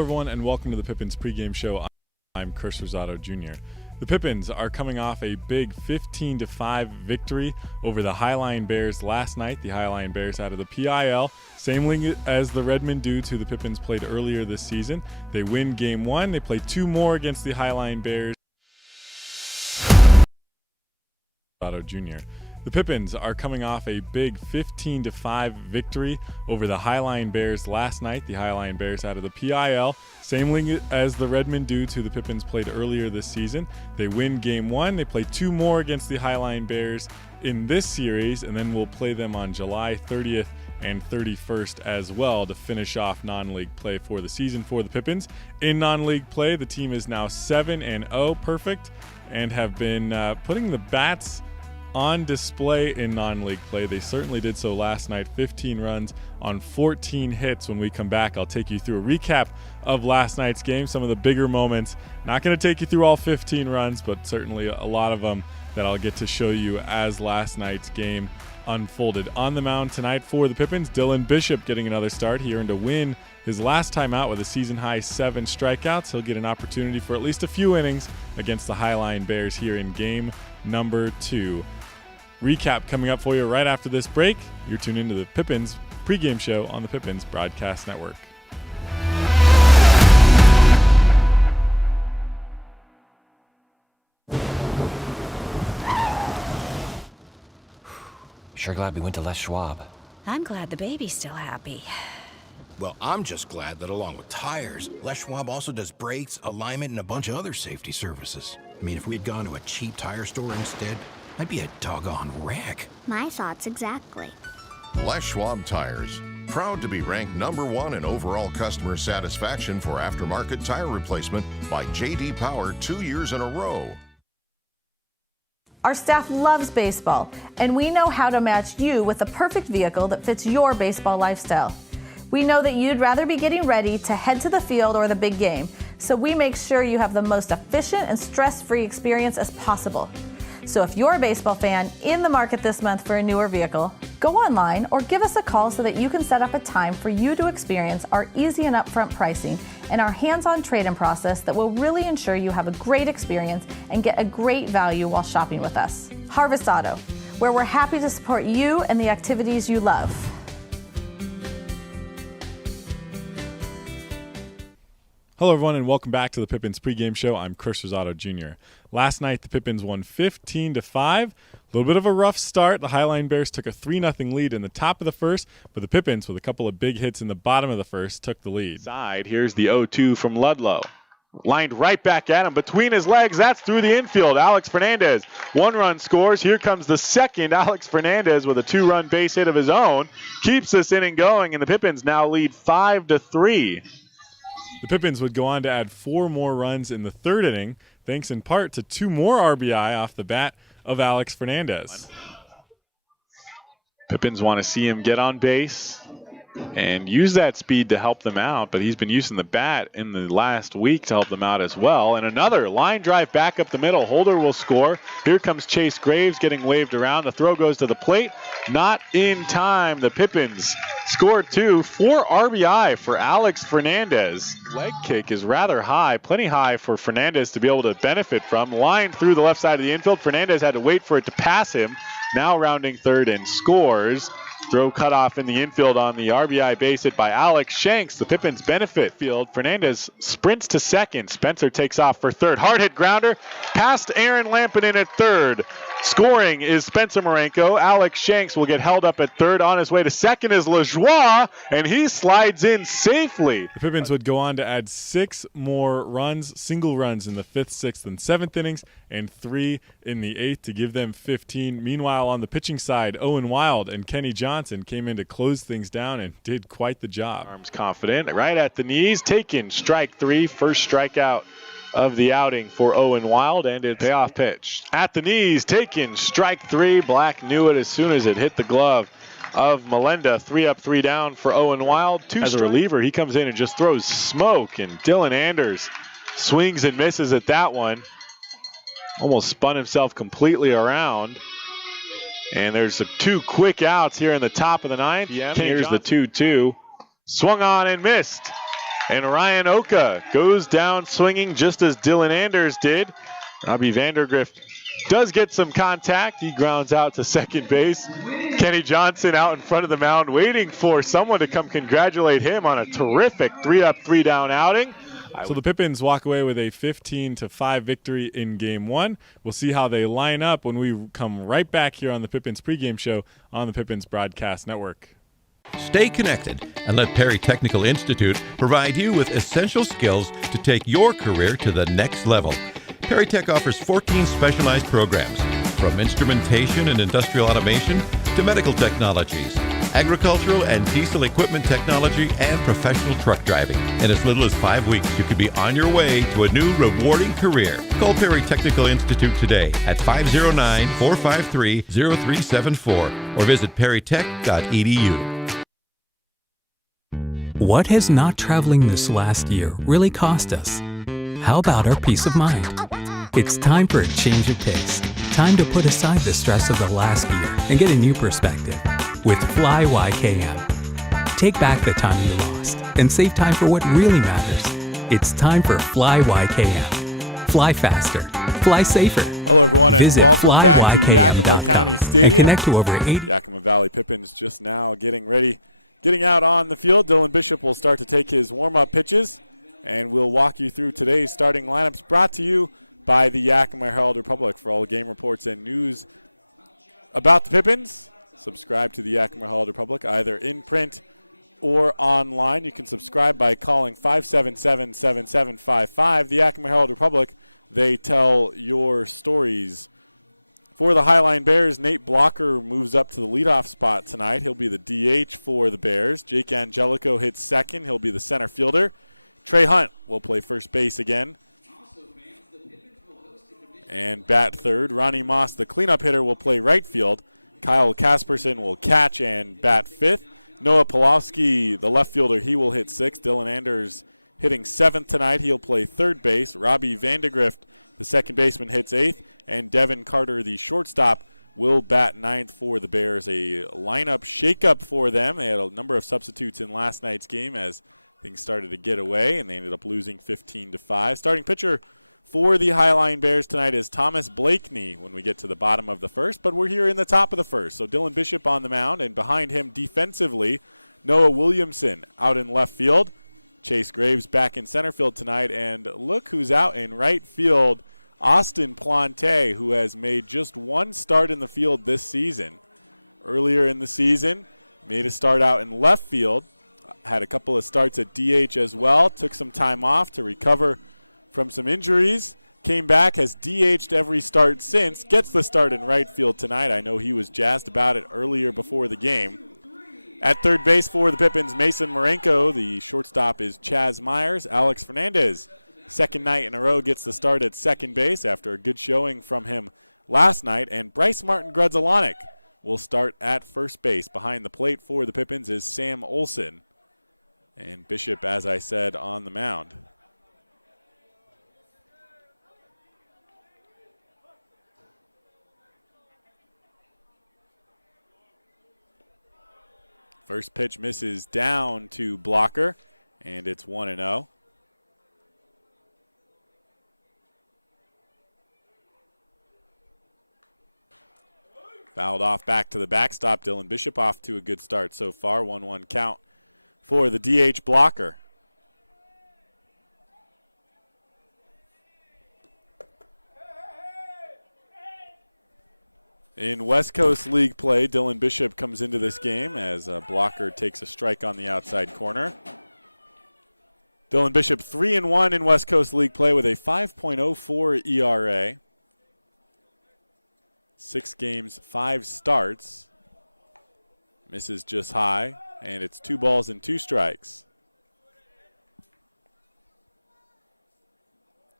Hello everyone and welcome to the Pippins pregame show. I'm Chris Rosado Jr. The Pippins are coming off a big 15-5 victory over the Highline Bears last night. The Highline Bears out of the PIL, same league as the Redmond Dudes who the Pippins played earlier this season. They win game one. They play two more against the Highline Bears. Rosado Jr. The Pippins are coming off a big 15-5 victory over the Highline Bears last night. The Highline Bears out of the PIL, same league as the Redmond Dudes who the Pippins played earlier this season. They win game one. They play two more against the Highline Bears in this series, and then we'll play them on July 30th and 31st as well to finish off non-league play for the season for the Pippins. In non-league play, the team is now 7-0 perfect and have been putting the bats on display in non-league play. They certainly did so last night. 15 runs on 14 hits. When we come back, I'll take you through a recap of last night's game, some of the bigger moments. Not going to take you through all 15 runs, but certainly a lot of them that I'll get to show you as last night's game unfolded. On the mound tonight for the Pippins, Dylan Bishop getting another start. He earned a win his last time out with a season-high 7 strikeouts. He'll get an opportunity for at least a few innings against the Highline Bears here in game number 2. Recap coming up for you right after this break. You're tuned into the Pippins pregame show on the Pippins Broadcast Network. Sure glad we went to Les Schwab. I'm glad the baby's still happy. Well, I'm just glad that along with tires, Les Schwab also does brakes, alignment, and a bunch of other safety services. I mean, if we had gone to a cheap tire store instead, I'd be a doggone wreck. My thoughts exactly. Les Schwab Tires, proud to be ranked #1 in overall customer satisfaction for aftermarket tire replacement by J.D. Power 2 years in a row. Our staff loves baseball, and we know how to match you with the perfect vehicle that fits your baseball lifestyle. We know that you'd rather be getting ready to head to the field or the big game, so we make sure you have the most efficient and stress-free experience as possible. So if you're a baseball fan in the market this month for a newer vehicle, go online or give us a call so that you can set up a time for you to experience our easy and upfront pricing and our hands-on trade-in process that will really ensure you have a great experience and get a great value while shopping with us. Harvest Auto, where we're happy to support you and the activities you love. Hello everyone and welcome back to the Pippins pregame show. I'm Chris Rosado Jr. Last night the Pippins won 15-5. A little bit of a rough start. The Highline Bears took a 3-0 lead in the top of the first, but the Pippins, with a couple of big hits in the bottom of the first, took the lead. Side, here's the 0-2 from Ludlow. Lined right back at him between his legs. That's through the infield. Alex Fernandez, 1 run scores. Here comes the second. Alex Fernandez with a 2-run base hit of his own keeps this inning going, and the Pippins now lead 5-3. The Pippins would go on to add 4 more runs in the third inning, thanks in part to 2 more RBI off the bat of Alex Fernandez. Pippins want to see him get on base and use that speed to help them out, but he's been using the bat in the last week to help them out as well. And another line drive back up the middle. Holder will score. Here comes Chase Graves getting waved around. The throw goes to the plate. Not in time. The Pippins score 2. 4 RBI for Alex Fernandez. Leg kick is rather high, plenty high for Fernandez to be able to benefit from. Lined through the left side of the infield. Fernandez had to wait for it to pass him. Now rounding third and scores. Throw cut off in the infield on the RBI base hit by Alex Shanks. The Pippins benefit field. Fernandez sprints to second. Spencer takes off for third. Hard hit grounder past Aaron Lampinen at third. Scoring is Spencer Marenko. Alex Shanks will get held up at third. On his way to second is Lajoie, and he slides in safely. The Pippins would go on to add 6 more runs, single runs in the 5th, 6th, and 7th innings, and 3 in the 8th to give them 15. Meanwhile, on the pitching side, Owen Wild and Kenny Johnson came in to close things down and did quite the job. Arms confident, right at the knees, taken strike 3, first strikeout of the outing for Owen Wild, and a payoff pitch. At the knees, taken strike 3. Black knew it as soon as it hit the glove of Melenda. 3 up, 3 down for Owen Wild. As a reliever, he comes in and just throws smoke, and Dylan Anders swings and misses at that one. Almost spun himself completely around. And there's 2 quick outs here in the top of the 9th. Here's the 2-2. Swung on and missed. And Ryan Oka goes down swinging just as Dylan Anders did. Robbie Vandergrift does get some contact. He grounds out to second base. Kenny Johnson out in front of the mound waiting for someone to come congratulate him on a terrific 3-up, 3-down outing. So the Pippins walk away with a 15-5 victory in Game 1. We'll see how they line up when we come right back here on the Pippins pregame show on the Pippins Broadcast Network. Stay connected and let Perry Technical Institute provide you with essential skills to take your career to the next level. Perry Tech offers 14 specialized programs, from instrumentation and industrial automation to medical technologies, agricultural and diesel equipment technology, and professional truck driving. In as little as 5 weeks, you could be on your way to a new rewarding career. Call Perry Technical Institute today at 509-453-0374 or visit perrytech.edu. What has not traveling this last year really cost us? How about our peace of mind? It's time for a change of pace. Time to put aside the stress of the last year and get a new perspective with Fly YKM. Take back the time you lost and save time for what really matters. It's time for Fly YKM. Fly faster. Fly safer. Hello, everyone, and Visit welcome back to Yakima flywykm.com County and Stadium. connect to over 8 Yakima Valley Pippins just now getting out on the field. Dylan Bishop will start to take his warm-up pitches, and we'll walk you through today's starting lineups, brought to you by the Yakima Herald-Republic. For all game reports and news about the Pippins, subscribe to the Yakima Herald-Republic either in print or online. You can subscribe by calling 577-7755. The Yakima Herald-Republic, they tell your stories. For the Highline Bears, Nate Blocker moves up to the leadoff spot tonight. He'll be the DH for the Bears. Jake Angelico hits second. He'll be the center fielder. Trey Hunt will play first base again and bat third. Ronnie Moss, the cleanup hitter, will play right field. Kyle Casperson will catch and bat fifth. Noah Pulowski, the left fielder, he will hit sixth. Dylan Anders hitting seventh tonight. He'll play third base. Robbie Vandergrift, the second baseman, hits eighth. And Devin Carter, the shortstop, will bat ninth for the Bears. A lineup shakeup for them. They had a number of substitutes in last night's game as things started to get away, and they ended up losing 15-5. Starting pitcher for the Highline Bears tonight is Thomas Blakeney when we get to the bottom of the first, but we're here in the top of the first. So Dylan Bishop on the mound, and behind him defensively, Noah Williamson out in left field. Chase Graves back in center field tonight, and look who's out in right field, Austin Plante, who has made just one start in the field this season. Earlier in the season, made a start out in left field, had a couple of starts at DH as well, took some time off to recover from some injuries, came back, has DH'd every start since, gets the start in right field tonight. I know he was jazzed about it earlier before the game. At third base for the Pippins, Mason Marenko. The shortstop is Chaz Myers. Alex Fernandez, second night in a row, gets the start at second base after a good showing from him last night. And Bryce Martin Grudzalonic will start at first base. Behind the plate for the Pippins is Sam Olson. And Bishop, as I said, on the mound. First pitch misses down to Blocker, and it's 1-0. Fouled off back to the backstop. Dylan Bishop off to a good start so far. 1-1 count for the DH Blocker. In West Coast League play, Dylan Bishop comes into this game as Blocker takes a strike on the outside corner. Dylan Bishop 3-1 in West Coast League play with a 5.04 ERA. 6 games, 5 starts. Misses just high, and it's 2 balls and 2 strikes.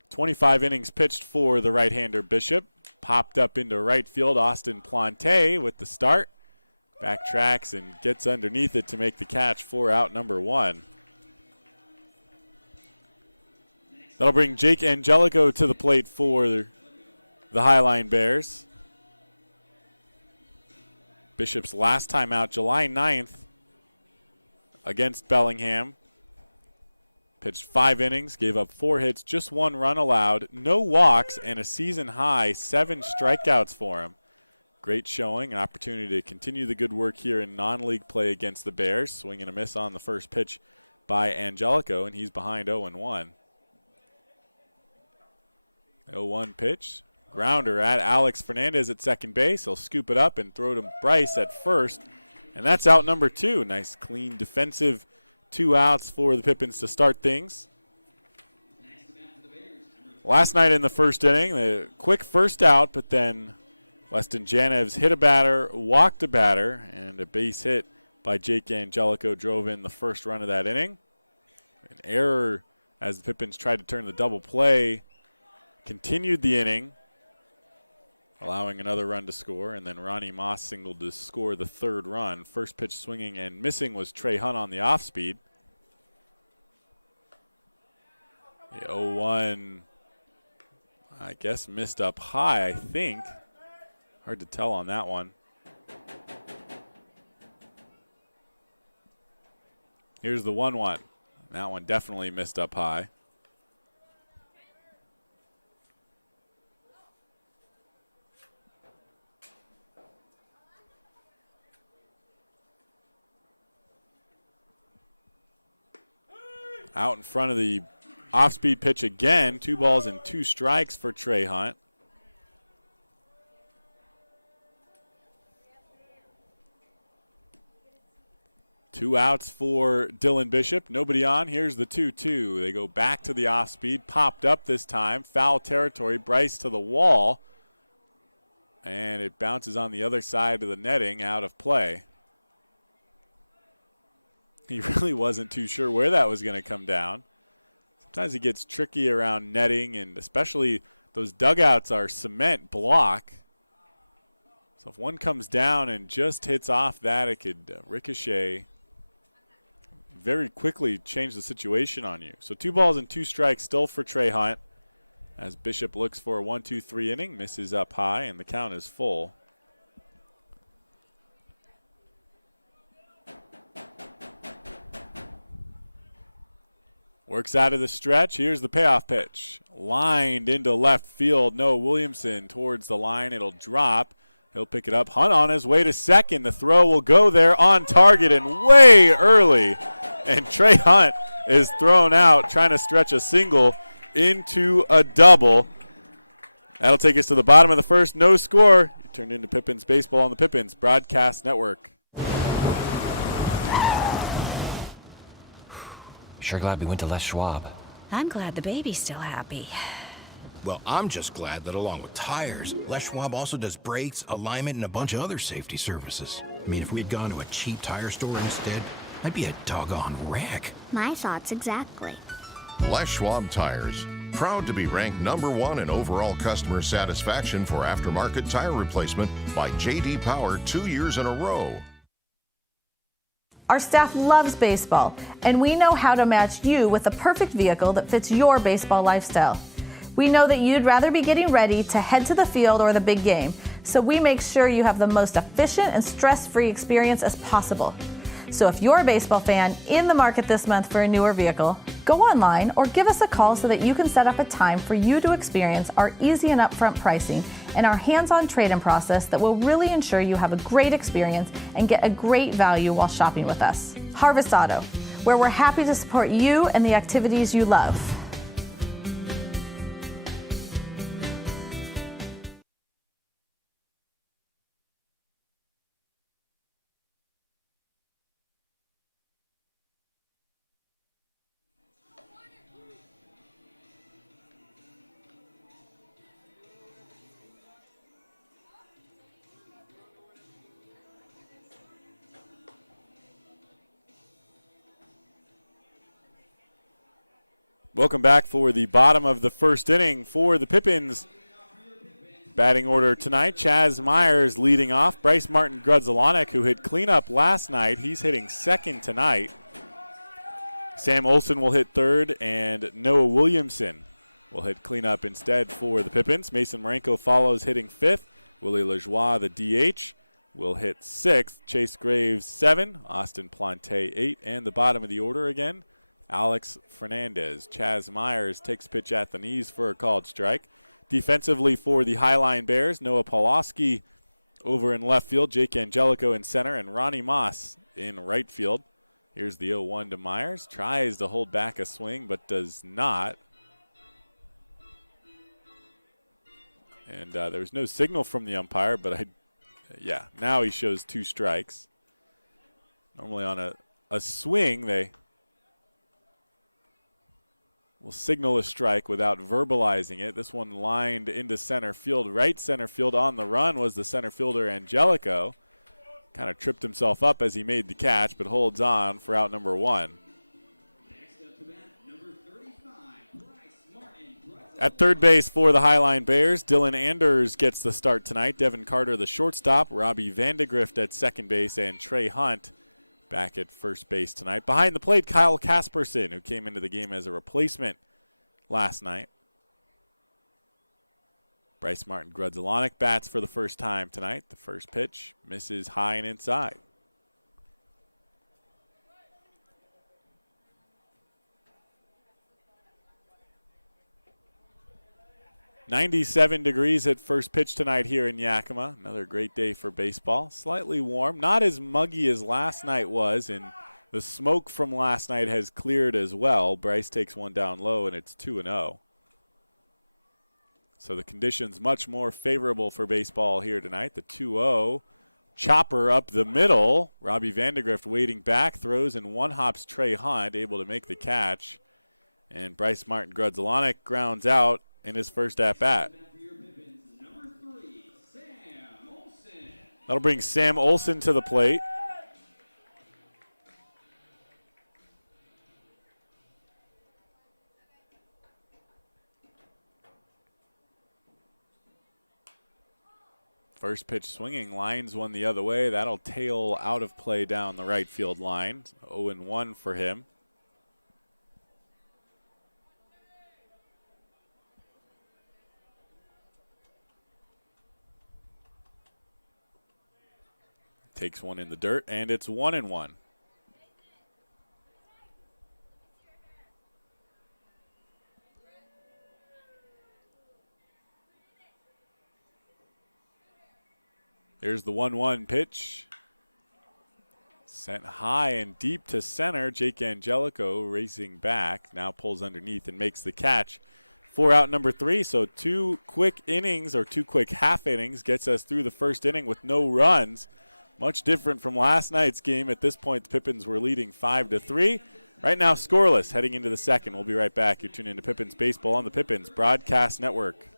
25 innings pitched for the right-hander Bishop. Popped up into right field, Austin Plante with the start. Backtracks and gets underneath it to make the catch for out number 1. That'll bring Jake Angelico to the plate for the Highline Bears. Bishop's last time out, July 9th against Bellingham. Pitched 5 innings, gave up 4 hits, just 1 run allowed, no walks, and a season-high 7 strikeouts for him. Great showing, an opportunity to continue the good work here in non-league play against the Bears. Swing and a miss on the first pitch by Angelico, and he's behind 0-1. 0-1 pitch. Grounder at Alex Fernandez at second base. He'll scoop it up and throw to Bryce at first, and that's out number 2. Nice, clean, defensive 2 outs for the Pippins to start things. Last night in the first inning, the quick first out, but then Weston Janevs hit a batter, walked a batter, and a base hit by Jake Angelico drove in the first run of that inning. An error as the Pippins tried to turn the double play, continued the inning, allowing another run to score, and then Ronnie Moss singled to score the 3rd run. First pitch swinging and missing was Trey Hunt on the off speed. The 0-1, I guess, missed up high, I think. Hard to tell on that one. Here's the 1-1. That one definitely missed up high. Out in front of the off-speed pitch again. 2 balls and 2 strikes for Trey Hunt. Two outs for Dylan Bishop. Nobody on. Here's the 2-2. They go back to the off-speed. Popped up this time. Foul territory. Bryce to the wall. And it bounces on the other side of the netting, out of play. He really wasn't too sure where that was going to come down. Sometimes it gets tricky around netting, and especially those dugouts are cement block. So if one comes down and just hits off that, it could ricochet, very quickly change the situation on you. So 2 balls and 2 strikes still for Trey Hunt as Bishop looks for a 1-2-3 inning, misses up high, and the count is full. Works out of the stretch. Here's the payoff pitch. Lined into left field. Noah Williamson towards the line. It'll drop. He'll pick it up. Hunt on his way to second. The throw will go there on target and way early. And Trey Hunt is thrown out trying to stretch a single into a double. That'll take us to the bottom of the first. No score. You turned into Pippins Baseball on the Pippins Broadcast Network. Sure glad we went to Les Schwab. I'm glad the baby's still happy. Well, I'm just glad that along with tires, Les Schwab also does brakes, alignment, and a bunch of other safety services. I mean, if we'd gone to a cheap tire store instead, I'd be a doggone wreck. My thoughts exactly. Les Schwab Tires. Proud to be ranked #1 in overall customer satisfaction for aftermarket tire replacement by J.D. Power 2 years in a row. Our staff loves baseball, and we know how to match you with the perfect vehicle that fits your baseball lifestyle. We know that you'd rather be getting ready to head to the field or the big game, so we make sure you have the most efficient and stress-free experience as possible. So if you're a baseball fan in the market this month for a newer vehicle, go online or give us a call so that you can set up a time for you to experience our easy and upfront pricing and our hands-on trade-in process that will really ensure you have a great experience and get a great value while shopping with us. Harvest Auto, where we're happy to support you and the activities you love. Welcome back for the bottom of the first inning for the Pippins. Batting order tonight, Chaz Myers leading off. Bryce Martin Grudzelanek, who hit cleanup last night, he's hitting second tonight. Sam Olson will hit third, and Noah Williamson will hit cleanup instead for the Pippins. Mason Marenko follows, hitting fifth. Willie Lajoie, the DH, will hit sixth. Chase Graves, 7. Austin Plante, 8. And the bottom of the order again, Alex Fernandez. Chaz Myers takes pitch at the knees for a called strike. Defensively for the Highline Bears, Noah Pawlowski over in left field, Jake Angelico in center, and Ronnie Moss in right field. Here's the 0-1 to Myers. Tries to hold back a swing, but does not. And there was no signal from the umpire, but now he shows 2 strikes. Normally on a swing, they will signal a strike without verbalizing it. This one lined into center field. Right center field on the run was the center fielder Angelico. Kind of tripped himself up as he made the catch, but holds on for out number 1. At third base for the Highline Bears, Dylan Anders gets the start tonight. Devin Carter, the shortstop. Robbie Vandegrift at second base, and Trey Hunt back at first base tonight. Behind the plate, Kyle Casperson, who came into the game as a replacement last night. Bryce Martin Grudzelanek bats for the first time tonight. The first pitch misses high and inside. .97 degrees at first pitch tonight here in Yakima. Another great day for baseball. Slightly warm, not as muggy as last night was, and the smoke from last night has cleared as well. Bryce takes one down low, and it's 2-0. So the conditions much more favorable for baseball here tonight. The 2-0 chopper up the middle. Robbie Vandegrift waiting back, throws and one hops Trey Hunt, able to make the catch. And Bryce Martin Grudzelanek grounds out in his first at-bat. That'll bring Sam Olson to the plate. First pitch swinging, lines one the other way. That'll tail out of play down the right field line. 0-1 for him. Takes one in the dirt, and it's 1-1. There's the 1-1 pitch. Sent high and deep to center. Jake Angelico racing back. Now pulls underneath and makes the catch for out number 3. So 2 quick innings, or 2 quick half innings, gets us through the first inning with no runs. Much different from last night's game. At this point, the Pippins were leading 5-3. Right now, scoreless heading into the second. We'll be right back. You're tuning into Pippins Baseball on the Pippins Broadcast Network.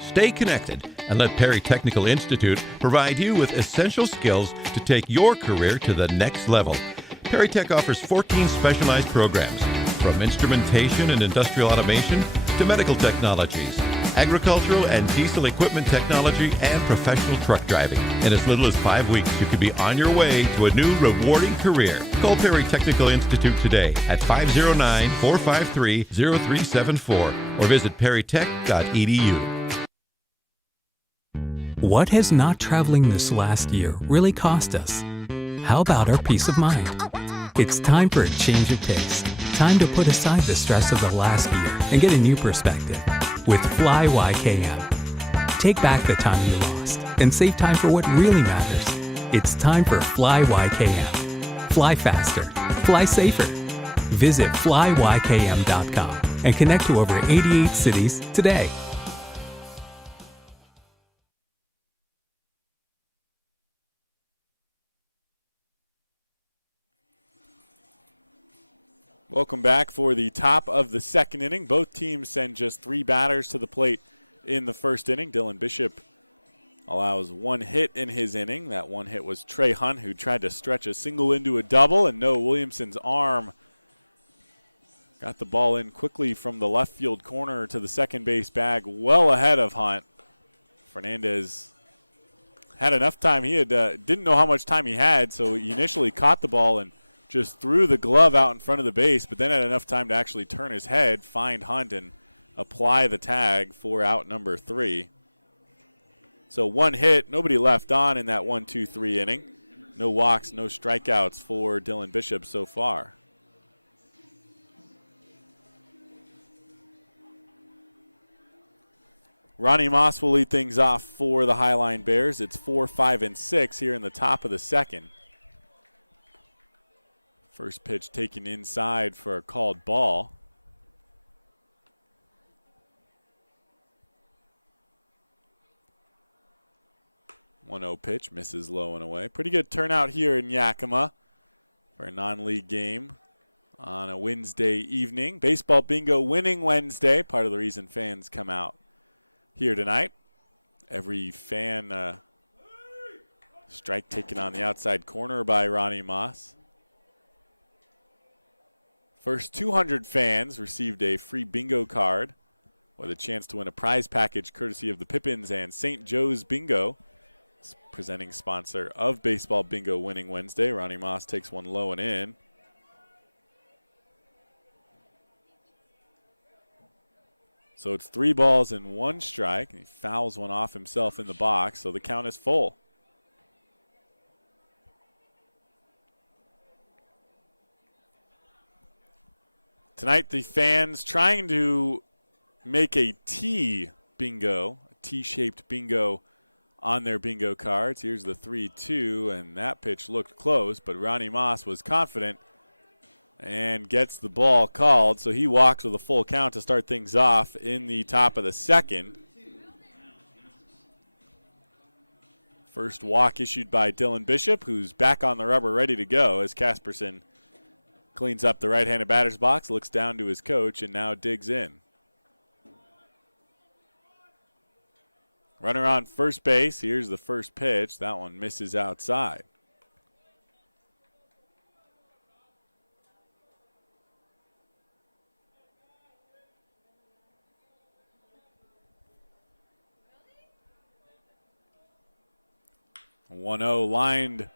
Stay connected and let Perry Technical Institute provide you with essential skills to take your career to the next level. Perry Tech offers 14 specialized programs, from instrumentation and industrial automation to medical technologies, agricultural and diesel equipment technology, and professional truck driving. In as little as 5 weeks, you could be on your way to a new rewarding career. Call Perry Technical Institute today at 509-453-0374 or visit perrytech.edu. What has not traveling this last year really cost us? How about our peace of mind? It's time for a change of pace. Time to put aside the stress of the last year and get a new perspective with Fly YKM. Take back the time you lost and save time for what really matters. It's time for Fly YKM. Fly faster. Fly safer. Visit flyykm.com and connect to over 88 cities today. Welcome back for the top of the second inning. Both teams send just 3 batters to the plate in the first inning. Dylan Bishop allows 1 hit in his inning. That 1 hit was Trey Hunt, who tried to stretch a single into a double, and Noah Williamson's arm got the ball in quickly from the left field corner to the second base bag, well ahead of Hunt. Fernandez had enough time. He didn't know how much time he had, so he initially caught the ball and just threw the glove out in front of the base, but then had enough time to actually turn his head, find Hunt, and apply the tag for out number 3. So 1 hit, nobody left on in that 1-2-3 inning. No walks, no strikeouts for Dylan Bishop so far. Ronnie Moss will lead things off for the Highline Bears. It's 4, 5, and 6 here in the top of the second. First pitch taken inside for a called ball. .1-0 pitch, misses low and away. Pretty good turnout here in Yakima for a non-league game on a Wednesday evening. Baseball bingo winning Wednesday, part of the reason fans come out here tonight. Every fan strike taken on the outside corner by Ronnie Moss. First 200 fans received a free bingo card with a chance to win a prize package courtesy of the Pippins and St. Joe's Bingo, presenting sponsor of Baseball Bingo winning Wednesday. Ronnie Moss takes one low and in. So it's 3 balls and 1 strike, and he fouls one off himself in the box, so the count is full. Tonight, the fans trying to make a T bingo, a T-shaped bingo on their bingo cards. Here's the 3-2, and that pitch looked close, but Ronnie Moss was confident and gets the ball called, so he walks with a full count to start things off in the top of the second. First walk issued by Dylan Bishop, who's back on the rubber ready to go as Casperson cleans up the right-handed batter's box, looks down to his coach, and now digs in. Runner on first base. Here's the first pitch. That one misses outside. A 1-0 lined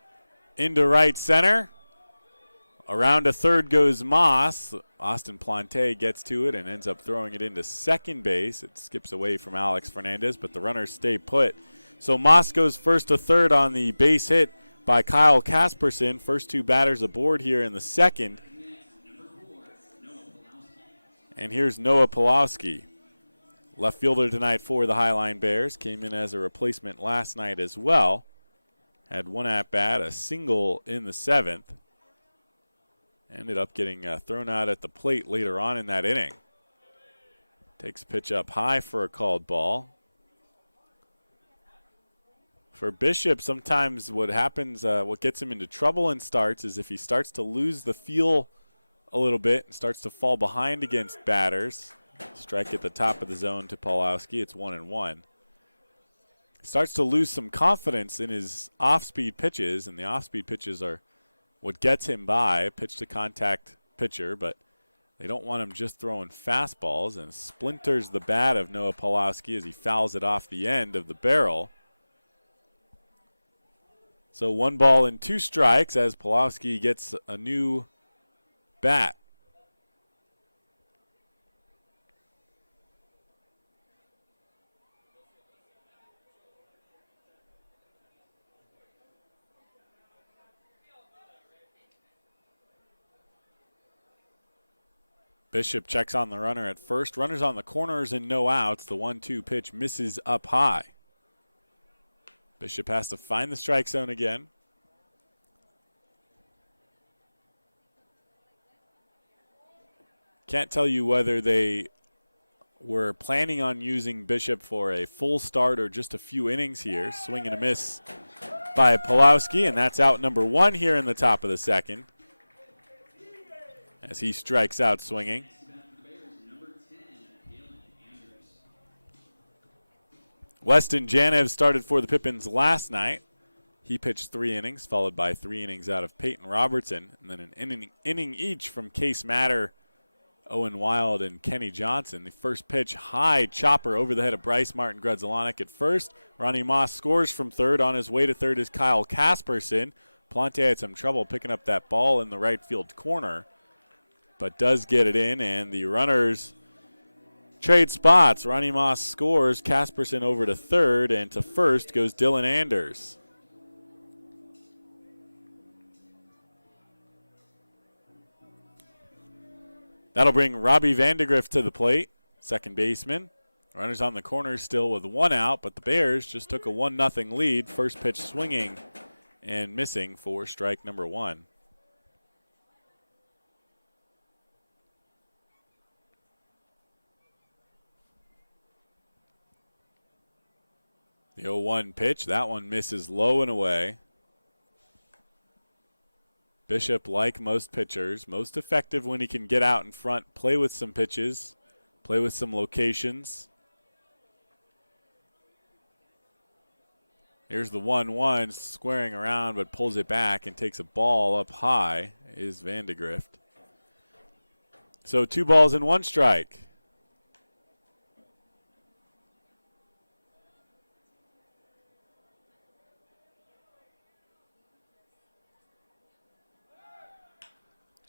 into right center. Around to third goes Moss. Austin Plante gets to it and ends up throwing it into second base. It skips away from Alex Fernandez, but the runners stay put. So Moss goes first to third on the base hit by Kyle Casperson. First 2 batters aboard here in the second. And here's Noah Pulowski, left fielder tonight for the Highline Bears. Came in as a replacement last night as well. Had 1 at-bat, a single in the 7th. Ended up getting thrown out at the plate later on in that inning. Takes a pitch up high for a called ball. For Bishop, sometimes what happens, what gets him into trouble in starts is if he starts to lose the feel a little bit and starts to fall behind against batters. Strike at the top of the zone to Pulowski. It's 1-1. Starts to lose some confidence in his off-speed pitches, and the off-speed pitches are what gets him by. Pitch to contact pitcher, but they don't want him just throwing fastballs, and splinters the bat of Noah Pulowski as he fouls it off the end of the barrel. So 1 ball and 2 strikes as Pulowski gets a new bat. Bishop checks on the runner at first. Runners on the corners and no outs. The 1-2 pitch misses up high. Bishop has to find the strike zone again. Can't tell you whether they were planning on using Bishop for a full start or just a few innings here. Swing and a miss by Pulowski, and that's out number 1 here in the top of the second, as he strikes out swinging. Weston Janev started for the Pippins last night. He pitched 3 innings, followed by 3 innings out of Peyton Robertson, and then an inning each from Case Matter, Owen Wild, and Kenny Johnson. The first pitch, high chopper over the head of Bryce Martin Grudzelanek at first. Ronnie Moss scores from third. On his way to third is Kyle Casperson. Plante had some trouble picking up that ball in the right field corner, but does get it in, and the runners trade spots. Ronnie Moss scores. Casperson over to third, and to first goes Dylan Anders. That'll bring Robbie Vandegrift to the plate, second baseman. Runners on the corner still with 1 out, but the Bears just took a 1-0 lead. First pitch swinging and missing for strike number 1. The 0-1 pitch, that one misses low and away. Bishop, like most pitchers, most effective when he can get out in front, play with some pitches, play with some locations. Here's the 1-1, squaring around but pulls it back and takes a ball up high is Vandegrift. So 2 balls and 1 strike.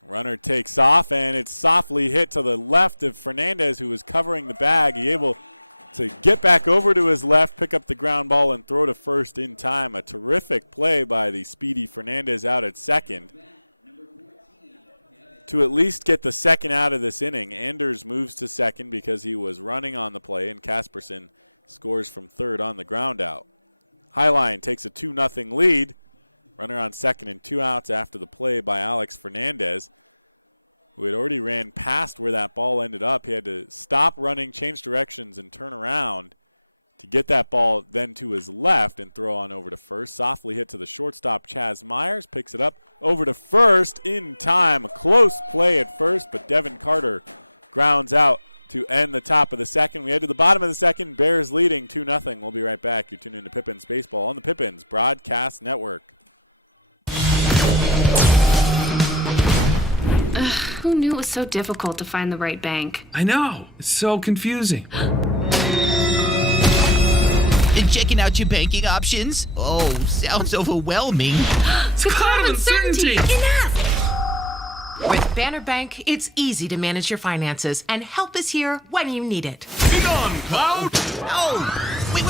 Runner takes off, and it's softly hit to the left of Fernandez, who was covering the bag. He able to get back over to his left, pick up the ground ball, and throw to first in time. A terrific play by the speedy Fernandez out at second to at least get the second out of this inning. Anders moves to second because he was running on the play, and Casperson scores from third on the ground out. Highline takes a 2-0 lead. Runner on second and 2 outs after the play by Alex Fernandez, who had already ran past where that ball ended up. He had to stop running, change directions, and turn around to get that ball then to his left and throw on over to first. Softly hit to the shortstop, Chaz Myers, picks it up over to first in time. A close play at first, but Devin Carter grounds out to end the top of the second. We head to the bottom of the second. Bears leading 2-0. We'll be right back. You're tuned into Pippins Baseball on the Pippins Broadcast Network. Who knew it was so difficult to find the right bank? I know. It's so confusing. Checking out your banking options? Oh, sounds overwhelming. The cloud of uncertainty. Enough! With Banner Bank, it's easy to manage your finances, and help is here when you need it. Be on, Cloud! Oh! Wait!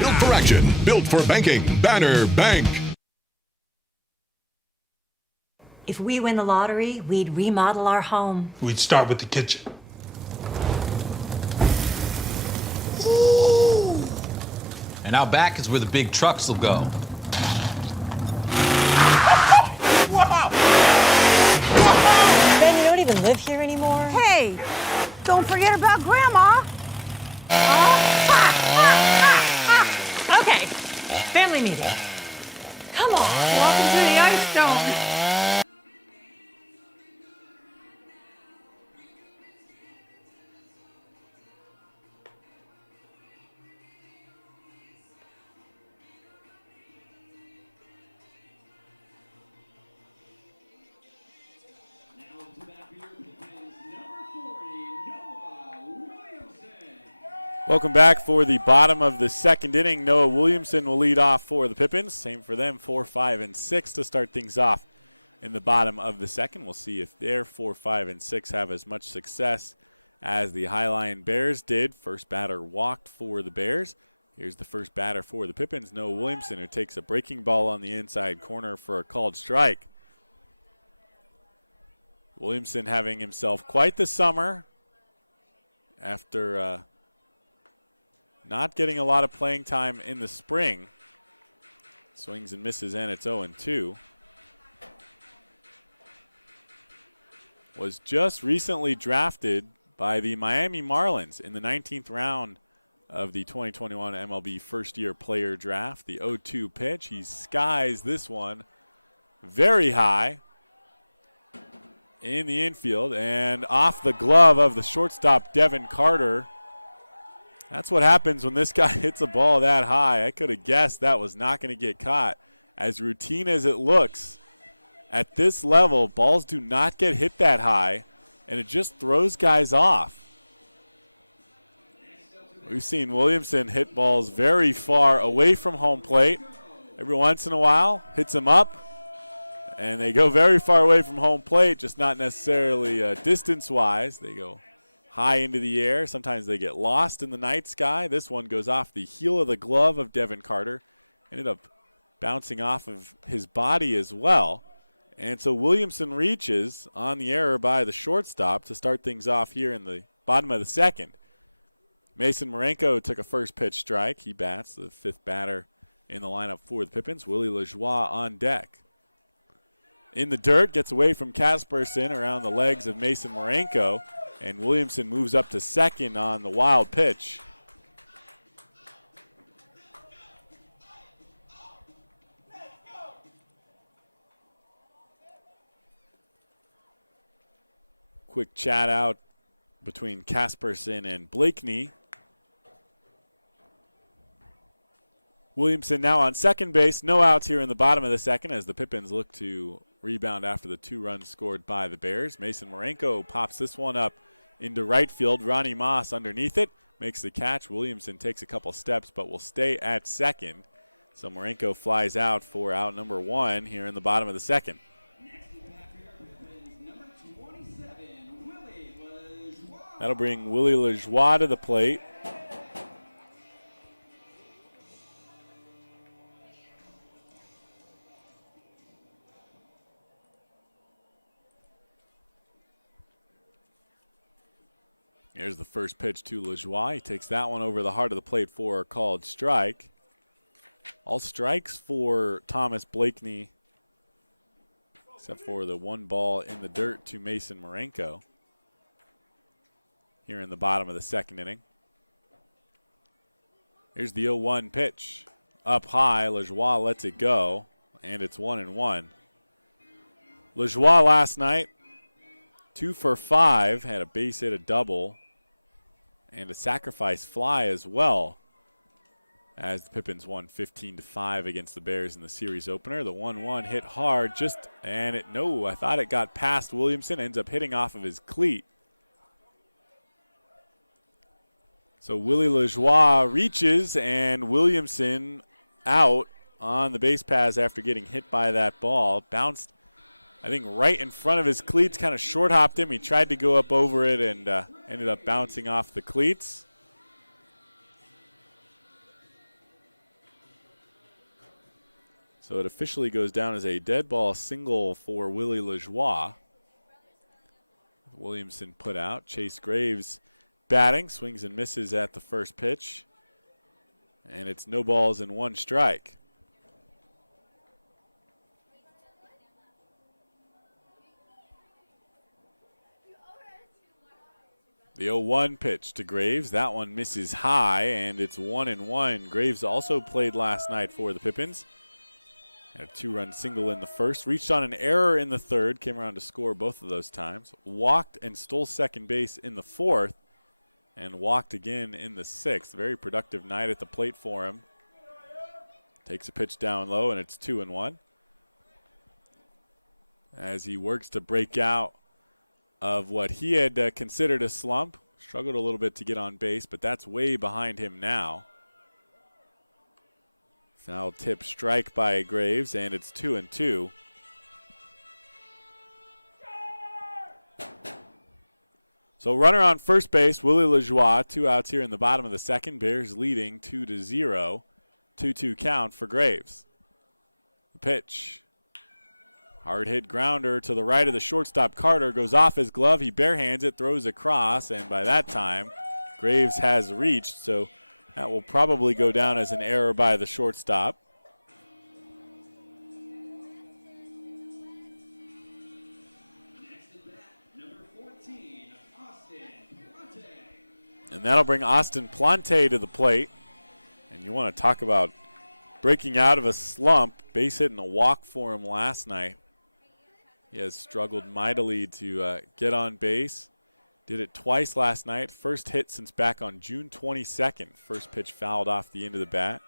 Built for action. Built for banking. Banner Bank. If we win the lottery, we'd remodel our home. We'd start with the kitchen. Ooh. And out back is where the big trucks will go. Wow! Ben, you don't even live here anymore? Hey, don't forget about Grandma. Okay, family meeting. Come on, welcome to the Ice Dome. Welcome back for the bottom of the second inning. Noah Williamson will lead off for the Pippins. Same for them, 4, 5, and 6 to start things off in the bottom of the second. We'll see if their 4, 5, and 6 have as much success as the Highline Bears did. First batter walked for the Bears. Here's the first batter for the Pippins, Noah Williamson, who takes a breaking ball on the inside corner for a called strike. Williamson having himself quite the summer after not getting a lot of playing time in the spring. Swings and misses, and it's 0-2. Was just recently drafted by the Miami Marlins in the 19th round of the 2021 MLB first-year player draft. The 0-2 pitch. He skies this one very high in the infield and off the glove of the shortstop, Devin Carter. That's what happens when this guy hits a ball that high. I could have guessed that was not going to get caught. As routine as it looks, at this level, balls do not get hit that high, and it just throws guys off. We've seen Williamson hit balls very far away from home plate. Every once in a while, hits them up, and they go very far away from home plate, just not necessarily distance-wise. They go high into the air. Sometimes they get lost in the night sky. This one goes off the heel of the glove of Devin Carter. Ended up bouncing off of his body as well And so Williamson reaches on the error by the shortstop to start things off here in the bottom of the second. Mason Marenko took a first pitch strike. He bats, the fifth batter in the lineup for the Pippins. Willie Lajoie on deck. In the dirt, gets away from Casperson around the legs of Mason Marenko, and Williamson moves up to second on the wild pitch. Quick chat out between Casperson and Blakeney. Williamson now on second base. No outs here in the bottom of the second as the Pippins look to rebound after the 2 runs scored by the Bears. Mason Marenko pops this one up into right field. Ronnie Moss underneath it makes the catch. Williamson takes a couple steps but will stay at second. So Marenko flies out for out number 1 here in the bottom of the second. That'll bring Willie Lajoie to the plate. Here's the first pitch to Lajoie. He takes that one over the heart of the plate for a called strike. All strikes for Thomas Blakeney, except for the 1 ball in the dirt to Mason Marenko here in the bottom of the second inning. Here's the 0-1 pitch. Up high, Lajoie lets it go, and it's 1-1. Lajoie last night, 2 for 5, had a base hit, a double, and a sacrifice fly as well, as the Pippins won 15-5 against the Bears in the series opener. The 1-1 hit hard, I thought it got past Williamson, ends up hitting off of his cleat. So Willie Lajoie reaches, and Williamson out on the base paths after getting hit by that ball. Bounced, I think, right in front of his cleats, kind of short hopped him. He tried to go up over it and ended up bouncing off the cleats. So it officially goes down as a dead ball single for Willie Lajoie. Williamson put out. Chase Graves batting, swings and misses at the first pitch. And it's no balls and 1 strike. The 0-1 pitch to Graves. That one misses high, and it's 1-1. Graves also played last night for the Pippins. Had a 2-run single in the first. Reached on an error in the third. Came around to score both of those times. Walked and stole second base in the fourth. And walked again in the sixth. Very productive night at the plate for him. Takes a pitch down low, and it's 2-1. As he works to break out of what he had considered a slump. Struggled a little bit to get on base, but that's way behind him now. Foul tip strike by Graves, and it's 2-2. So runner on first base, Willie Lajoie, 2 outs here in the bottom of the second. Bears leading 2-0. 2-2 count for Graves. The pitch. Hard hit grounder to the right of the shortstop. Carter goes off his glove. He barehands it, throws across, and by that time, Graves has reached. So that will probably go down as an error by the shortstop. And that'll bring Austin Plante to the plate. And you want to talk about breaking out of a slump. Base hit and a walk for him last night. He has struggled mightily to get on base. Did it twice last night. First hit since back on June 22nd. First pitch fouled off the end of the bat.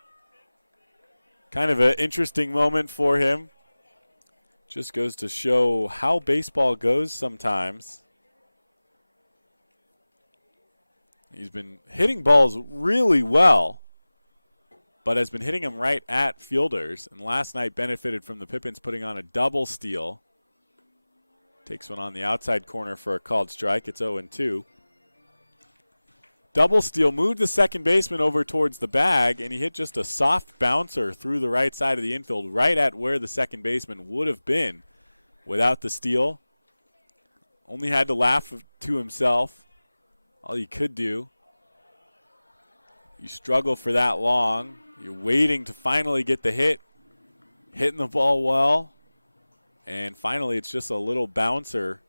Kind of an interesting moment for him. Just goes to show how baseball goes sometimes. He's been hitting balls really well, but has been hitting them right at fielders. And last night benefited from the Pippins putting on a double steal. Takes one on the outside corner for a called strike. It's 0-2. Double steal moved the second baseman over towards the bag, and he hit just a soft bouncer through the right side of the infield, right at where the second baseman would have been. without the steal. Only had to laugh to himself. All you could do. You struggle for that long. You're waiting to finally get the hit. Hitting the ball well. And finally, it's just a little bouncer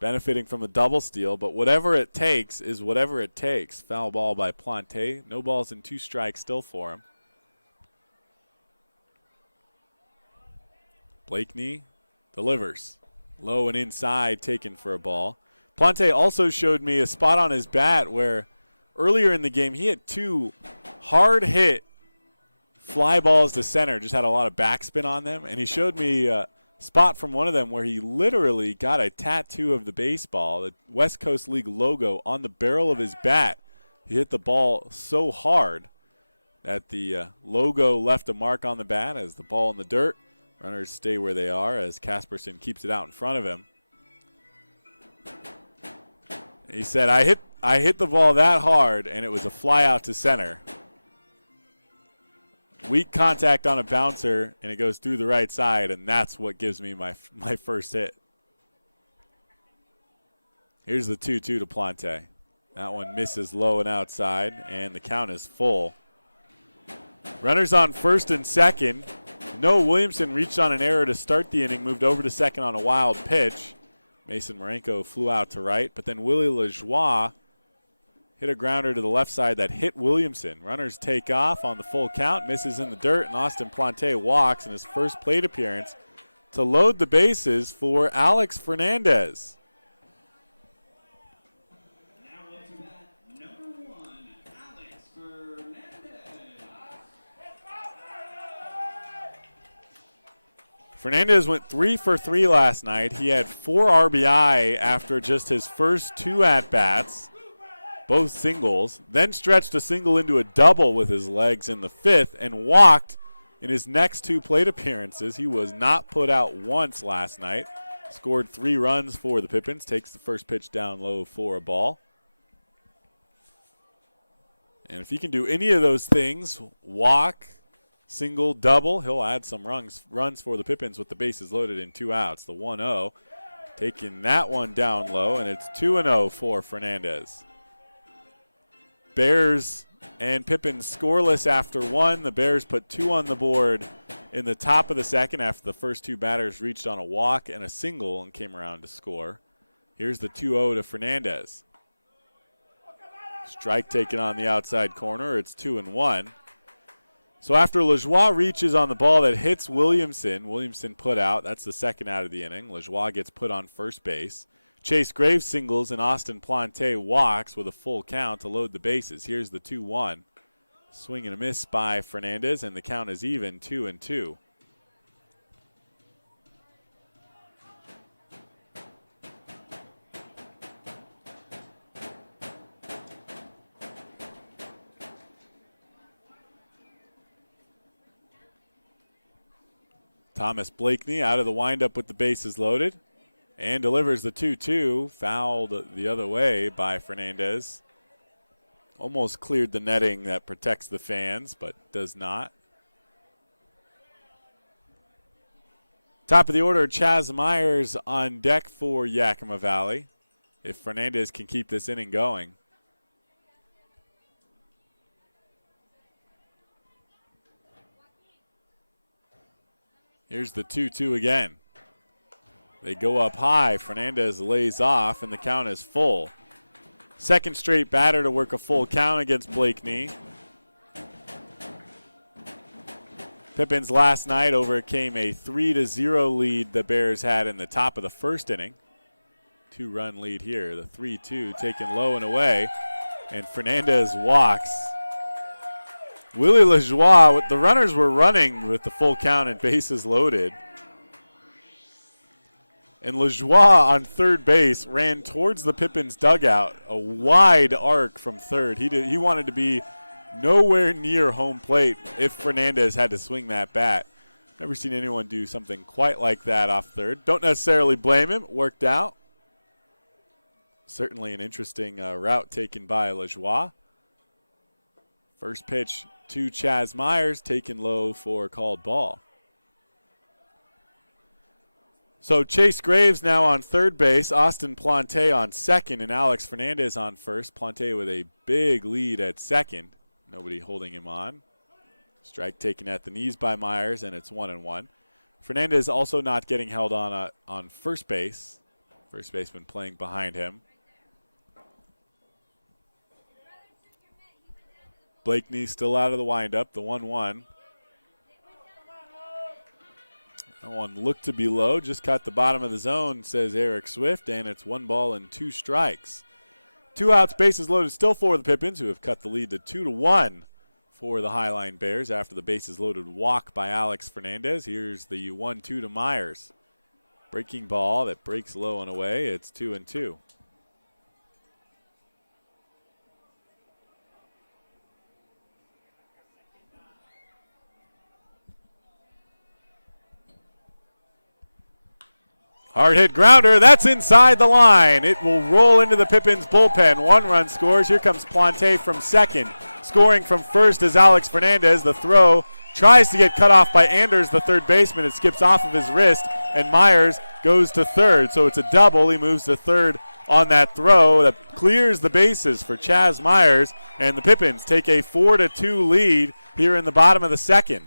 benefiting from the double steal. But whatever it takes is whatever it takes. Foul ball by Plante. No balls and 2 strikes still for him. Blakeney delivers. Low and inside, taken for a ball. Plante also showed me a spot on his bat where earlier in the game he had 2 hard hit fly balls to center, just had a lot of backspin on them. And he showed me a spot from one of them where he literally got a tattoo of the baseball, the West Coast League logo, on the barrel of his bat. He hit the ball so hard that the logo left a mark on the bat as the ball in the dirt. Runners stay where they are as Casperson keeps it out in front of him. He said, I hit the ball that hard, and it was a fly out to center. Weak contact on a bouncer, and it goes through the right side, and that's what gives me my first hit. Here's the 2-2 to Plante. That one misses low and outside, and the count is full. Runners on first and second. Noah Williamson reached on an error to start the inning, moved over to second on a wild pitch. Mason Marenko flew out to right, but then Willie Lajoie hit a grounder to the left side that hit Williamson. Runners take off on the full count, misses in the dirt, and Austin Plante walks in his first plate appearance to load the bases for Alex Fernandez. Fernandez went 3 for 3 last night. He had 4 RBI after just his first 2 at-bats, both singles, then stretched a single into a double with his legs in the 5th and walked in his next 2 plate appearances. He was not put out once last night. Scored 3 runs for the Pippins, takes the first pitch down low for a ball. And if he can do any of those things, walk, single, double, he'll add some runs for the Pippins with the bases loaded and 2 outs. The 1-0, taking that one down low, and it's 2-0 for Fernandez. Bears and Pippins scoreless after 1. The Bears put 2 on the board in the top of the second after the first 2 batters reached on a walk and a single and came around to score. Here's the 2-0 to Fernandez. Strike taken on the outside corner. It's 2-1. So after Lajoie reaches on the ball that hits Williamson put out. That's the second out of the inning. Lajoie gets put on first base. Chase Graves singles and Austin Plante walks with a full count to load the bases. Here's the 2-1. Swing and a miss by Fernandez, and the count is even, 2-2. Thomas Blakeney out of the windup with the bases loaded and delivers the 2-2, fouled the other way by Fernandez. Almost cleared the netting that protects the fans, but does not. Top of the order, Chaz Myers on deck for Yakima Valley. If Fernandez can keep this inning going. Here's the 2-2 again. They go up high. Fernandez lays off, and the count is full. Second straight batter to work a full count against Blakeney. Pippins last night overcame a 3-0 lead the Bears had in the top of the first inning. 2-run lead here. The 3-2 taken low and away, and Fernandez walks. Willie Lajoie, the runners were running with the full count and bases loaded. And Lajoie on third base ran towards the Pippins dugout, a wide arc from third. He wanted to be nowhere near home plate if Fernandez had to swing that bat. Never seen anyone do something quite like that off third. Don't necessarily blame him. It worked out. Certainly an interesting route taken by Lajoie. First pitch to Chaz Myers, taken low for a called ball. So Chase Graves now on third base, Austin Plante on second, and Alex Fernandez on first. Plante with a big lead at second. Nobody holding him on. Strike taken at the knees by Myers, and it's 1-1. Fernandez also not getting held on first base. First baseman playing behind him. Blakeney still out of the windup, the 1-1. That one looked to be low, just caught the bottom of the zone, says Eric Swift, and it's 1 ball and 2 strikes. 2 outs, bases loaded still for the Pippins, who have cut the lead to 2-1 for the Highline Bears after the bases loaded walk by Alex Fernandez. Here's the 1-2 to Myers. Breaking ball that breaks low and away. It's 2-2. Hard hit grounder, that's inside the line. It will roll into the Pippins bullpen. 1 run scores. Here comes Plante from second. Scoring from first is Alex Fernandez. The throw tries to get cut off by Anders, the third baseman. It skips off of his wrist, and Myers goes to third. So it's a double. He moves to third on that throw that clears the bases for Chaz Myers, and the Pippins take a 4-2 lead here in the bottom of the second.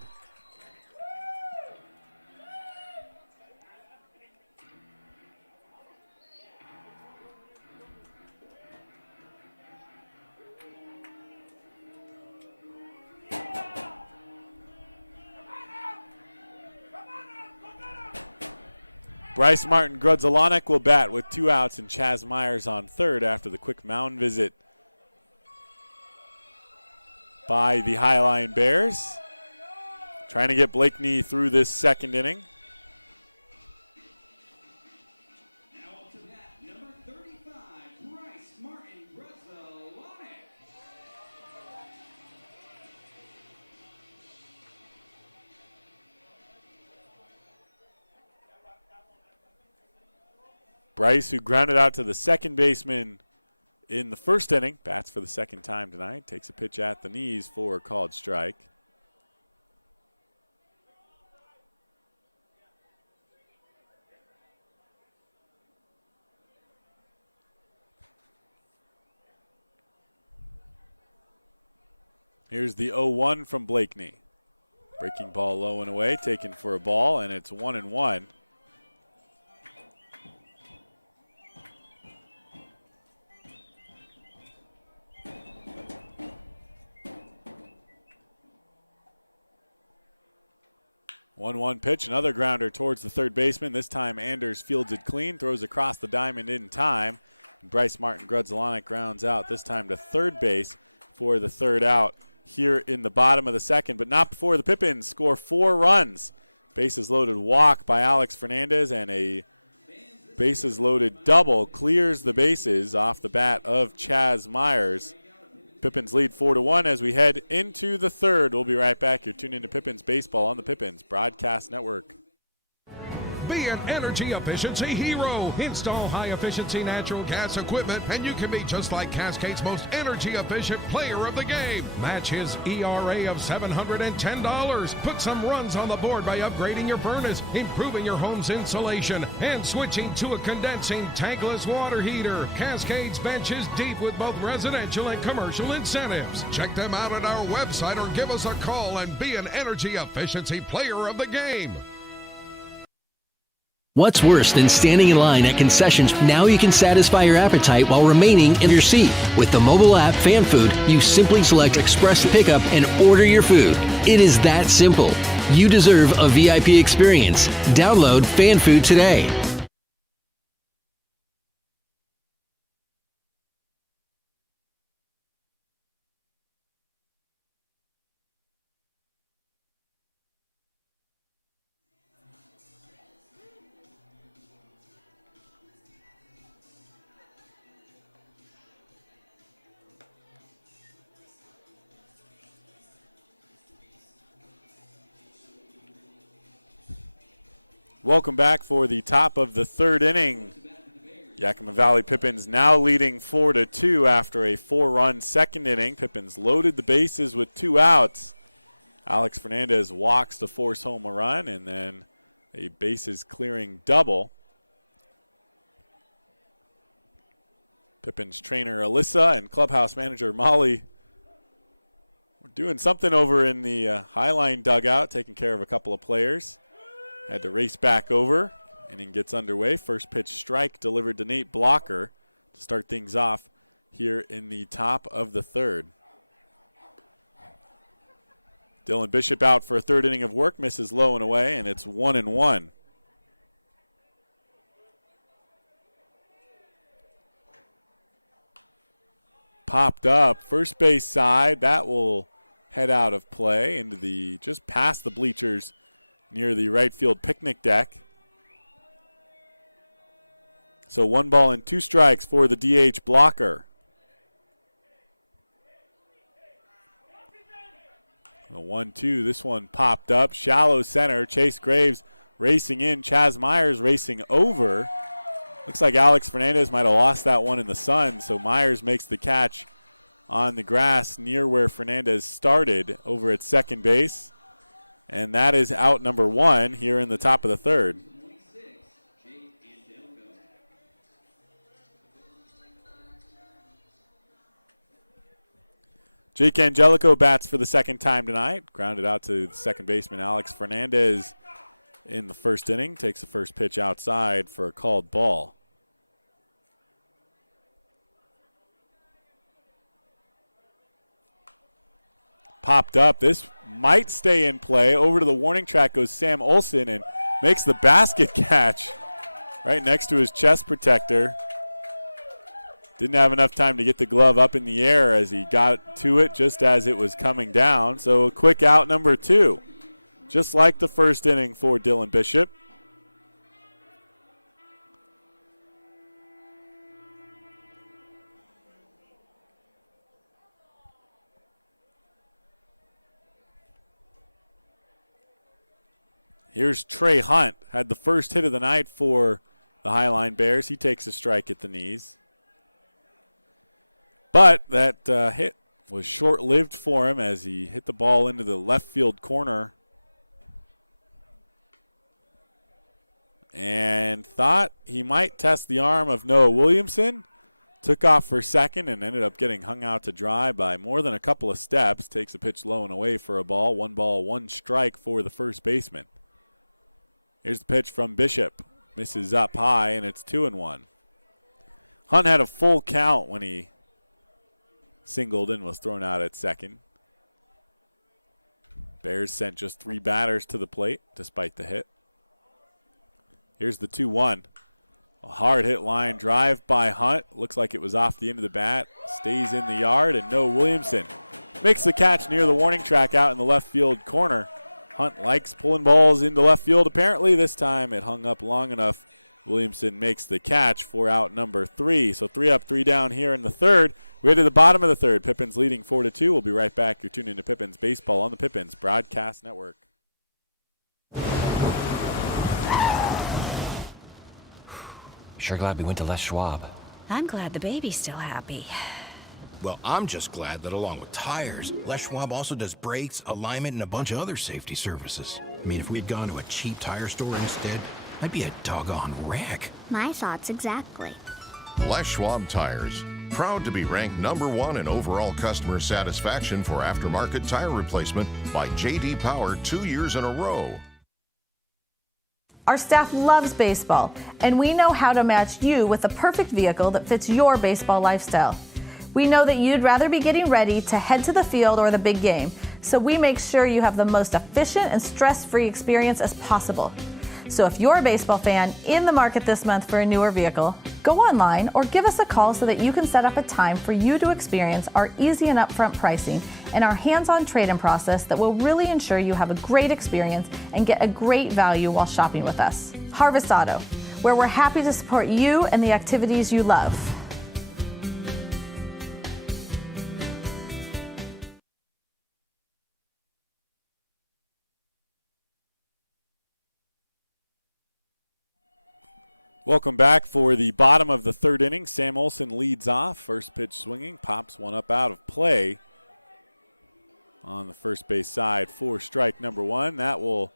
Bryce Martin Grudzelanek will bat with 2 outs and Chaz Myers on third after the quick mound visit by the Highline Bears. Trying to get Blakeney through this second inning. Bryce, who grounded out to the second baseman in the first inning, bats for the second time tonight, takes a pitch at the knees for a called strike. Here's the 0-1 from Blakeney. Breaking ball low and away, taken for a ball, and it's 1-1. One pitch, another grounder towards the third baseman. This time Anders fields it clean, throws across the diamond in time. Bryce Martin Grudzelanek grounds out, this time to third base for the third out here in the bottom of the second, but not before the Pippins score 4 runs. Bases loaded walk by Alex Fernandez, and a bases loaded double clears the bases off the bat of Chaz Myers. Pippins lead 4-1 as we head into the third. We'll be right back. You're tuned into Pippins Baseball on the Pippins Broadcast Network. Be an energy efficiency hero. Install high-efficiency natural gas equipment, and you can be just like Cascade's most energy-efficient player of the game. Match his ERA of $710. Put some runs on the board by upgrading your furnace, improving your home's insulation, and switching to a condensing tankless water heater. Cascade's bench is deep with both residential and commercial incentives. Check them out at our website or give us a call and be an energy efficiency player of the game. What's worse than standing in line at concessions? Now you can satisfy your appetite while remaining in your seat. With the mobile app Fan Food, you simply select Express Pickup and order your food. It is that simple. You deserve a VIP experience. Download Fan Food today. Welcome back for the top of the third inning. Yakima Valley Pippins now leading 4-2 after a 4-run second inning. Pippins loaded the bases with 2 outs. Alex Fernandez walks to force home a run, and then a bases clearing double. Pippins trainer Alyssa and clubhouse manager Molly were doing something over in the Highline dugout, taking care of a couple of players. Had to race back over. Inning gets underway. First pitch strike delivered to Nate Blocker to start things off here in the top of the third. Dylan Bishop out for a third inning of work, misses low and away, and it's 1-1. Popped up, first base side. That will head out of play into the, just past the bleachers near the right field picnic deck. So 1 ball and 2 strikes for the DH Blocker. The 1-2, this one popped up. Shallow center, Chase Graves racing in. Chaz Myers racing over. Looks like Alex Fernandez might have lost that one in the sun, so Myers makes the catch on the grass near where Fernandez started over at second base. And that is out number 1 here in the top of the third. Jake Angelico bats for the second time tonight. Grounded out to the second baseman Alex Fernandez in the first inning. Takes the first pitch outside for a called ball. Popped up. This might stay in play. Over to the warning track goes Sam Olson and makes the basket catch right next to his chest protector. Didn't have enough time to get the glove up in the air as he got to it just as it was coming down. So a quick out number 2, just like the first inning for Dylan Bishop. Here's Trey Hunt, had the first hit of the night for the Highline Bears. He takes a strike at the knees. But that hit was short-lived for him as he hit the ball into the left field corner and thought he might test the arm of Noah Williamson. Took off for second and ended up getting hung out to dry by more than a couple of steps. Takes a pitch low and away for a ball. 1 ball, 1 strike for the first baseman. Here's the pitch from Bishop. Misses up high, and it's 2-1. Hunt had a full count when he singled and was thrown out at second. Bears sent just 3 batters to the plate despite the hit. Here's the 2-1. A hard hit line drive by Hunt. Looks like it was off the end of the bat. Stays in the yard, and Noah Williamson makes the catch near the warning track out in the left field corner. Hunt likes pulling balls into left field. Apparently this time it hung up long enough. Williamson makes the catch for out number 3. So 3 up, 3 down here in the third. We head to the bottom of the third. Pippins leading 4-2. We'll be right back. You're tuned into Pippins Baseball on the Pippins Broadcast Network. Sure glad we went to Les Schwab. I'm glad the baby's still happy. Well, I'm just glad that along with tires, Les Schwab also does brakes, alignment, and a bunch of other safety services. I mean, if we'd gone to a cheap tire store instead, I'd be a doggone wreck. My thoughts exactly. Les Schwab Tires. Proud to be ranked #1 in overall customer satisfaction for aftermarket tire replacement by J.D. Power 2 years in a row. Our staff loves baseball, and we know how to match you with the perfect vehicle that fits your baseball lifestyle. We know that you'd rather be getting ready to head to the field or the big game, so we make sure you have the most efficient and stress-free experience as possible. So if you're a baseball fan in the market this month for a newer vehicle, go online or give us a call so that you can set up a time for you to experience our easy and upfront pricing and our hands-on trade-in process that will really ensure you have a great experience and get a great value while shopping with us. Harvest Auto, where we're happy to support you and the activities you love. Welcome back for the bottom of the third inning. Sam Olson leads off. First pitch swinging, pops one up out of play on the first base side for strike number 1. That will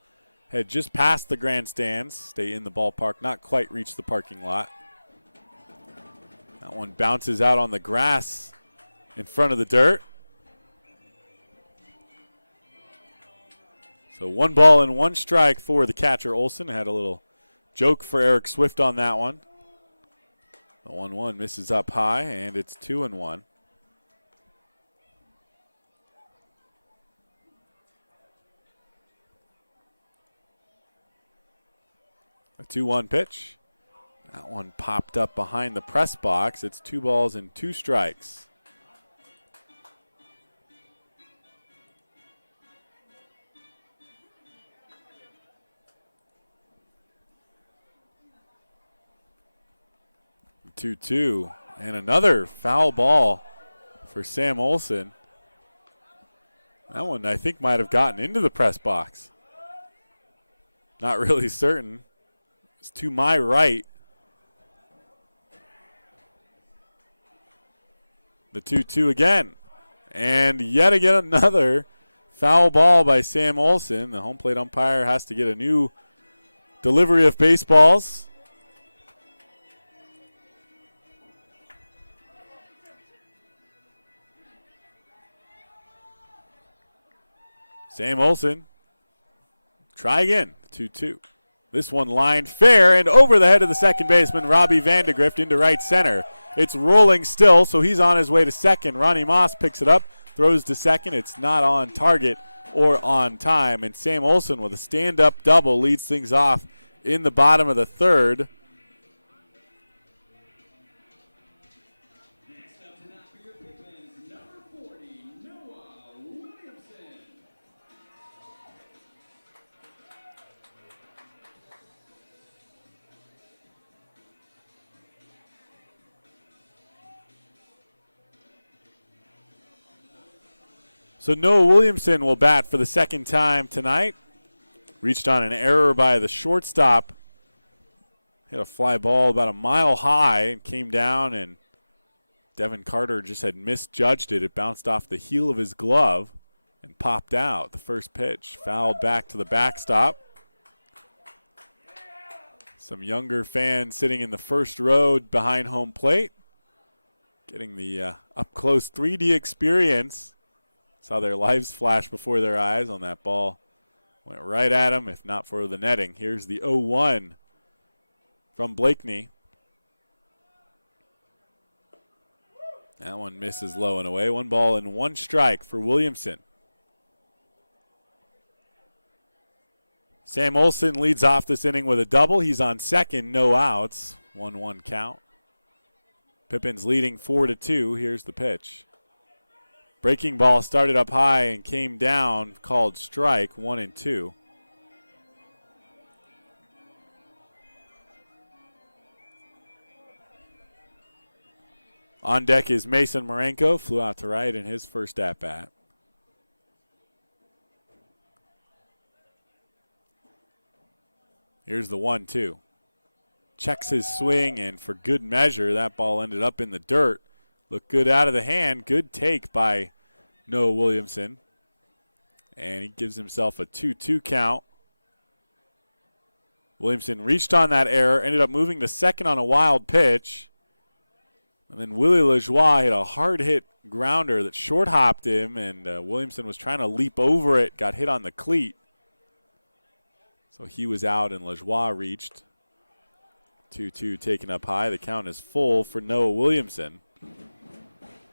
head just past the grandstands, stay in the ballpark, not quite reach the parking lot. That one bounces out on the grass in front of the dirt. So 1 ball and 1 strike for the catcher, Olson. Had a little joke for Eric Swift on that one. The 1-1 misses up high, and it's 2-1. A 2-1 pitch. That one popped up behind the press box. It's 2 balls and 2 strikes. The 2-2 and another foul ball for Sam Olson. That one I think might have gotten into the press box. Not really certain. It's to my right. The 2-2 again. And yet again another foul ball by Sam Olson. The home plate umpire has to get a new delivery of baseballs. Sam Olson, try again, 2-2. This one lined fair and over the head of the second baseman, Robbie Vandegrift, into right center. It's rolling still, so he's on his way to second. Ronnie Moss picks it up, throws to second. It's not on target or on time, and Sam Olson with a stand-up double leads things off in the bottom of the third. So Noah Williamson will bat for the second time tonight. Reached on an error by the shortstop. Hit a fly ball about a mile high and came down, and Devin Carter just had misjudged it. It bounced off the heel of his glove and popped out. The first pitch fouled back to the backstop. Some younger fans sitting in the first row behind home plate, getting the up-close 3D experience. Saw their lives flash before their eyes on that ball. Went right at him, if not for the netting. Here's the 0-1 from Blakeney. That one misses low and away. 1 ball and 1 strike for Williamson. Sam Olson leads off this inning with a double. He's on second, no outs. 1-1 count. Pippins leading 4-2. Here's the pitch. Breaking ball started up high and came down, called strike, 1-2. On deck is Mason Marenko, flew out to right in his first at-bat. Here's the 1-2. Checks his swing, and for good measure, that ball ended up in the dirt. Looked good out of the hand. Good take by Noah Williamson. And he gives himself a 2-2 count. Williamson reached on that error, ended up moving to second on a wild pitch. And then Willie Lajoie hit a hard-hit grounder that short-hopped him, and Williamson was trying to leap over it, got hit on the cleat. So he was out, and Lajoie reached. 2-2 taken up high. The count is full for Noah Williamson.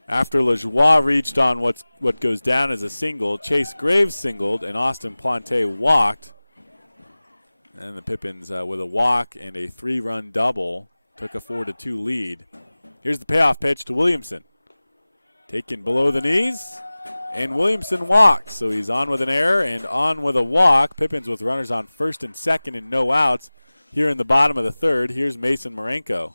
After Lajoie reached on what goes down as a single, Chase Graves singled, and Austin Plante walked. And the Pippins, with a walk and a 3-run double, took a 4-2 lead. Here's the payoff pitch to Williamson. Taken below the knees, and Williamson walks. So he's on with an error and on with a walk. Pippins with runners on first and second and no outs here in the bottom of the third. Here's Mason Marenko.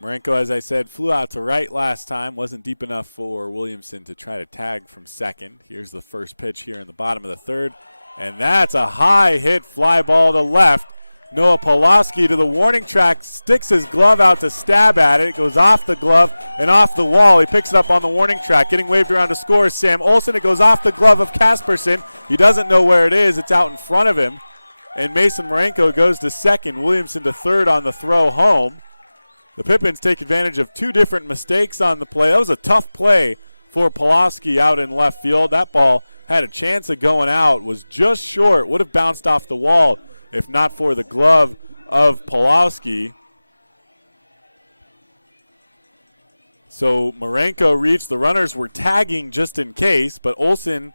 Marenko, as I said, flew out to right last time. Wasn't deep enough for Williamson to try to tag from second. Here's the first pitch here in the bottom of the third. And that's a high hit fly ball to left. Noah Pulaski to the warning track, sticks his glove out to stab at it. It goes off the glove and off the wall. He picks it up on the warning track. Getting waved around to score is Sam Olsen. It goes off the glove of Casperson. He doesn't know where it is. It's out in front of him. And Mason Marenko goes to second. Williamson to third on the throw home. The Pippins take advantage of two different mistakes on the play. That was a tough play for Pulaski out in left field. That ball had a chance of going out, was just short, would have bounced off the wall if not for the glove of Pulaski. So Marenko reached. The runners were tagging just in case, but Olsen,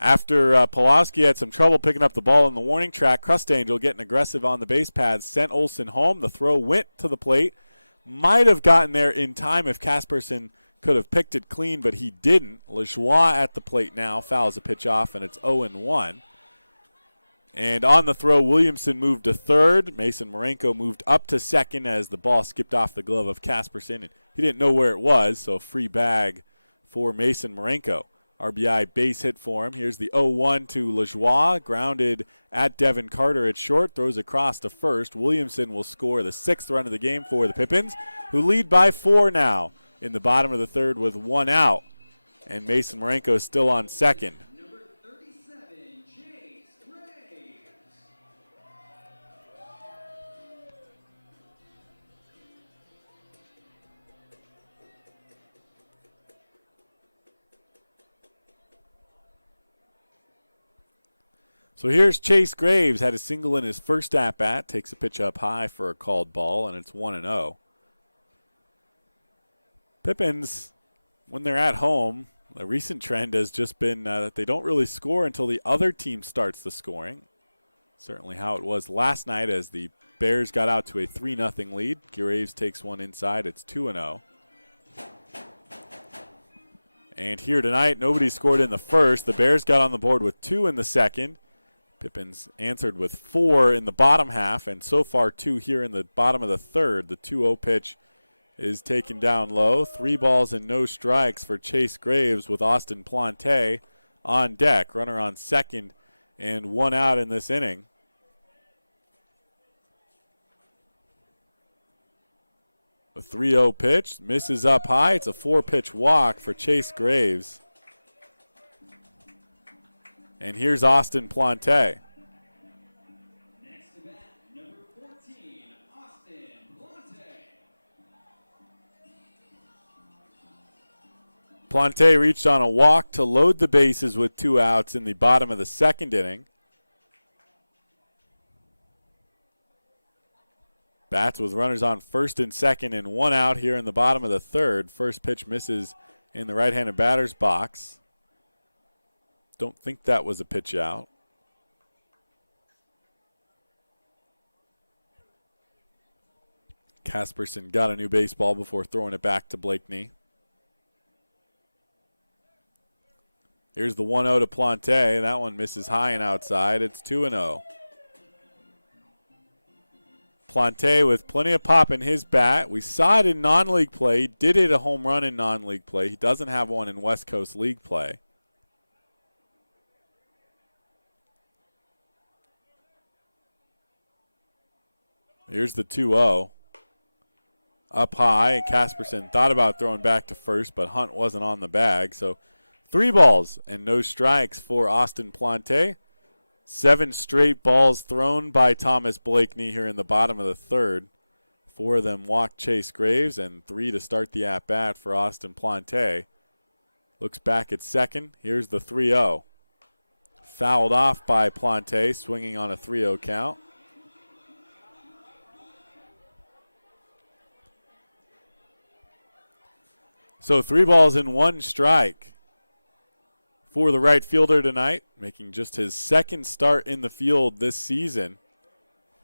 after Pulaski had some trouble picking up the ball in the warning track, Crust Angel getting aggressive on the base paths, sent Olsen home. The throw went to the plate. Might have gotten there in time if Casperson could have picked it clean, but he didn't. Lajoie at the plate now, fouls a pitch off, and it's 0-1. And on the throw, Williamson moved to third. Mason Marenko moved up to second as the ball skipped off the glove of Casperson, and he didn't know where it was, so free bag for Mason Marenko. RBI base hit for him. Here's the 0-1 to Lajoie, grounded at Devin Carter at short, throws across to first. Williamson will score the 6th run of the game for the Pippins, who lead by 4 now in the bottom of the third with 1 out. And Mason Marenko is still on second. So here's Chase Graves, had a single in his first at-bat, takes a pitch up high for a called ball, and it's 1-0. Pippins, when they're at home, the recent trend has just been that they don't really score until the other team starts the scoring. Certainly how it was last night as the Bears got out to a 3-0 lead. Graves takes one inside. It's 2-0. And here tonight, nobody scored in the first. The Bears got on the board with 2 in the second. Pippins answered with 4 in the bottom half, and so far 2 here in the bottom of the third. The 2-0 pitch is taken down low. 3 balls and no strikes for Chase Graves with Austin Plante on deck. Runner on second and 1 out in this inning. The 3-0 pitch misses up high. It's a 4-pitch walk for Chase Graves. And here's Austin Plante. Plante reached on a walk to load the bases with 2 outs in the bottom of the second inning. Bats with runners on first and second and 1 out here in the bottom of the third. First pitch misses in the right-handed batter's box. Don't think that was a pitch out. Casperson got a new baseball before throwing it back to Blakeney. Here's the 1-0 to Plante. That one misses high and outside. It's 2-0. Plante with plenty of pop in his bat. We saw it in non-league play. He did hit a home run in non-league play. He doesn't have one in West Coast League play. Here's the 2-0. Up high, and Casperson thought about throwing back to first, but Hunt wasn't on the bag. So 3 balls and no strikes for Austin Plante. 7 straight balls thrown by Thomas Blakeney here in the bottom of the third. 4 of them walked Chase Graves, and 3 to start the at-bat for Austin Plante. Looks back at second. Here's the 3-0. Fouled off by Plante, swinging on a 3-0 count. So 3 balls and 1 strike for the right fielder tonight, making just his second start in the field this season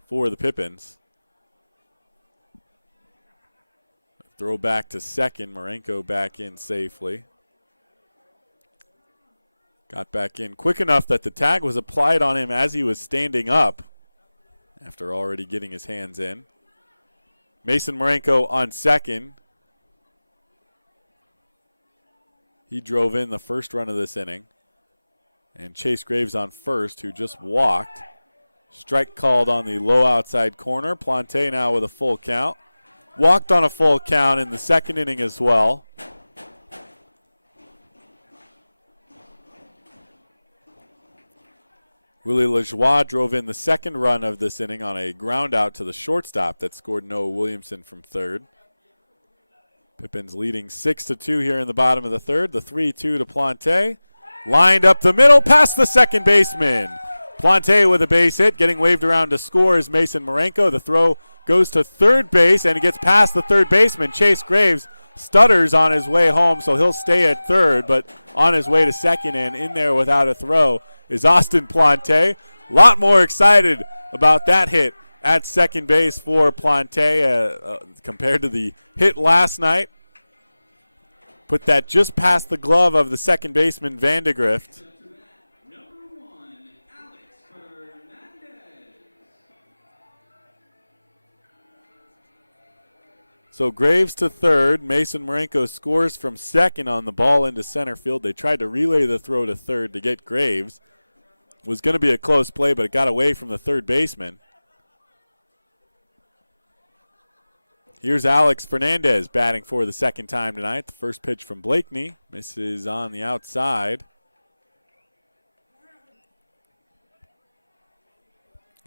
for the Pippins. Throw back to second. Marenko back in safely. Got back in quick enough that the tag was applied on him as he was standing up after already getting his hands in. Mason Marenko on second. He drove in the first run of this inning. And Chase Graves on first, who just walked. Strike called on the low outside corner. Plante now with a full count. Walked on a full count in the second inning as well. Willie Lajoie drove in the second run of this inning on a ground out to the shortstop that scored Noah Williamson from third. Pippins leading 6-2 here in the bottom of the third. The 3-2 to Plante. Lined up the middle, past the second baseman. Plante with a base hit, getting waved around to score is Mason Marenko. The throw goes to third base, and he gets past the third baseman. Chase Graves stutters on his way home, so he'll stay at third, but on his way to second and in there without a throw is Austin Plante. A lot more excited about that hit at second base for Plante compared to the hit last night. Put that just past the glove of the second baseman, Vandegrift. So Graves to third. Mason Marenko scores from second on the ball into center field. They tried to relay the throw to third to get Graves. Was going to be a close play, but it got away from the third baseman. Here's Alex Fernandez batting for the second time tonight. The first pitch from Blakeney misses on the outside.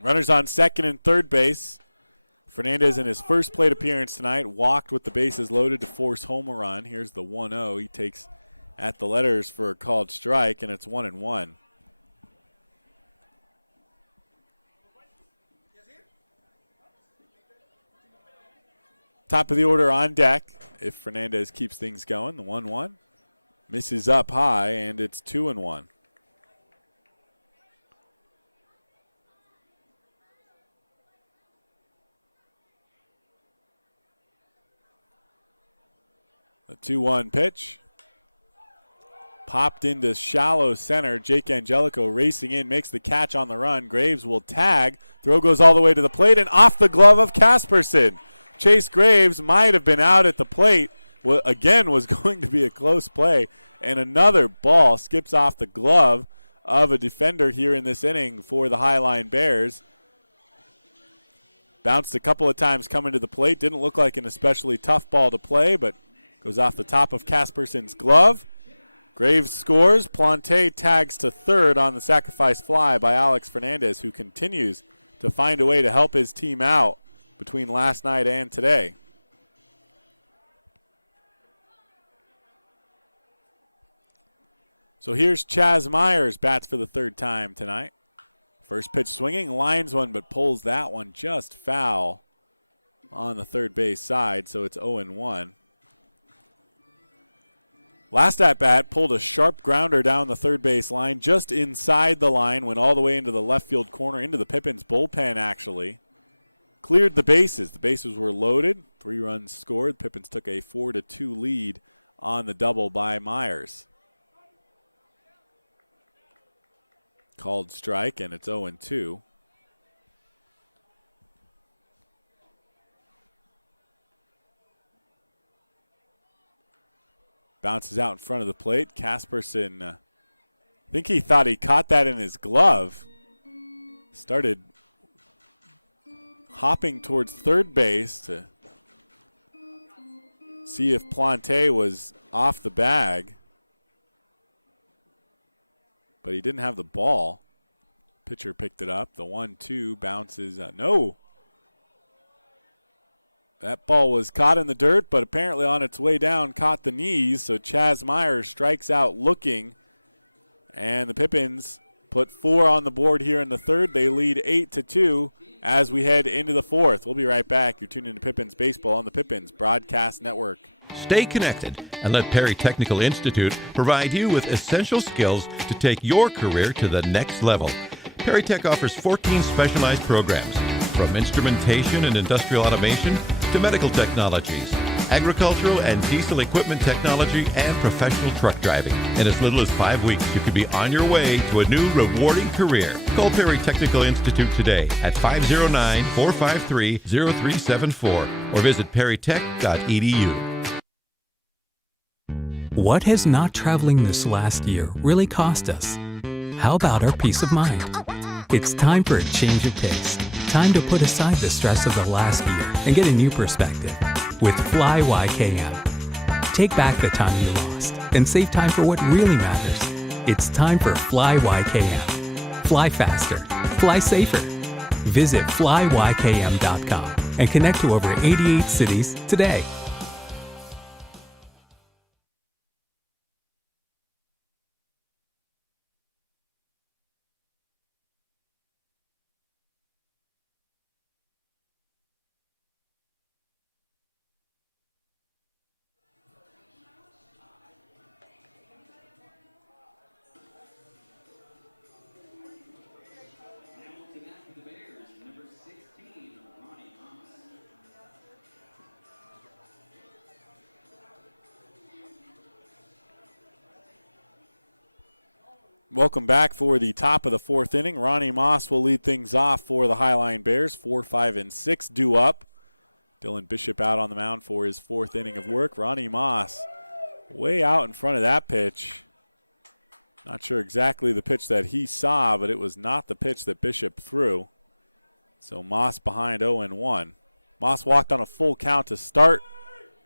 Runners on second and third base. Fernandez in his first plate appearance tonight walked with the bases loaded to force home a run. Here's the 1-0. He takes at the letters for a called strike, and it's 1-1. Top of the order on deck if Fernandez keeps things going. The 1-1 misses up high, and it's 2-1. The 2-1 pitch. Popped into shallow center. Jake Angelico racing in, makes the catch on the run. Graves will tag. Throw goes all the way to the plate and off the glove of Casperson. Chase Graves might have been out at the plate. Again, was going to be a close play. And another ball skips off the glove of a defender here in this inning for the Highline Bears. Bounced a couple of times coming to the plate. Didn't look like an especially tough ball to play, but goes off the top of Casperson's glove. Graves scores. Plante tags to third on the sacrifice fly by Alex Fernandez, who continues to find a way to help his team out between last night and today. So here's Chaz Myers, bats for the third time tonight. First pitch swinging, lines one, but pulls that one just foul on the third base side, so it's 0-1. Last at bat, pulled a sharp grounder down the third base line, just inside the line, went all the way into the left field corner, into the Pippins bullpen actually. Cleared the bases. The bases were loaded. 3 runs scored. Pippins took a 4-2 lead on the double by Myers. Called strike, and it's 0-2. Bounces out in front of the plate. Casperson, I think he thought he caught that in his glove. Started hopping towards third base to see if Plante was off the bag. But he didn't have the ball. Pitcher picked it up. The 1-2 bounces. No. That ball was caught in the dirt, but apparently on its way down caught the knees. So Chaz Myers strikes out looking. And the Pippins put 4 on the board here in the third. They lead 8-2 as we head into the fourth. We'll be right back. You're tuned into Pippins Baseball on the Pippins Broadcast Network. Stay connected and let Perry Technical Institute provide you with essential skills to take your career to the next level. Perry Tech offers 14 specialized programs, from instrumentation and industrial automation to medical technologies, agricultural and diesel equipment technology, and professional truck driving. In as little as 5 weeks, you could be on your way to a new rewarding career. Call Perry Technical Institute today at 509-453-0374 or visit perrytech.edu. What has not traveling this last year really cost us? How about our peace of mind? It's time for a change of pace. Time to put aside the stress of the last year and get a new perspective with Fly YKM. Take back the time you lost and save time for what really matters. It's time for Fly YKM. Fly faster. Fly safer. Visit flyykm.com and connect to over 88 cities today. Welcome back for the top of the fourth inning. Ronnie Moss will lead things off for the Highline Bears. 4, 5, and 6 due up. Dylan Bishop out on the mound for his fourth inning of work. Ronnie Moss way out in front of that pitch. Not sure exactly the pitch that he saw, but it was not the pitch that Bishop threw. So Moss behind 0-1. Moss walked on a full count to start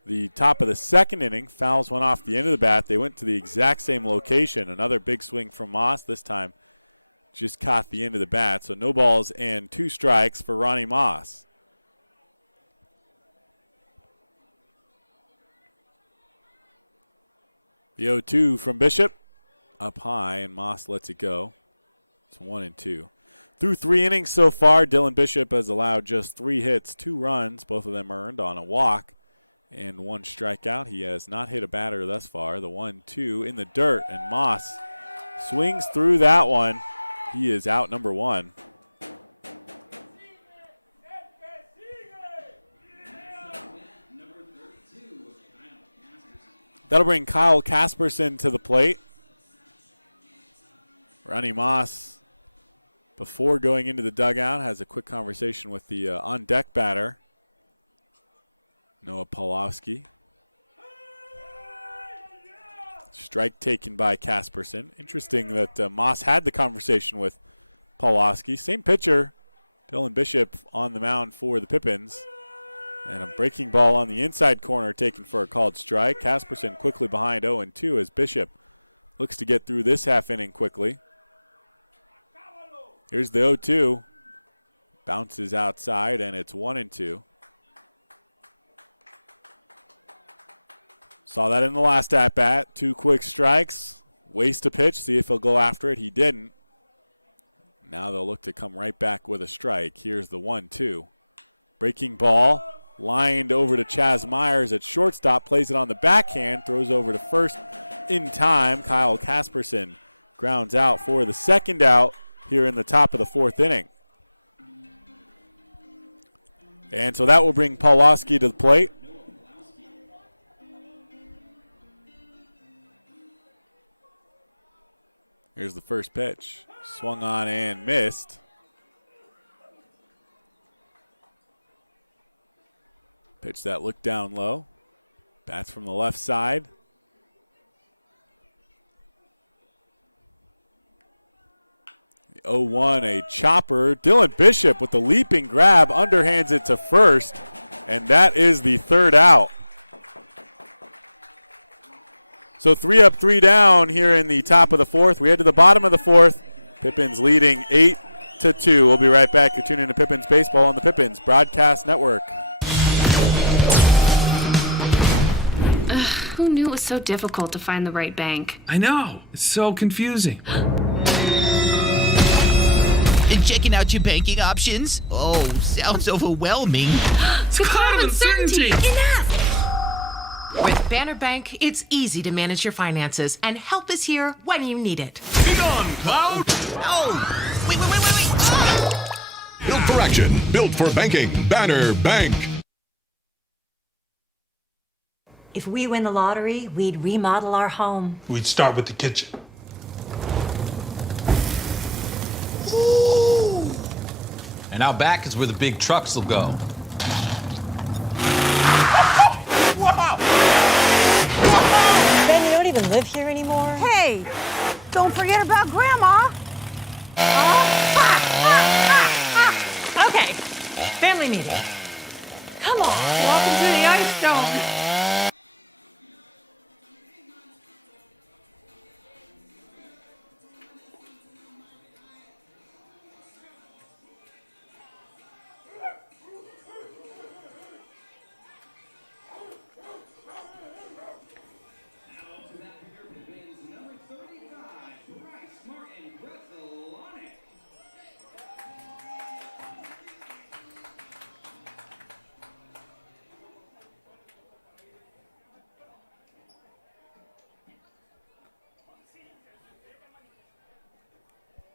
the top of the second inning. Fouls went off the end of the bat. They went to the exact same location. Another big swing from Moss. This time just caught the end of the bat. So no balls and 2 strikes for Ronnie Moss. The 0-2 from Bishop. Up high, and Moss lets it go. It's 1-2. Through 3 innings so far, Dylan Bishop has allowed just 3 hits, 2 runs. Both of them earned on a walk and 1 strikeout. He has not hit a batter thus far. The 1-2 in the dirt, and Moss swings through that one. He is out number 1. That'll bring Kyle Casperson to the plate. Ronnie Moss, before going into the dugout, has a quick conversation with the on-deck batter, Noah Pawlowski. Strike taken by Casperson. Interesting that Moss had the conversation with Pawlowski. Same pitcher, Dylan Bishop, on the mound for the Pippins. And a breaking ball on the inside corner taken for a called strike. Casperson quickly behind 0-2 as Bishop looks to get through this half inning quickly. Here's the 0-2. Bounces outside, and it's 1-2. Saw that in the last at-bat. 2 quick strikes. Waste a pitch. See if he'll go after it. He didn't. Now they'll look to come right back with a strike. Here's the 1-2. Breaking ball. Lined over to Chaz Myers at shortstop. Plays it on the backhand. Throws over to first in time. Kyle Casperson grounds out for the second out here in the top of the fourth inning. And so that will bring Pawlowski to the plate. Here's the first pitch. Swung on and missed. Pitch that looked down low. Bats from the left side. The 0-1, a chopper. Dylan Bishop with the leaping grab, underhands it to first, and that is the third out. So 3 up, 3 down here in the top of the fourth. We head to the bottom of the fourth. Pippins leading 8-2. We'll be right back. You're tuning in to Pippins Baseball on the Pippins Broadcast Network. Who knew it was so difficult to find the right bank? I know. It's so confusing. Checking out your banking options? Oh, sounds overwhelming. Secure uncertainty. Enough! With Banner Bank, it's easy to manage your finances, and help is here when you need it. Hang on, Cloud! Oh, wait. No correction. Built for banking. Banner Bank. If we win the lottery, we'd remodel our home. We'd start with the kitchen. Ooh. And out back is where the big trucks will go. Ben, you don't even live here anymore? Hey, don't forget about Grandma. Family meeting. Come on, welcome to the Ice Dome.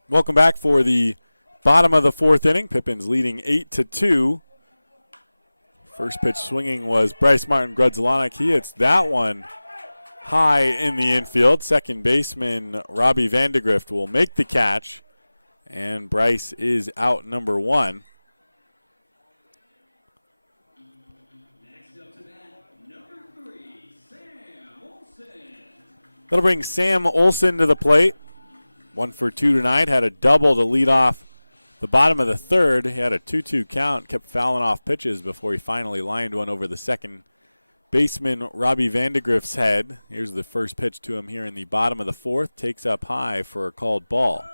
Welcome back for the bottom of the fourth inning. Pippins leading 8-2. First pitch swinging was Bryce Martin Grudzelanek. He hits that one high in the infield. Second baseman Robbie Vandegrift will make the catch, and Bryce is out number one. That'll bring Sam Olson to the plate. 1 for 2 tonight. Had a double to lead off the bottom of the third. He had a 2-2 count, kept fouling off pitches before he finally lined one over the second baseman Robbie Vandegrift's head. Here's the first pitch to him here in the bottom of the fourth. Takes up high for a called ball.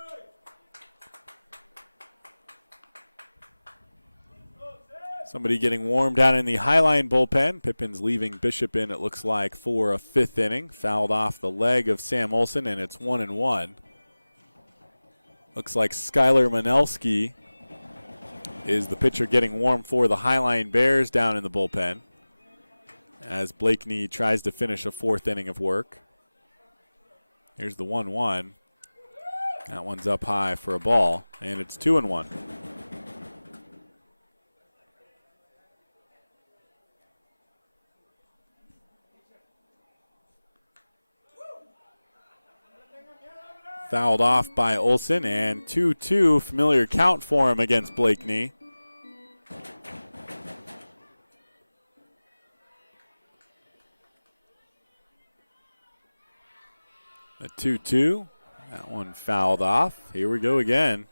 Somebody getting warmed out in the Highline bullpen. Pippins leaving Bishop in, it looks like, for a fifth inning. Fouled off the leg of Sam Olson, and it's 1-1. Looks like Skylar Manelski is the pitcher getting warm for the Highline Bears down in the bullpen as Blakeney tries to finish a fourth inning of work. Here's the 1-1. That one's up high for a ball, and it's 2-1. Fouled off by Olson, and 2-2, familiar count for him against Blakeney. A 2-2, that one fouled off. Here we go again.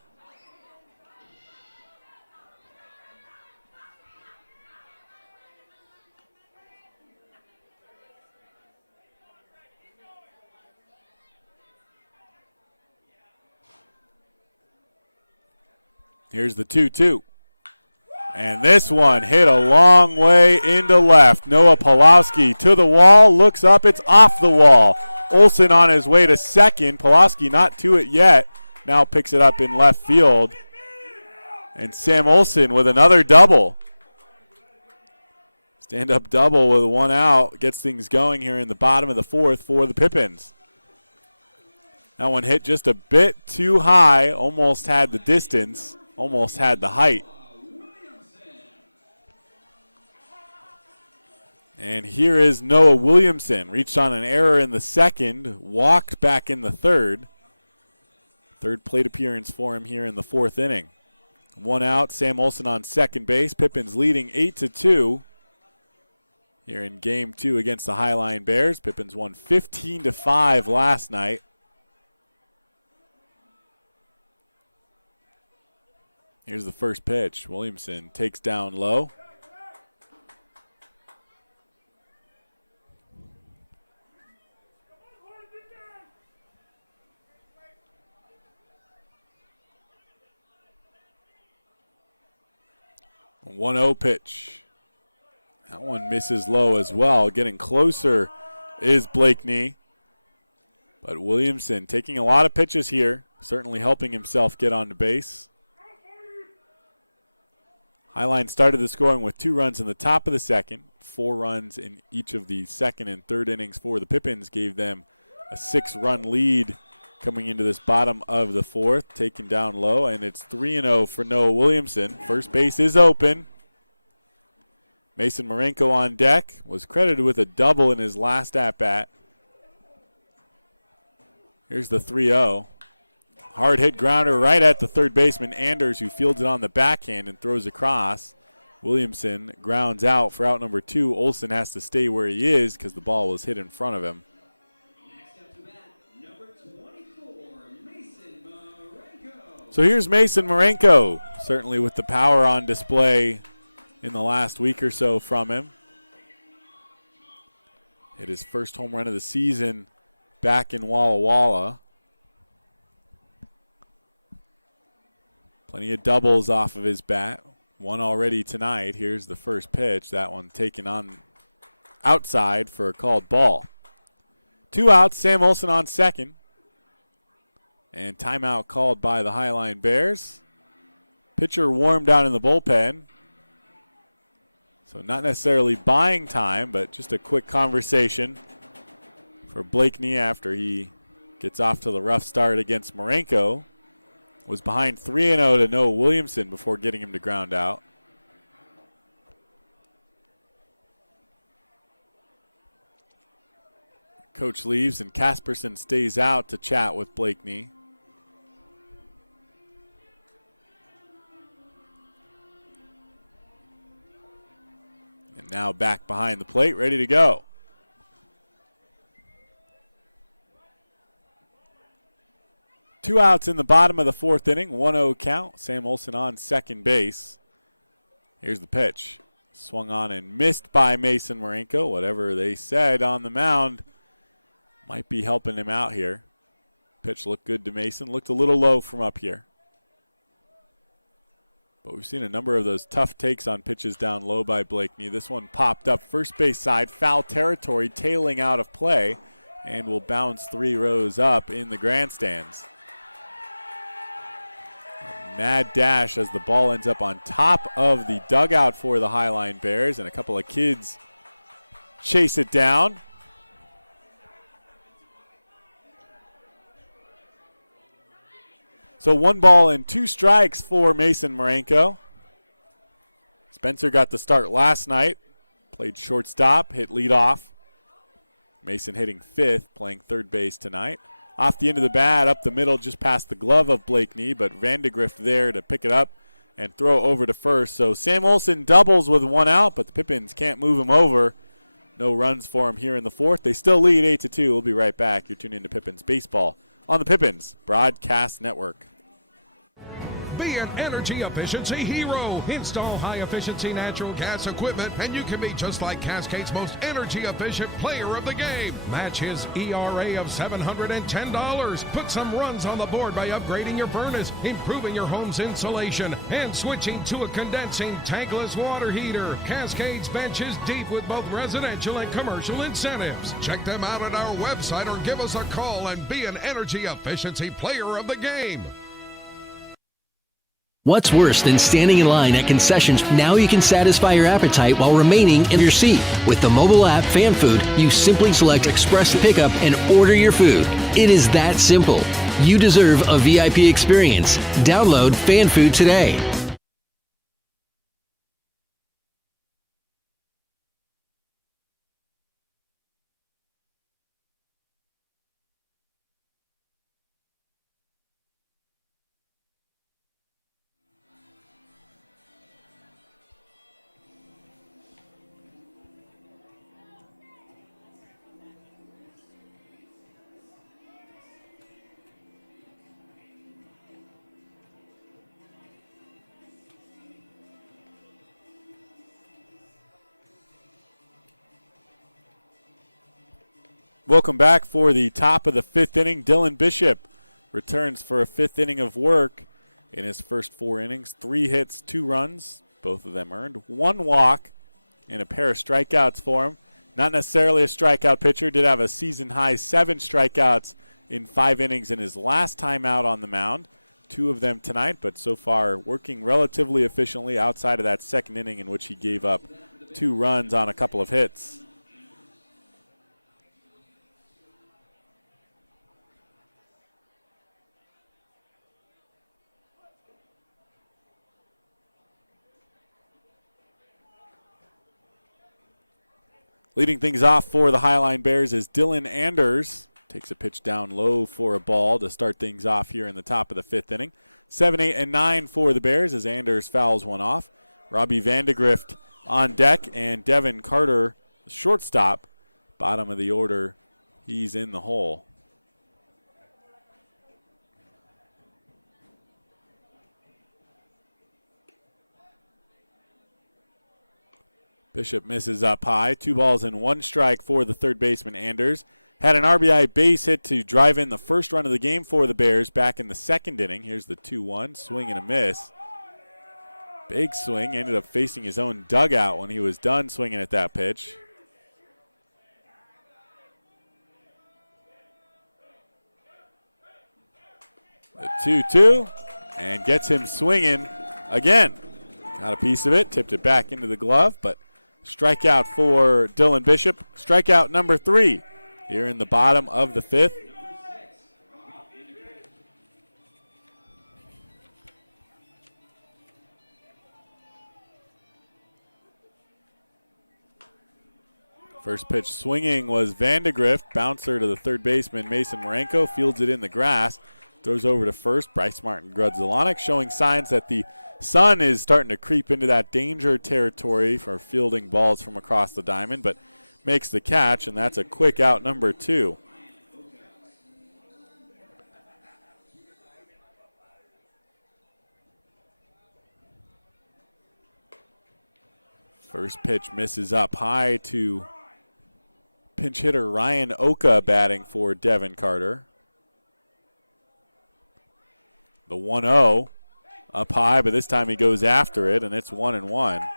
Here's the 2-2. And this one hit a long way into left. Noah Pawlowski to the wall, looks up, it's off the wall. Olson on his way to second. Pawlowski not to it yet. Now picks it up in left field. And Sam Olson with another double. Stand-up double with one out. Gets things going here in the bottom of the fourth for the Pippins. That one hit just a bit too high. Almost had the distance. Almost had the height. And here is Noah Williamson. Reached on an error in the second, walked back in the third. Third plate appearance for him here in the fourth inning. One out, Sam Olson on second base. Pippins leading 8-2 here in game 2 against the Highline Bears. Pippins won 15-5 last night. Here's the first pitch. Williamson takes down low. A 1-0 pitch. That one misses low as well. Getting closer is Blakeney. But Williamson taking a lot of pitches here. Certainly helping himself get on the base. Highline started the scoring with 2 runs in the top of the second. 4 runs in each of the second and third innings for the Pippins gave them a 6-run lead coming into this bottom of the fourth. Taken down low, and it's 3-0 for Noah Williamson. First base is open. Mason Marenko on deck. Was credited with a double in his last at-bat. Here's the 3-0. Hard hit grounder right at the third baseman, Anders, who fields it on the backhand and throws across. Williamson grounds out for out number 2. Olson has to stay where he is because the ball was hit in front of him. So here's Mason Marenko. certainly with the power on display in the last week or so from him. Hit his first home run of the season back in Walla Walla. Plenty of doubles off of his bat. One already tonight. Here's the first pitch. That one taken on outside for a called ball. 2 outs, Sam Olson on second. And timeout called by the Highline Bears. Pitcher warmed down in the bullpen. So not necessarily buying time, but just a quick conversation for Blakeney after he gets off to the rough start against Marenko. Was behind 3-0 to Noah Williamson before getting him to ground out. Coach leaves and Casperson stays out to chat with Blakeney. And now back behind the plate, ready to go. Two outs in the bottom of the fourth inning, 1-0 count. Sam Olson on second base. Here's the pitch. Swung on and missed by Mason Marenko. Whatever they said on the mound might be helping him out here. Pitch looked good to Mason. Looked a little low from up here. But we've seen a number of those tough takes on pitches down low by Blakeney. This one popped up first base side, foul territory, tailing out of play, and will bounce 3 rows up in the grandstands. Mad dash as the ball ends up on top of the dugout for the Highline Bears, and a couple of kids chase it down. So 1 ball and 2 strikes for Mason Marenko. Spencer got the start last night, played shortstop, hit leadoff. Mason hitting 5th, playing third base tonight. Off the end of the bat, up the middle, just past the glove of Blakeney, but Vandegrift there to pick it up and throw it over to first. So Sam Olson doubles with 1 out, but the Pippins can't move him over. No runs for him here in the fourth. They still lead 8-2. We'll be right back. You're tuned into Pippins Baseball on the Pippins Broadcast Network. Be an energy efficiency hero. Install high-efficiency natural gas equipment, and you can be just like Cascade's most energy-efficient player of the game. Match his ERA of $710. Put some runs on the board by upgrading your furnace, improving your home's insulation, and switching to a condensing tankless water heater. Cascade's bench is deep with both residential and commercial incentives. Check them out at our website or give us a call and be an energy efficiency player of the game. What's worse than standing in line at concessions? Now you can satisfy your appetite while remaining in your seat. With the mobile app Fan Food, you simply select Express Pickup and order your food. It is that simple. You deserve a VIP experience. Download Fan Food today. Welcome back for the top of the 5th inning. Dylan Bishop returns for a 5th inning of work in his first 4 innings. 3 hits, 2 runs, both of them earned. 1 walk and a pair of strikeouts for him. Not necessarily a strikeout pitcher. Did have a season-high 7 strikeouts in 5 innings in his last time out on the mound. 2 of them tonight, but so far working relatively efficiently outside of that 2nd inning in which he gave up 2 runs on a couple of hits. Leading things off for the Highline Bears is Dylan Anders. Takes a pitch down low for a ball to start things off here in the top of the 5th inning. 7, 8, and 9 for the Bears as Anders fouls one off. Robbie Vandegrift on deck, and Devin Carter, shortstop, bottom of the order. He's in the hole. Bishop misses up high. 2 balls and 1 strike for the third baseman, Anders. Had an RBI base hit to drive in the first run of the game for the Bears back in the second inning. Here's the 2-1, swing and a miss. Big swing, ended up facing his own dugout when he was done swinging at that pitch. The 2-2, and gets him swinging again. Got a piece of it, tipped it back into the glove, but strikeout for Dylan Bishop. Strikeout number 3 here in the bottom of the 5th. First pitch swinging was Vandegrift. Bouncer to the third baseman, Mason Marenko. Fields it in the grass. Throws over to first. Bryce Martin Grudzilonic showing signs that the sun is starting to creep into that danger territory for fielding balls from across the diamond, but makes the catch, and that's a quick out number 2. First pitch misses up high to pinch hitter Ryan Oka batting for Devin Carter. The 1-0 up high, but this time he goes after it, and it's 1-1.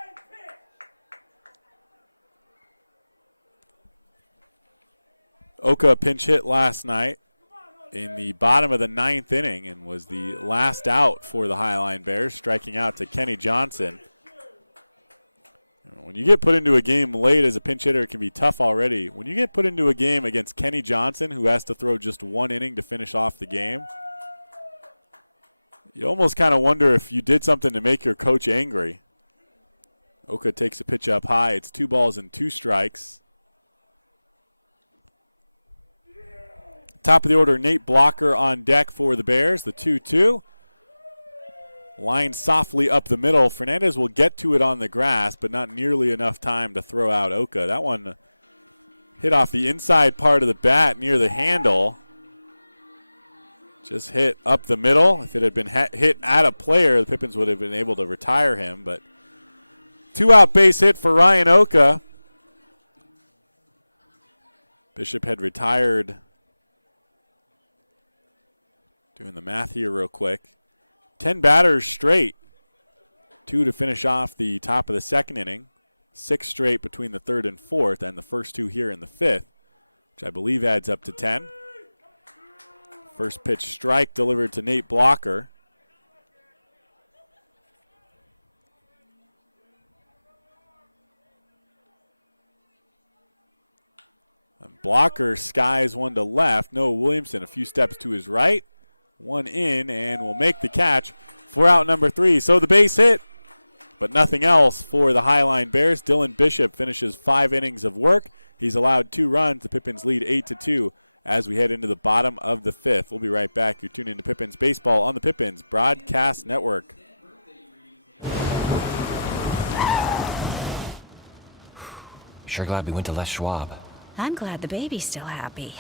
Oka pinch hit last night in the bottom of the 9th inning and was the last out for the Highline Bears, striking out to Kenny Johnson. When you get put into a game late as a pinch hitter, it can be tough already. When you get put into a game against Kenny Johnson, who has to throw just 1 inning to finish off the game, you almost kind of wonder if you did something to make your coach angry. Oka takes a pitch up high. It's 2 balls and 2 strikes. Top of the order, Nate Blocker on deck for the Bears. The 2-2. Line softly up the middle. Fernandez will get to it on the grass, but not nearly enough time to throw out Oka. That one hit off the inside part of the bat near the handle. Just hit up the middle. If it had been hit at a player, the Pippins would have been able to retire him. But 2-out base hit for Ryan Oka. Bishop had retired. Doing the math here real quick. 10 batters straight. 2 to finish off the top of the second inning. 6 straight between the 3rd and 4th, and the first 2 here in the 5th, which I believe adds up to 10. First pitch strike delivered to Nate Blocker. And Blocker skies one to left. Noah Williamson a few steps to his right. 1 in, and will make the catch for out number 3. So the base hit, but nothing else for the Highline Bears. Dylan Bishop finishes 5 innings of work. He's allowed 2 runs. The Pippins lead 8-2 as we head into the bottom of the 5th. We'll be right back. You're tuned into Pippins Baseball on the Pippins Broadcast Network. Sure glad we went to Les Schwab. I'm glad the baby's still happy.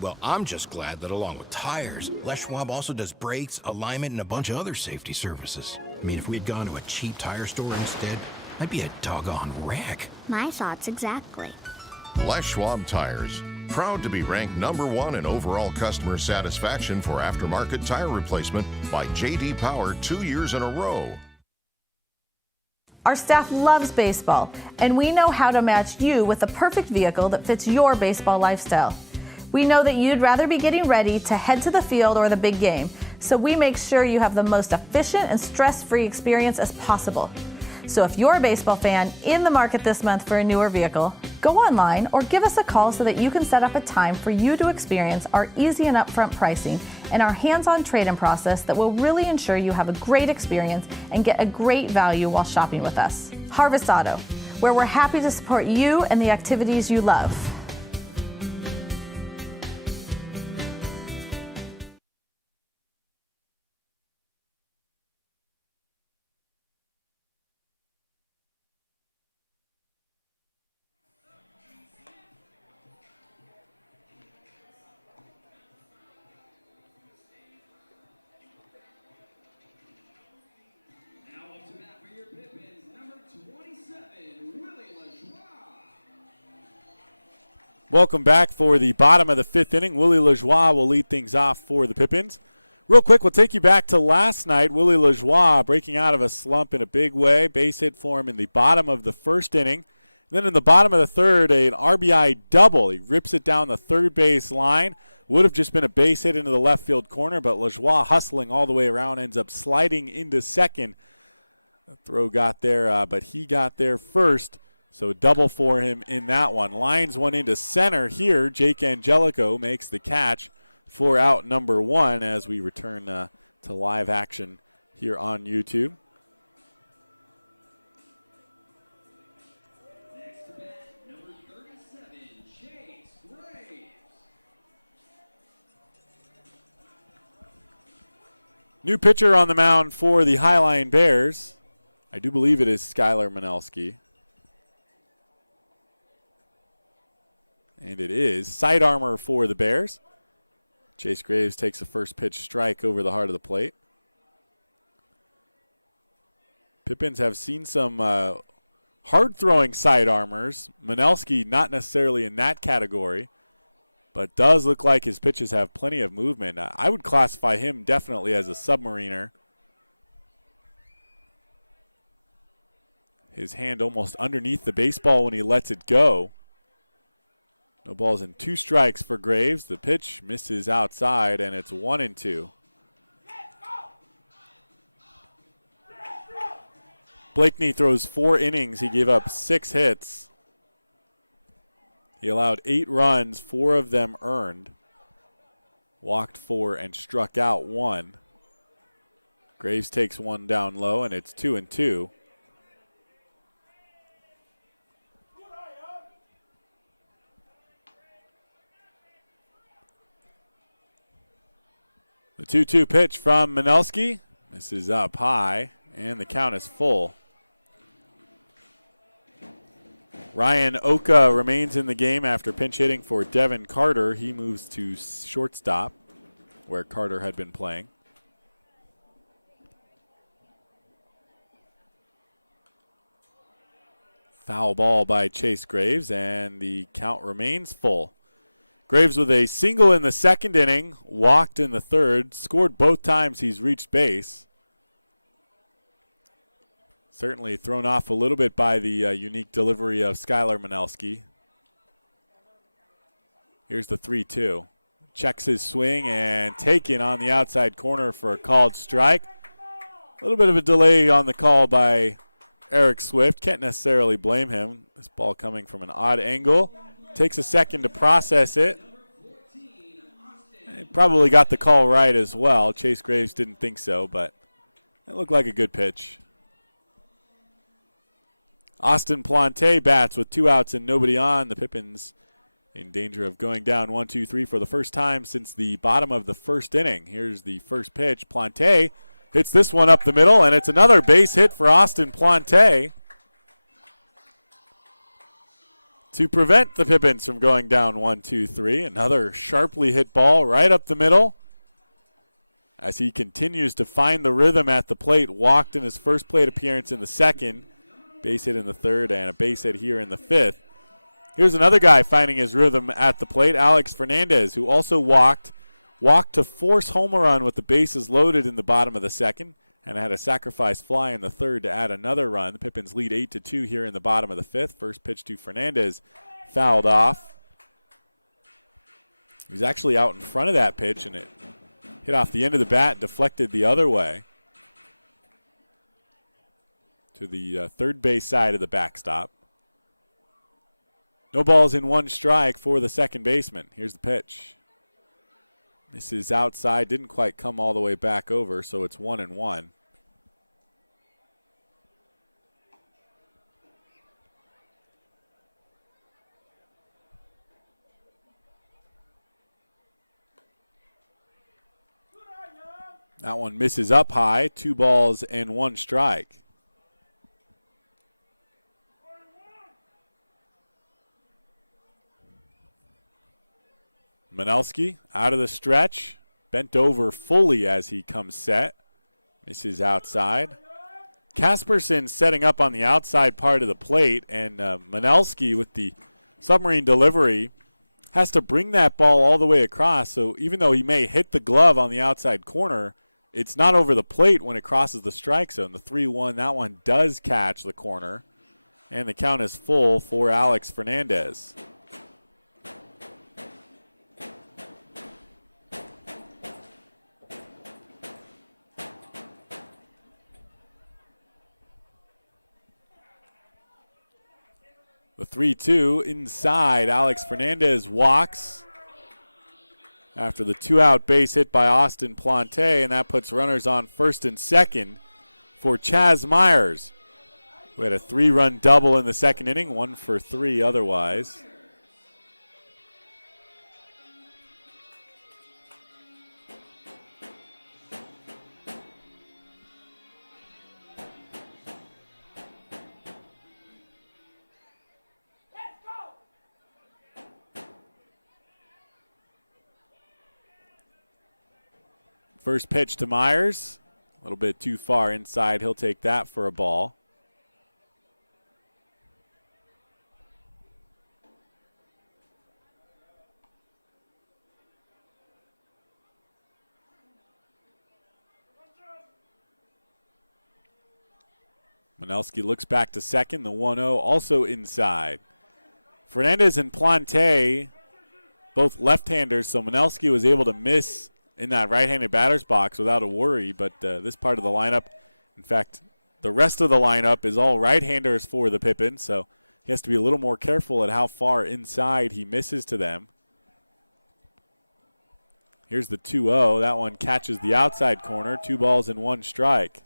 Well, I'm just glad that along with tires, Les Schwab also does brakes, alignment, and a bunch of other safety services. I mean, if we had gone to a cheap tire store instead, I'd be a doggone wreck. My thoughts exactly. Les Schwab Tires. Proud to be ranked #1 in overall customer satisfaction for aftermarket tire replacement by J.D. Power 2 years in a row. Our staff loves baseball, and we know how to match you with the perfect vehicle that fits your baseball lifestyle. We know that you'd rather be getting ready to head to the field or the big game, so we make sure you have the most efficient and stress-free experience as possible. So if you're a baseball fan in the market this month for a newer vehicle, go online or give us a call so that you can set up a time for you to experience our easy and upfront pricing and our hands-on trade-in process that will really ensure you have a great experience and get a great value while shopping with us. Harvest Auto, where we're happy to support you and the activities you love. Now up to bat for your Pippins, number 27, William. Welcome back for the bottom of the 5th inning. Willie Lajoie will lead things off for the Pippins. Real quick, we'll take you back to last night. Willie Lajoie breaking out of a slump in a big way. Base hit for him in the bottom of the 1st inning. Then in the bottom of the 3rd, an RBI double. He rips it down the third base line. Would have just been a base hit into the left field corner, but Lajoie hustling all the way around ends up sliding into second. The throw got there, but he got there first. So double for him in that one. Lines one into center here. Jake Angelico makes the catch for out number 1 as we return to live action here on YouTube. New pitcher on the mound for the Highline Bears. I do believe it is Skylar Manelski. And it is side armor for the Bears. Chase Graves takes a first pitch strike over the heart of the plate. Pippins have seen some hard-throwing side armors. Manelski not necessarily in that category, but does look like his pitches have plenty of movement. I would classify him definitely as a submariner. His hand almost underneath the baseball when he lets it go. No balls and 2 strikes for Graves. The pitch misses outside, and it's 1-2. Blakeney throws 4 innings. He gave up 6 hits. He allowed 8 runs, 4 of them earned. Walked 4 and struck out 1. Graves takes 1 down low, and it's 2-2. The 2-2 pitch from Manelski. This is up high, and the count is full. Ryan Oka remains in the game after pinch hitting for Devin Carter. He moves to shortstop, where Carter had been playing. Foul ball by Chase Graves, and the count remains full. Graves with a single in the 2nd inning, walked in the 3rd, scored both times he's reached base. Certainly thrown off a little bit by the unique delivery of Skylar Manelski. Here's the 3-2. Checks his swing and taken on the outside corner for a called strike. A little bit of a delay on the call by Eric Swift. Can't necessarily blame him. This ball coming from an odd angle. Takes a second to process it. And probably got the call right as well. Chase Graves didn't think so, but it looked like a good pitch. Austin Plante bats with 2 outs and nobody on. The Pippins in danger of going down 1-2-3 for the first time since the bottom of the 1st inning. Here's the first pitch. Plante hits this one up the middle, and it's another base hit for Austin Plante to prevent the Pippins from going down 1-2-3. Another sharply hit ball right up the middle as he continues to find the rhythm at the plate. Walked in his first plate appearance in the 2nd, base hit in the 3rd, and a base hit here in the 5th. Here's another guy finding his rhythm at the plate, Alex Fernandez, who also walked to force home run with the bases loaded in the bottom of the 2nd, and had a sacrifice fly in the 3rd to add another run. The Pippins lead 8-2 here in the bottom of the 5th. First pitch to Fernandez, fouled off. He was actually out in front of that pitch, and it hit off the end of the bat and deflected the other way to the third base side of the backstop. No balls in 1 strike for the second baseman. Here's the pitch. This is outside, didn't quite come all the way back over, so it's 1-1. That one misses up high, 2 balls and 1 strike. Manelski out of the stretch, bent over fully as he comes set. Misses outside. Kasperson setting up on the outside part of the plate, and Manelski with the submarine delivery has to bring that ball all the way across. So even though he may hit the glove on the outside corner, it's not over the plate when it crosses the strike zone. The 3-1, that one does catch the corner. And the count is full for Alex Fernandez. The 3-2 inside. Alex Fernandez walks after the 2-out base hit by Austin Plante, and that puts runners on first and second for Chaz Myers, who had a 3-run double in the second inning, 1 for 3 otherwise. First pitch to Myers, a little bit too far inside. He'll take that for a ball. Manelski looks back to second. The 1-0 also inside. Fernandez and Plante, both left-handers, so Manelski was able to miss in that right-handed batter's box without a worry, but this part of the lineup, in fact, the rest of the lineup is all right-handers for the Pippins, so he has to be a little more careful at how far inside he misses to them. Here's the 2-0. That one catches the outside corner. 2 balls and 1 strike.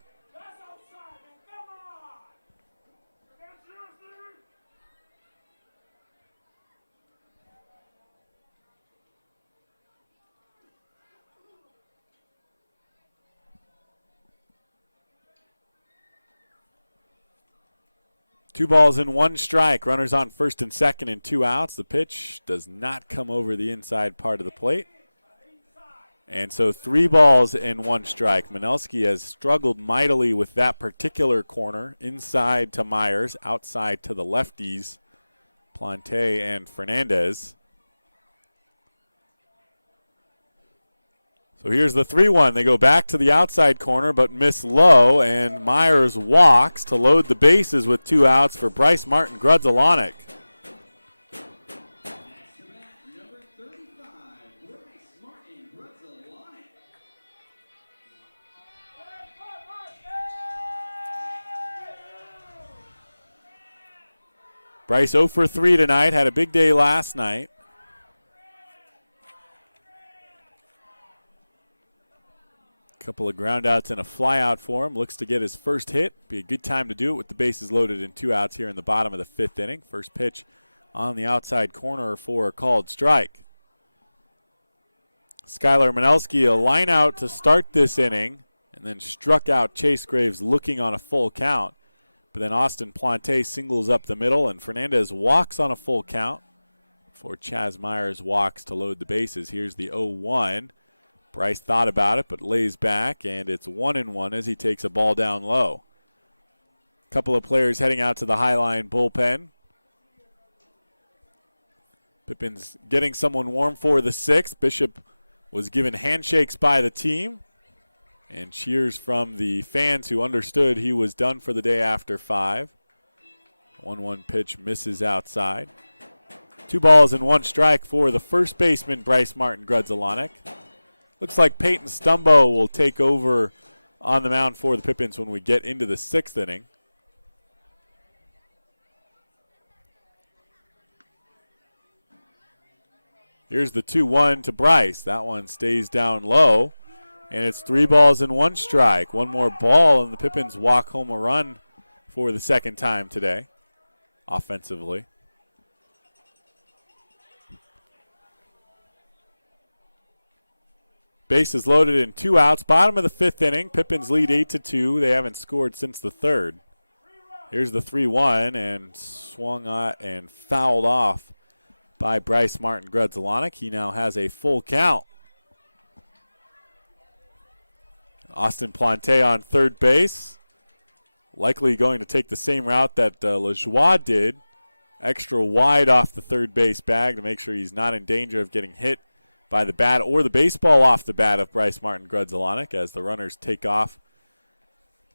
Two balls and 1 strike. Runners on first and second and 2 outs. The pitch does not come over the inside part of the plate. And so 3 balls and 1 strike. Manelski has struggled mightily with that particular corner. Inside to Myers, outside to the lefties, Plante and Fernandez. So here's the 3-1. They go back to the outside corner but miss low, and Myers walks to load the bases with 2 outs for Bryce Martin Grudzalonic. Bryce 0 for 3 tonight, had a big day last night. Couple of groundouts and a flyout for him. Looks to get his first hit. Be a good time to do it with the bases loaded and 2 outs here in the bottom of the 5th inning. First pitch on the outside corner for a called strike. Skylar Manelski, a line out to start this inning, and then struck out Chase Graves looking on a full count. But then Austin Plante singles up the middle, and Fernandez walks on a full count before Chaz Myers walks to load the bases. Here's the 0-1. Bryce thought about it but lays back, and it's 1-1 as he takes a ball down low. Couple of players heading out to the Highline bullpen. Pippins getting someone warm for the 6th. Bishop was given handshakes by the team and cheers from the fans who understood he was done for the day after 5. 1-1 pitch misses outside. 2 balls and 1 strike for the first baseman, Bryce Martin Grudzalonic. Looks like Peyton Stumbo will take over on the mound for the Pippins when we get into the 6th inning. Here's the 2-1 to Bryce. That one stays down low, and it's 3 balls and 1 strike. One more ball, and the Pippins walk home a run for the second time today, offensively. Bases loaded and 2 outs. Bottom of the 5th inning. Pippins lead 8-2. They haven't scored since the 3rd. Here's the 3-1, and swung at and fouled off by Bryce Martin Grudzalonic. He now has a full count. Austin Plante on third base. Likely going to take the same route that LeJoie did extra wide off the third base bag to make sure he's not in danger of getting hit by the bat or the baseball off the bat of Bryce Martin Grudzelanek as the runners take off.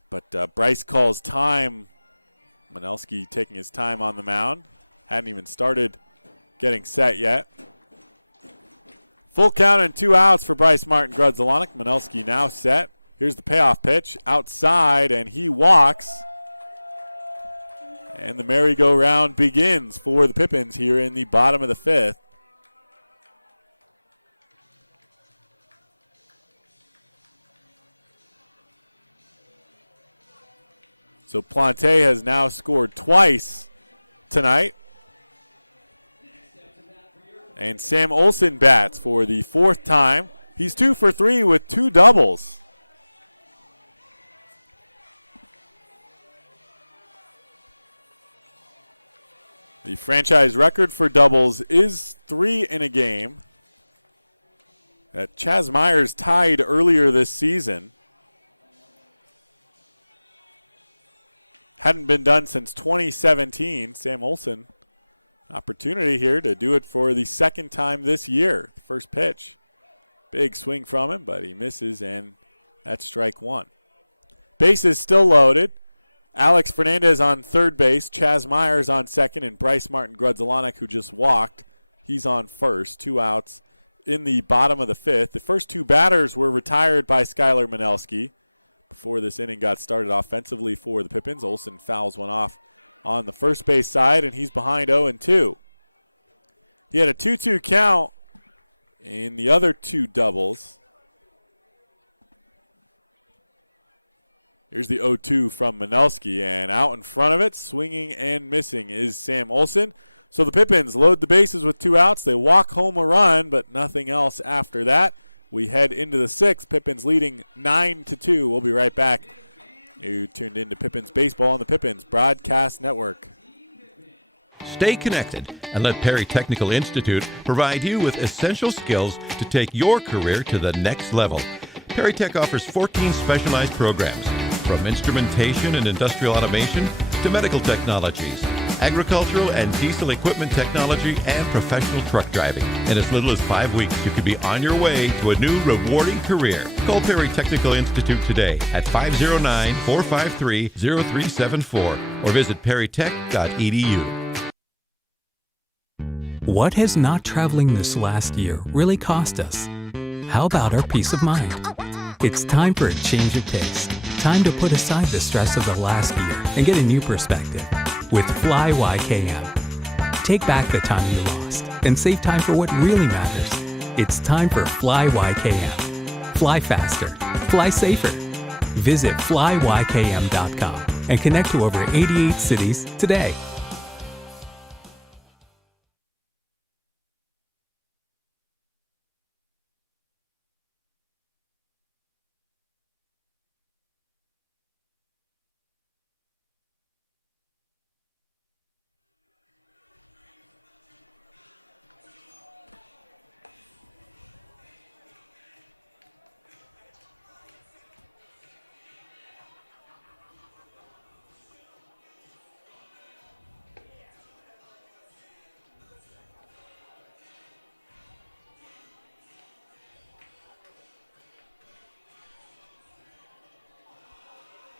But Bryce calls time. Manelski taking his time on the mound. Hadn't even started getting set yet. Full count and 2 outs for Bryce Martin Grudzelanek. Manelski now set. Here's the payoff pitch outside, and he walks. And the merry-go-round begins for the Pippins here in the bottom of the 5th. So Plante has now scored twice tonight. And Sam Olson bats for the 4th time. He's 2 for 3 with 2 doubles. The franchise record for doubles is 3 in a game that Chaz Myers tied earlier this season. Hadn't been done since 2017. Sam Olson, opportunity here to do it for the 2nd time this year. First pitch. Big swing from him, but he misses, and that's strike 1. Bases still loaded. Alex Fernandez on third base, Chaz Myers on second, and Bryce Martin Grudzelanek, who just walked, he's on first. 2 outs in the bottom of the 5th. The first 2 batters were retired by Skylar Manelski before this inning got started offensively for the Pippins. Olson fouls one off on the first base side, and he's behind 0-2. He had a 2-2 count in the other 2 doubles. Here's the 0-2 from Manelski, and out in front of it, swinging and missing, is Sam Olson. So the Pippins load the bases with 2 outs. They walk home a run, but nothing else after that. We head into the 6th. Pippins leading 9-2. We'll be right back. You tuned into Pippins Baseball on the Pippins Broadcast Network. Stay connected and let Perry Technical Institute provide you with essential skills to take your career to the next level. Perry Tech offers 14 specialized programs, from instrumentation and industrial automation to medical technologies, agricultural and diesel equipment technology, and professional truck driving. In as little as 5 weeks, you could be on your way to a new rewarding career. Call Perry Technical Institute today at 509-453-0374 or visit perrytech.edu. What has not traveling this last year really cost us? How about our peace of mind? It's time for a change of pace. Time to put aside the stress of the last year and get a new perspective with Fly YKM. Take back the time you lost and save time for what really matters. It's time for Fly YKM. Fly faster. Fly safer. Visit flyykm.com and connect to over 88 cities today.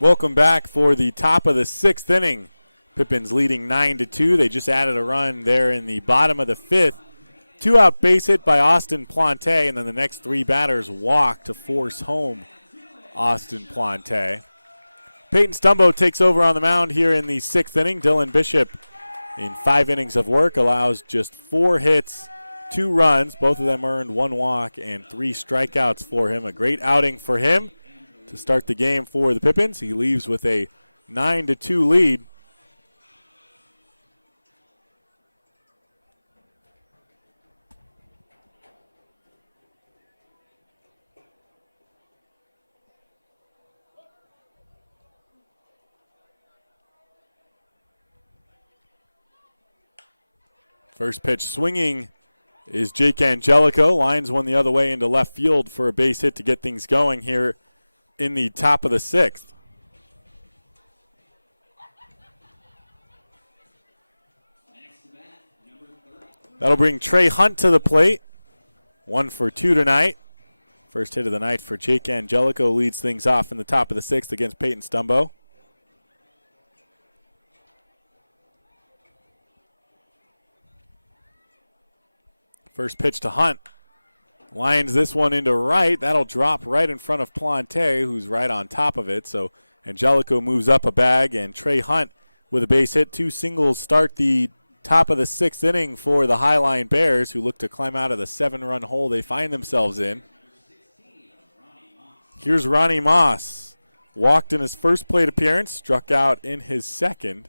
Welcome back for the top of the 6th inning. Pippins leading 9-2. They just added a run there in the bottom of the 5th. 2-out base hit by Austin Plante, and then the next 3 batters walk to force home Austin Plante. Peyton Stumbo takes over on the mound here in the 6th inning. Dylan Bishop, in 5 innings of work, allows just 4 hits, 2 runs. Both of them earned 1 walk and 3 strikeouts for him. A great outing for him to start the game for the Pippins. He leaves with a 9-2 lead. First pitch swinging is Jake Angelico. Lines one the other way into left field for a base hit to get things going here in the top of the 6th. That'll bring Trey Hunt to the plate. 1 for 2 tonight. First hit of the night for Jake Angelico leads things off in the top of the 6th against Peyton Stumbo. First pitch to Hunt. Lines this one into right. That'll drop right in front of Plante, who's right on top of it. So Angelico moves up a bag, and Trey Hunt with a base hit. 2 singles start the top of the 6th inning for the Highline Bears, who look to climb out of the 7-run hole they find themselves in. Here's Ronnie Moss. Walked in his first plate appearance, struck out in his second.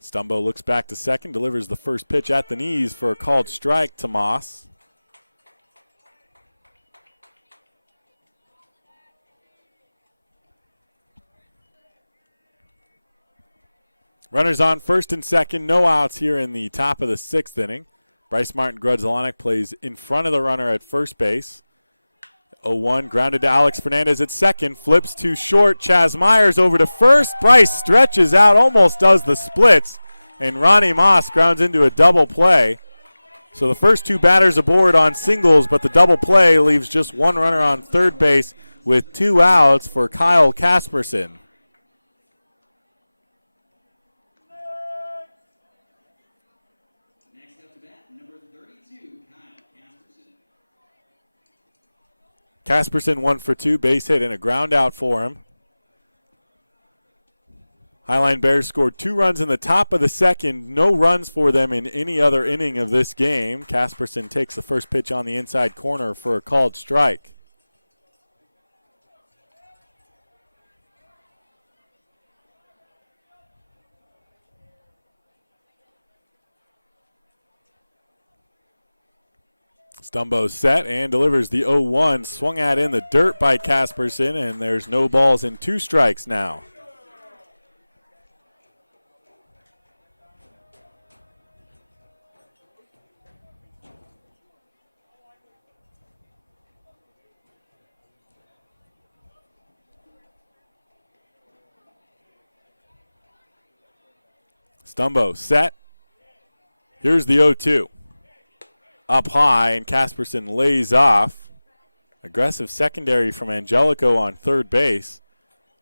Stumbo looks back to second, delivers the first pitch at the knees for a called strike to Moss. Runners on first and second, no outs here in the top of the 6th inning. Bryce Martin Grudzalonic plays in front of the runner at first base. 0-1, grounded to Alex Fernandez at second, flips to short. Chaz Myers over to first. Bryce stretches out, almost does the splits, and Ronnie Moss grounds into a double play. So the first 2 batters aboard on singles, but the double play leaves just 1 runner on third base with 2 outs for Kyle Casperson. Casperson 1 for 2, base hit and a ground out for him. Highline Bears scored 2 runs in the top of the 2nd. No runs for them in any other inning of this game. Casperson takes the first pitch on the inside corner for a called strike. Stumbo set and delivers the 0-1. Swung at in the dirt by Casperson, and there's no balls and 2 strikes now. Stumbo set. Here's the 0-2. Up high, and Casperson lays off. Aggressive secondary from Angelico on third base.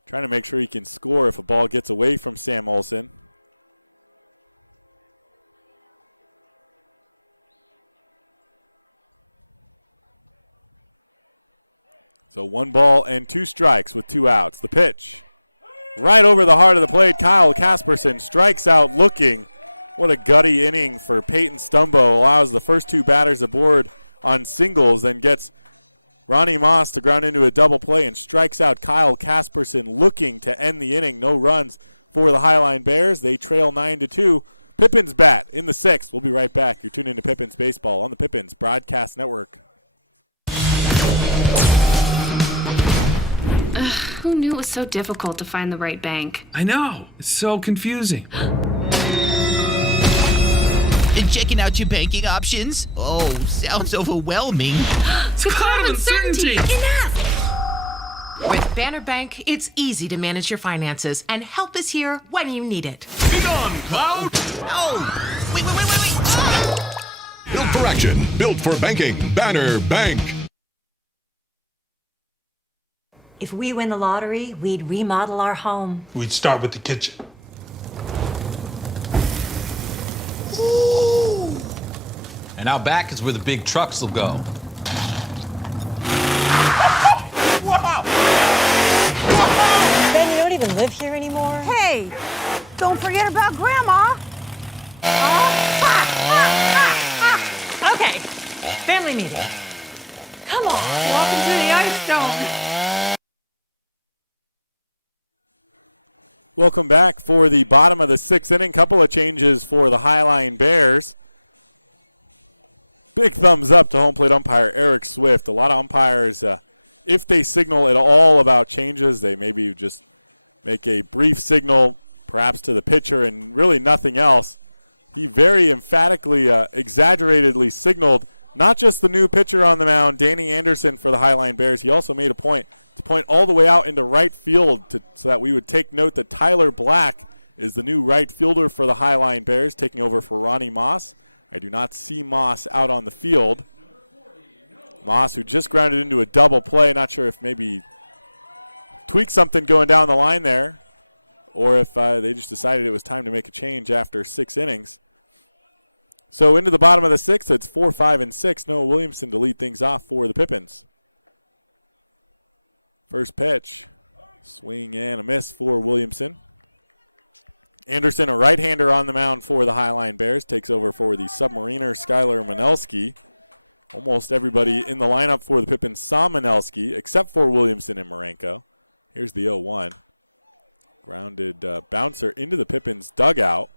Trying to make sure he can score if a ball gets away from Sam Olson. So 1 ball and 2 strikes with 2 outs. The pitch. Right over the heart of the plate, Kyle Casperson strikes out looking. What a gutty inning for Peyton Stumbo. Allows the first 2 batters aboard on singles, then gets Ronnie Moss to ground into a double play and strikes out Kyle Casperson looking to end the inning. No runs for the Highline Bears. They trail 9-2. Pippins bat in the 6th. We'll be right back. You're tuned into Pippins Baseball on the Pippins Broadcast Network. Who knew it was so difficult to find the right bank? I know. It's so confusing. And checking out your banking options? Oh, sounds overwhelming. Become uncertainty. Enough! With Banner Bank, it's easy to manage your finances, and help is here when you need it. Be gone, Cloud! Oh, wait. Built for action, built for banking. Banner Bank. If we win the lottery, we'd remodel our home. We'd start with the kitchen. And out back is where the big trucks will go. Ben, you don't even live here anymore? Hey, don't forget about Grandma. Okay, family meeting. Come on. Welcome to the Ice Dome. Welcome back for the bottom of the 6th inning. Couple of changes for the Highline Bears. Big thumbs up to home plate umpire Eric Swift. A lot of umpires, if they signal at all about changes, they maybe just make a brief signal perhaps to the pitcher and really nothing else. he very emphatically, exaggeratedly signaled not just the new pitcher on the mound, Danny Anderson, for the Highline Bears. He also made a point to point all the way out into right field so that we would take note that Tyler Black is the new right fielder for the Highline Bears, taking over for Ronnie Moss. I do not see Moss out on the field. Moss, who just grounded into a double play, not sure if maybe tweaked something going down the line there, or if they just decided it was time to make a change after 6 innings. So into the bottom of the 6th, it's 4, 5, and 6. Noah Williamson to lead things off for the Pippins. First pitch, swing and a miss for Williamson. Anderson, a right-hander on the mound for the Highline Bears, takes over for the Submariner Skylar Manelski. Almost everybody in the lineup for the Pippins saw Manelski, except for Williamson and Marenko. Here's the 0-1. Grounded bouncer into the Pippins dugout.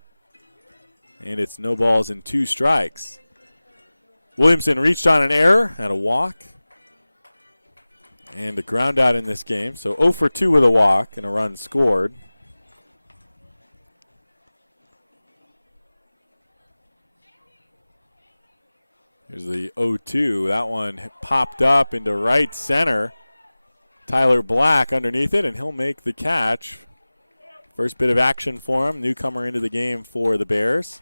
And it's no balls and 2 strikes. Williamson reached on an error, had a walk, and a ground out in this game. So 0 for 2 with a walk and a run scored. Here's the 0-2. That one popped up into right center. Tyler Black underneath it, and he'll make the catch. First bit of action for him, newcomer into the game for the Bears.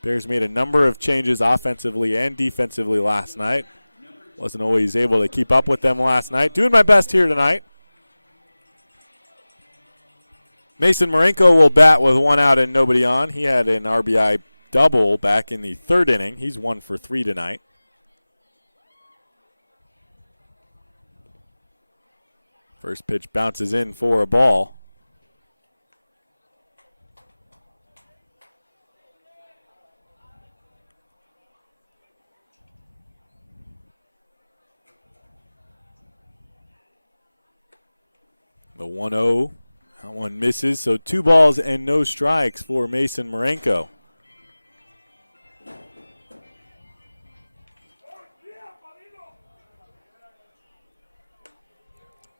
Bears made a number of changes offensively and defensively last night. Wasn't always able to keep up with them last night. Doing my best here tonight. Mason Marenko will bat with 1 out and nobody on. He had an RBI double back in the 3rd inning. He's 1 for 3 tonight. First pitch bounces in for a ball. The 1-0, that one misses, so 2 balls and no strikes for Mason Marenko.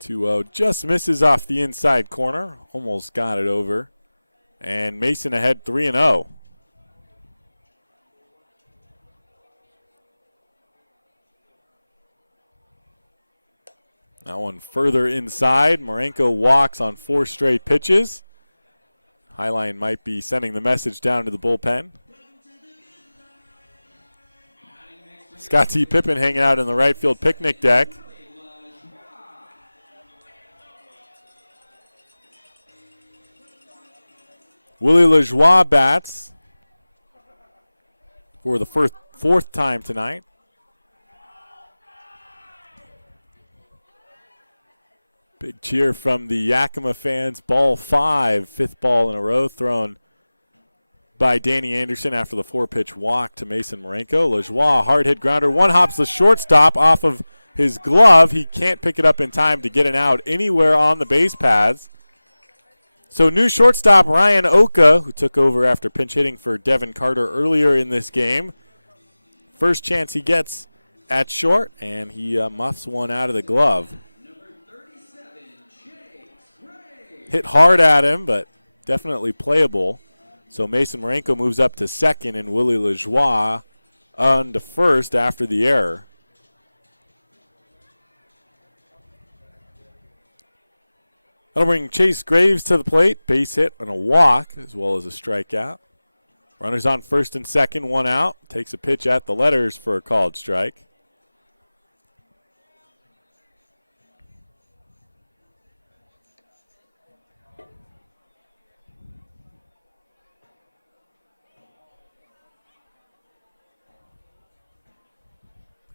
2-0, just misses off the inside corner, almost got it over. And Mason ahead 3-0. That one further inside. Marenko walks on 4 straight pitches. Highline might be sending the message down to the bullpen. Scott T. Pippin hanging out in the right field picnic deck. Willie Lajoie bats for the 4th time tonight. Big cheer from the Yakima fans. Ball 5, 5th ball in a row thrown by Danny Anderson after the 4-pitch walk to Mason Marenko. Lajoie, hard hit grounder. One hops the shortstop off of his glove. He can't pick it up in time to get an out anywhere on the base paths. So new shortstop Ryan Oka, who took over after pinch hitting for Devin Carter earlier in this game. First chance he gets at short, and he muffs one out of the glove. Hit hard at him, but definitely playable. So Mason Marenko moves up to second, and Willie Lajoie on to first after the error. That'll bring Chase Graves to the plate. Base hit and a walk, as well as a strikeout. Runners on first and second, 1 out. Takes a pitch at the letters for a called strike.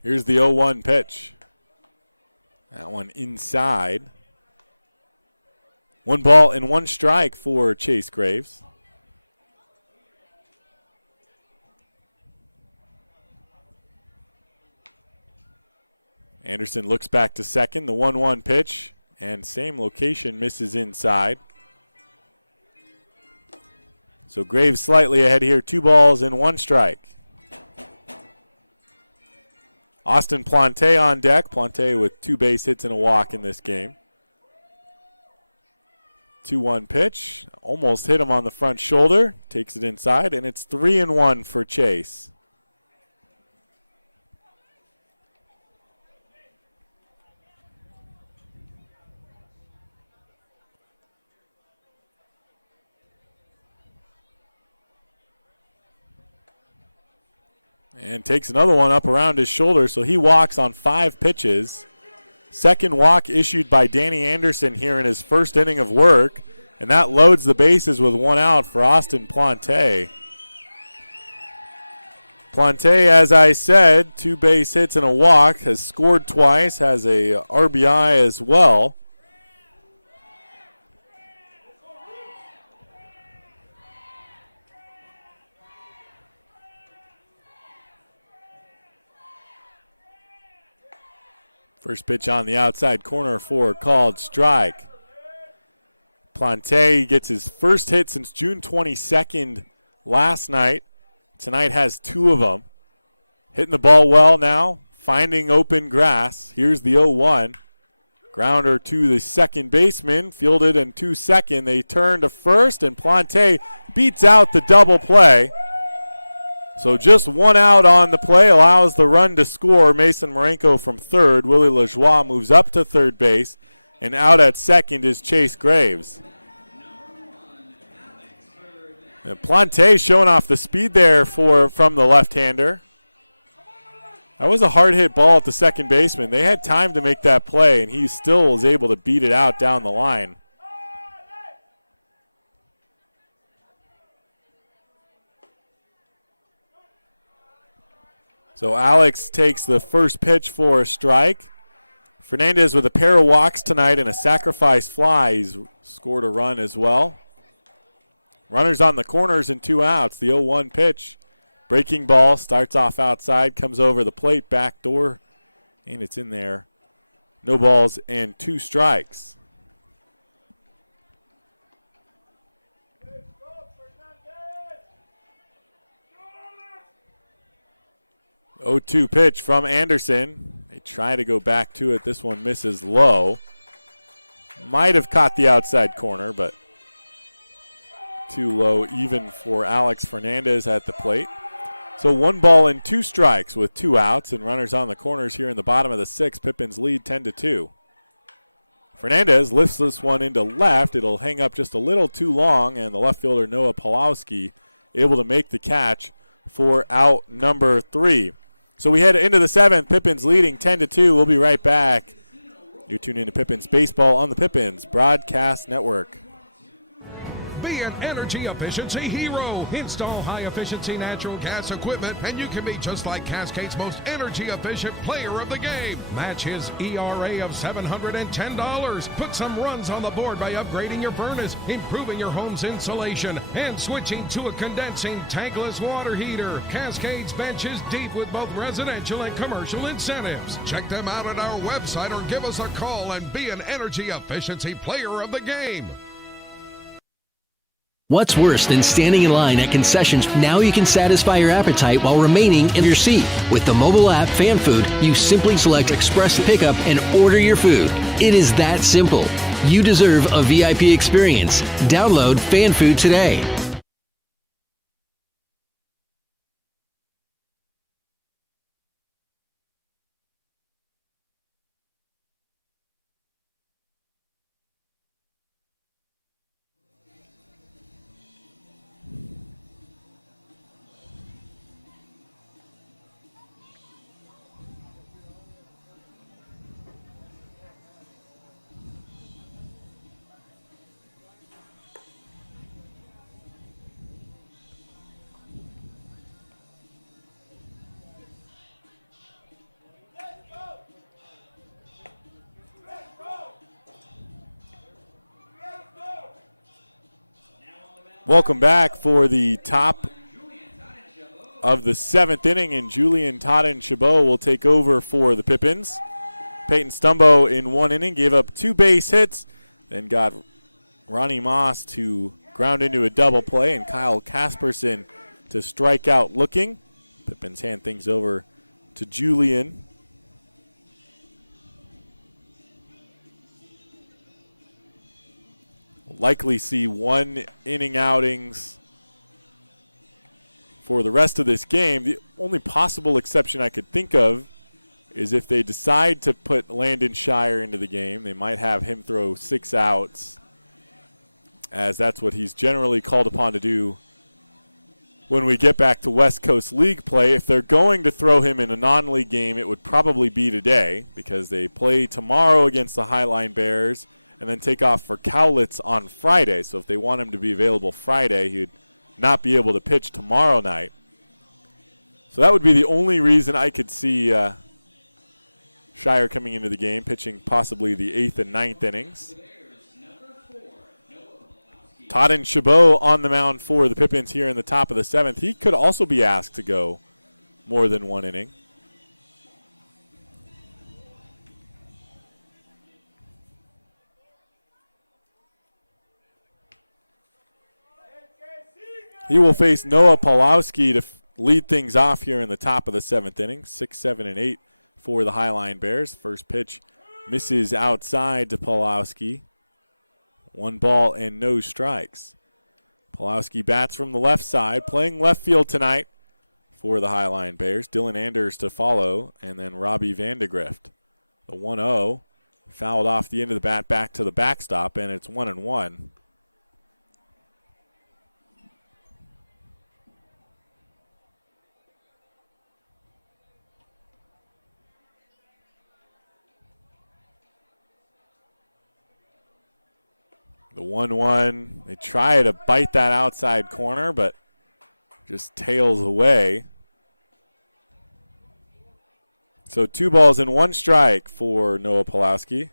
Here's the 0-1 pitch. That one inside. 1 ball and 1 strike for Chase Graves. Anderson looks back to second. The 1-1 pitch, and same location, misses inside. So Graves slightly ahead here. 2 balls and 1 strike. Austin Plante on deck. Plante with 2 base hits and a walk in this game. 2-1 pitch. Almost hit him on the front shoulder. Takes it inside, and it's 3-1 for Chase. And takes another one up around his shoulder, so he walks on 5 pitches. Second walk issued by Danny Anderson here in his first inning of work, and that loads the bases with 1 out for Austin Plante. Plante, as I said, 2 base hits and a walk, has scored twice, has a RBI as well. First pitch on the outside corner for a called strike. Plante gets his first hit since June 22nd last night. Tonight has 2 of them. Hitting the ball well now, finding open grass. Here's the 0-1. Grounder to the second baseman, fielded and to second. They turn to first, and Plante beats out the double play. So just 1 out on the play allows the run to score. Mason Marenko from third. Willie Lajoie moves up to third base. And out at second is Chase Graves. And Plante showing off the speed there from the left-hander. That was a hard hit ball at the second baseman. They had time to make that play, and he still was able to beat it out down the line. So Alex takes the first pitch for a strike. Fernandez with a pair of walks tonight and a sacrifice fly. He's scored a run as well. Runners on the corners and 2 outs. The 0-1 pitch. Breaking ball, starts off outside, comes over the plate, back door, and it's in there. No balls and 2 strikes. Oh, 2 pitch from Anderson. They try to go back to it. This one misses low. Might have caught the outside corner, but too low even for Alex Fernandez at the plate. So 1 ball and 2 strikes with 2 outs and runners on the corners here in the bottom of the 6th. Pippins lead 10-2. Fernandez lifts this one into left. It'll hang up just a little too long, and the left fielder Noah Pawlowski able to make the catch for out number 3. So we head into the 7th. Pippins leading 10-2. We'll be right back. You're tuned into Pippins Baseball on the Pippins Broadcast Network. Be an energy efficiency hero. Install high-efficiency natural gas equipment, and you can be just like Cascade's most energy-efficient player of the game. Match his ERA of $710. Put some runs on the board by upgrading your furnace, improving your home's insulation, and switching to a condensing tankless water heater. Cascade's bench is deep with both residential and commercial incentives. Check them out at our website or give us a call and be an energy efficiency player of the game. What's worse than standing in line at concessions? Now you can satisfy your appetite while remaining in your seat. With the mobile app Fan Food, you simply select Express Pickup and order your food. It is that simple. You deserve a VIP experience. Download Fan Food today. Welcome back for the top of the 7th inning, and Julian Totten Chabot will take over for the Pippins. Peyton Stumbo in 1 inning gave up 2 base hits, then got Ronnie Moss to ground into a double play and Kyle Casperson to strike out looking. Pippins hand things over to Julian. likely see 1 inning outings for the rest of this game. The only possible exception I could think of is if they decide to put Landon Shire into the game. They might have him throw 6 outs, as that's what he's generally called upon to do when we get back to West Coast League play. If they're going to throw him in a non-league game, it would probably be today, because they play tomorrow against the Highline Bears and then take off for Cowlitz on Friday. So if they want him to be available Friday, he would not be able to pitch tomorrow night. So that would be the only reason I could see Shire coming into the game, pitching possibly the 8th and 9th innings. Todd and Chabot on the mound for the Pippins here in the top of the 7th. He could also be asked to go more than 1 inning. He will face Noah Pawlowski to lead things off here in the top of the 7th inning. 6, 7, and 8 for the Highline Bears. First pitch misses outside to Pawlowski. 1 ball and no strikes. Pawlowski bats from the left side, playing left field tonight for the Highline Bears. Dylan Anders to follow, and then Robbie Vandegrift. The 1-0 fouled off the end of the bat back to the backstop, and it's 1-1. The 1-1, they try to bite that outside corner, but just tails away. So 2 balls and 1 strike for Noah Pawlowski.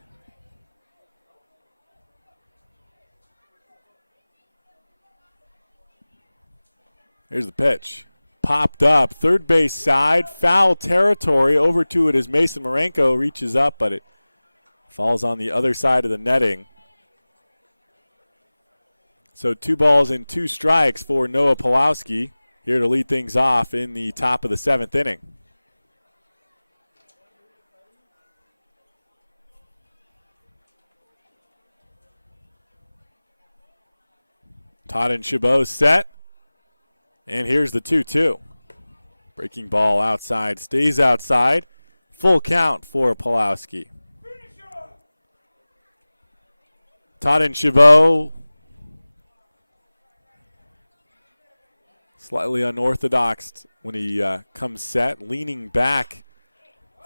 Here's the pitch. Popped up, third base side, foul territory. Over to it as Mason Marenko reaches up, but it falls on the other side of the netting. So 2 balls and 2 strikes for Noah Pawlowski here to lead things off in the top of the 7th inning. Todd and Chabot set. And here's the 2-2. Breaking ball outside, stays outside. Full count for Pawlowski. Todd and Chabot, slightly unorthodox when he comes set, leaning back.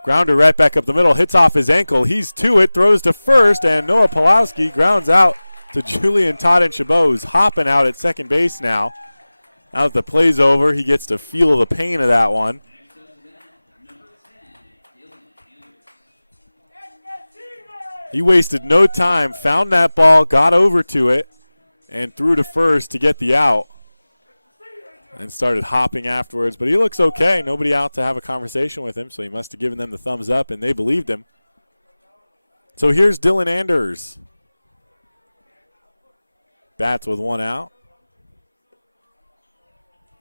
Grounder right back up the middle, hits off his ankle. He's to it, throws to first, and Noah Pawlowski grounds out to Julian Todd and Chabot, who's hopping out at second base now. Now that the play's over, he gets to feel the pain of that one. He wasted no time, found that ball, got over to it, and threw to first to get the out. And started hopping afterwards, but he looks okay. Nobody out to have a conversation with him, so he must have given them the thumbs up, and they believed him. So here's Dylan Anders. Bats with 1 out.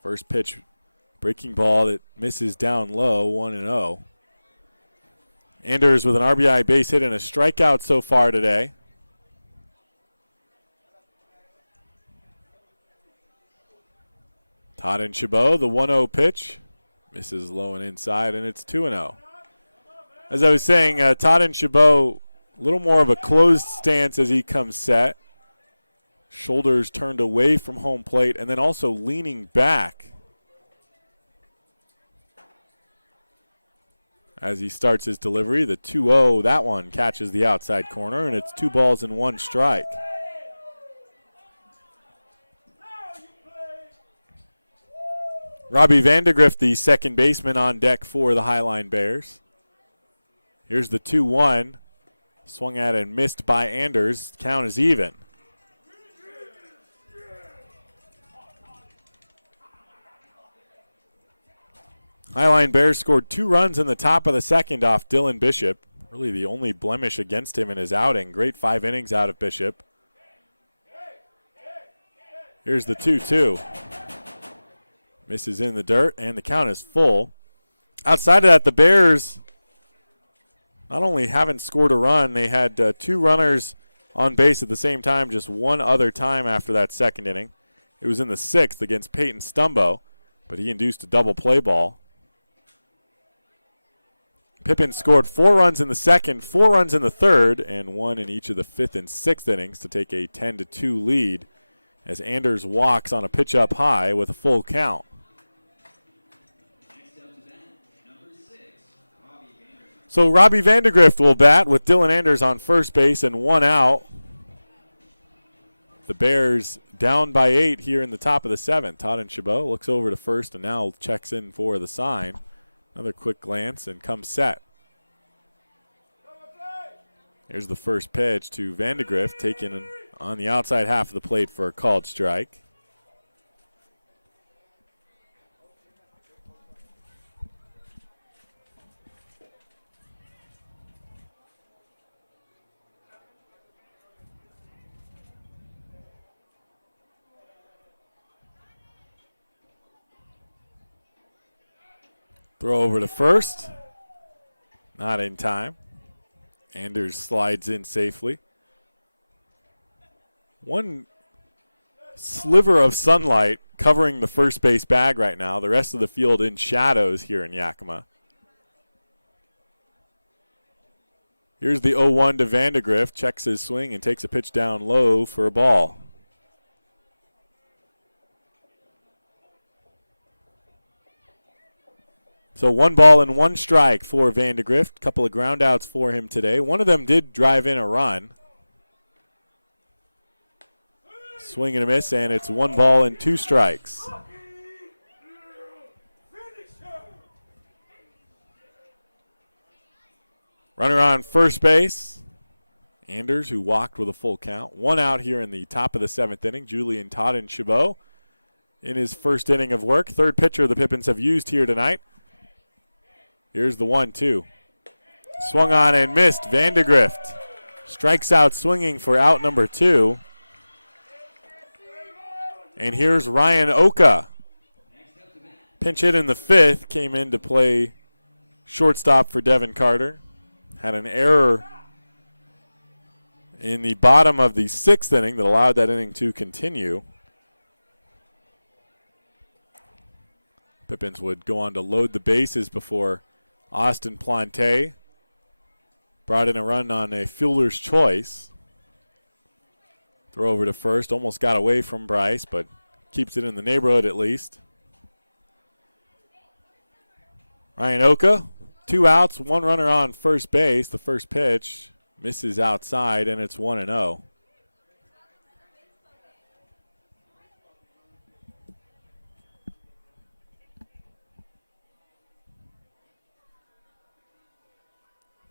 First pitch, breaking ball that misses down low, 1-0. Anders with an RBI base hit and a strikeout so far today. Todd and Chabot, the 1-0 pitch. Misses low and inside, and it's 2-0. As I was saying, Todd and Chabot, a little more of a closed stance as he comes set. Shoulders turned away from home plate, and then also leaning back as he starts his delivery. The 2-0, that one catches the outside corner, and it's 2 balls and 1 strike. Robbie Vandegrift, the second baseman, on deck for the Highline Bears. Here's the 2-1. Swung at and missed by Anders. Count is even. Highline Bears scored 2 runs in the top of the 2nd off Dylan Bishop. Really the only blemish against him in his outing. Great 5 innings out of Bishop. Here's the 2-2. Misses in the dirt, and the count is full. Outside of that, the Bears not only haven't scored a run, they had 2 runners on base at the same time just one other time after that second inning. It was in the 6th against Peyton Stumbo, but he induced a double play ball. Pippins scored 4 runs in the second, 4 runs in the third, and 1 in each of the 5th and 6th innings to take a 10-2 lead as Anders walks on a pitch up high with a full count. So Robbie Vandegrift will bat with Dylan Anders on first base and 1 out. The Bears down by 8 here in the top of the 7th. Todd and Chabot looks over to first and now checks in for the sign. Another quick glance and comes set. Here's the first pitch to Vandegrift, taken on the outside half of the plate for a called strike. Throw over to first. Not in time. Anders slides in safely. One sliver of sunlight covering the first base bag right now. The rest of the field in shadows here in Yakima. Here's the 0-1 to Vandegrift. Checks his swing and takes a pitch down low for a ball. So 1 ball and 1 strike for Vandegrift. Couple of ground outs for him today. One of them did drive in a run. Swing and a miss, and it's 1 ball and 2 strikes. Runner on first base. Anders, who walked with a full count. 1 out here in the top of the 7th inning. Julian Todd and Chabot in his first inning of work. Third pitcher the Pippins have used here tonight. Here's the 1-2. Swung on and missed. Vandegrift strikes out swinging for out number 2. And here's Ryan Oka. Pinch hit in the 5th. Came in to play shortstop for Devin Carter. Had an error in the bottom of the 6th inning that allowed that inning to continue. Pippins would go on to load the bases before Austin Plante brought in a run on a fielder's choice. Throw over to first. Almost got away from Bryce, but keeps it in the neighborhood at least. Ryan Oka, 2 outs, 1 runner on first base. The first pitch misses outside, and it's 1-0.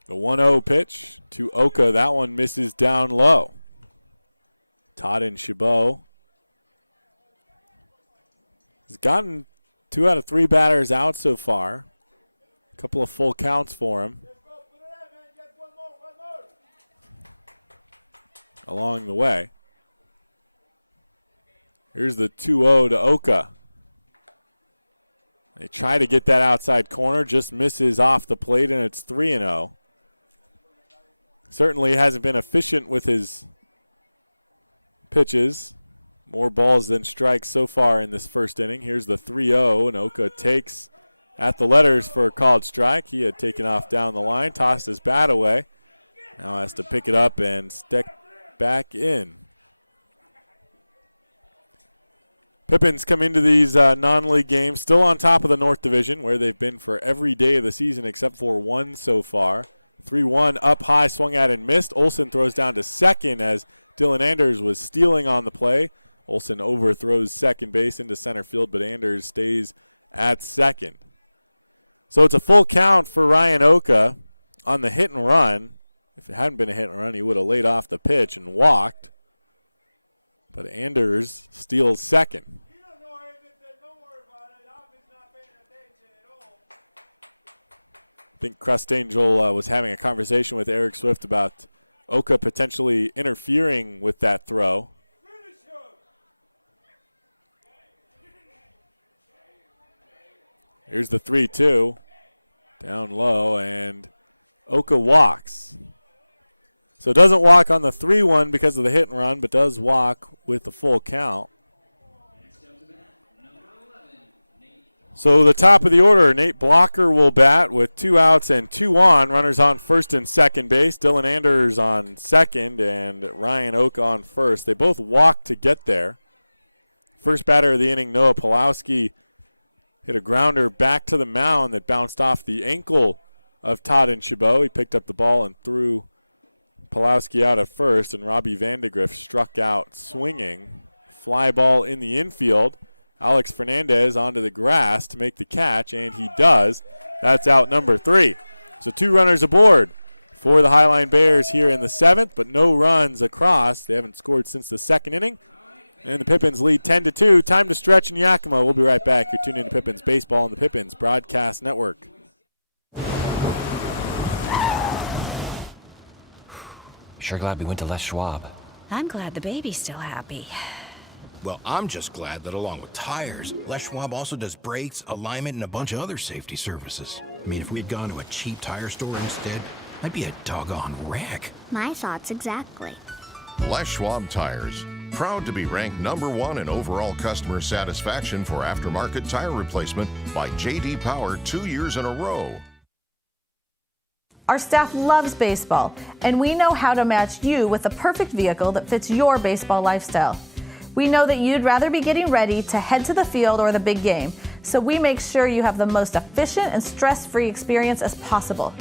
The 1-0 pitch to Oka. That one misses down low. Todd and Chabot has gotten 2 out of 3 batters out so far. A couple of full counts for him along the way. Here's the 2-0 to Oka. They try to get that outside corner, just misses off the plate, and it's 3-0. Certainly hasn't been efficient with his pitches. More balls than strikes so far in this first inning. Here's the 3-0, and Oka takes at the letters for a called strike. He had taken off down the line, tossed his bat away. Now has to pick it up and step back in. Pippins come into these non-league games still on top of the North Division, where they've been for every day of the season except for one so far. 3-1 up high, swung at and missed. Olsen throws down to second as Dylan Anders was stealing on the play. Olsen overthrows second base into center field, but Anders stays at second. So it's a full count for Ryan Oka on the hit and run. If it hadn't been a hit and run, he would have laid off the pitch and walked. But Anders steals second. I think Crust Angel was having a conversation with Eric Swift about Oka potentially interfering with that throw. Here's the 3-2. Down low, and Oka walks. So So doesn't walk on the 3-1 because of the hit and run, but does walk with the full count. So the top of the order, Nate Blocker will bat with 2 outs and 2 on. Runners on first and second base. Dylan Anders on second and Ryan Oak on first. They both walked to get there. First batter of the inning, Noah Pulowski, hit a grounder back to the mound that bounced off the ankle of Todd and Chabot. He picked up the ball and threw Pulowski out at first, and Robbie Vandegrift struck out swinging. Fly ball in the infield. Alex Fernandez onto the grass to make the catch, and he does. That's out number 3. So 2 runners aboard for the Highline Bears here in the 7th, but no runs across. They haven't scored since the second inning. And the Pippins lead 10-2. Time to stretch in Yakima. We'll be right back. You're tuned in to Pippins Baseball on the Pippins Broadcast Network. Sure glad we went to Les Schwab. I'm glad the baby's still happy. Well, I'm just glad that along with tires, Les Schwab also does brakes, alignment, and a bunch of other safety services. I mean, if we'd gone to a cheap tire store instead, I'd be a doggone wreck. My thoughts exactly. Les Schwab Tires. Proud to be ranked #1 in overall customer satisfaction for aftermarket tire replacement by J.D. Power 2 years in a row. Our staff loves baseball, and we know how to match you with the perfect vehicle that fits your baseball lifestyle. We know that you'd rather be getting ready to head to the field or the big game, so we make sure you have the most efficient and stress-free experience as possible.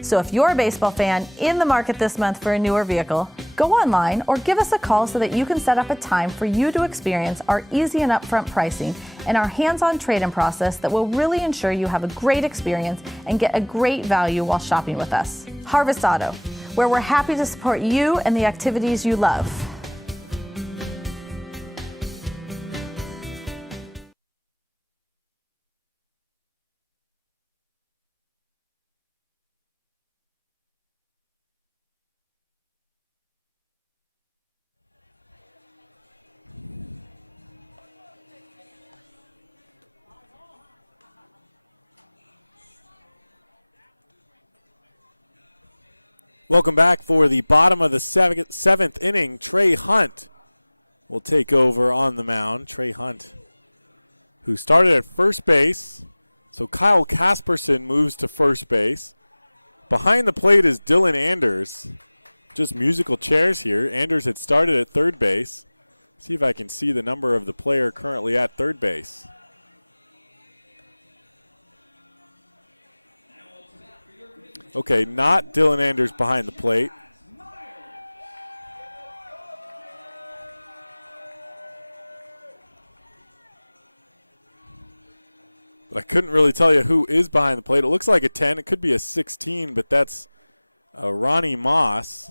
So if you're a baseball fan in the market this month for a newer vehicle, go online or give us a call so that you can set up a time for you to experience our easy and upfront pricing and our hands-on trade-in process that will really ensure you have a great experience and get a great value while shopping with us. Harvest Auto, where we're happy to support you and the activities you love. Welcome back for the bottom of the seventh inning. Trey Hunt will take over on the mound. Trey Hunt, who started at first base. So Kyle Casperson moves to first base. Behind the plate is Dylan Anders. Just musical chairs here. Anders had started at third base. See if I can see the number of the player currently at third base. Okay, not Dylan Anders behind the plate. But I couldn't really tell you who is behind the plate. It looks like a 10. It could be a 16, but that's Ronnie Moss.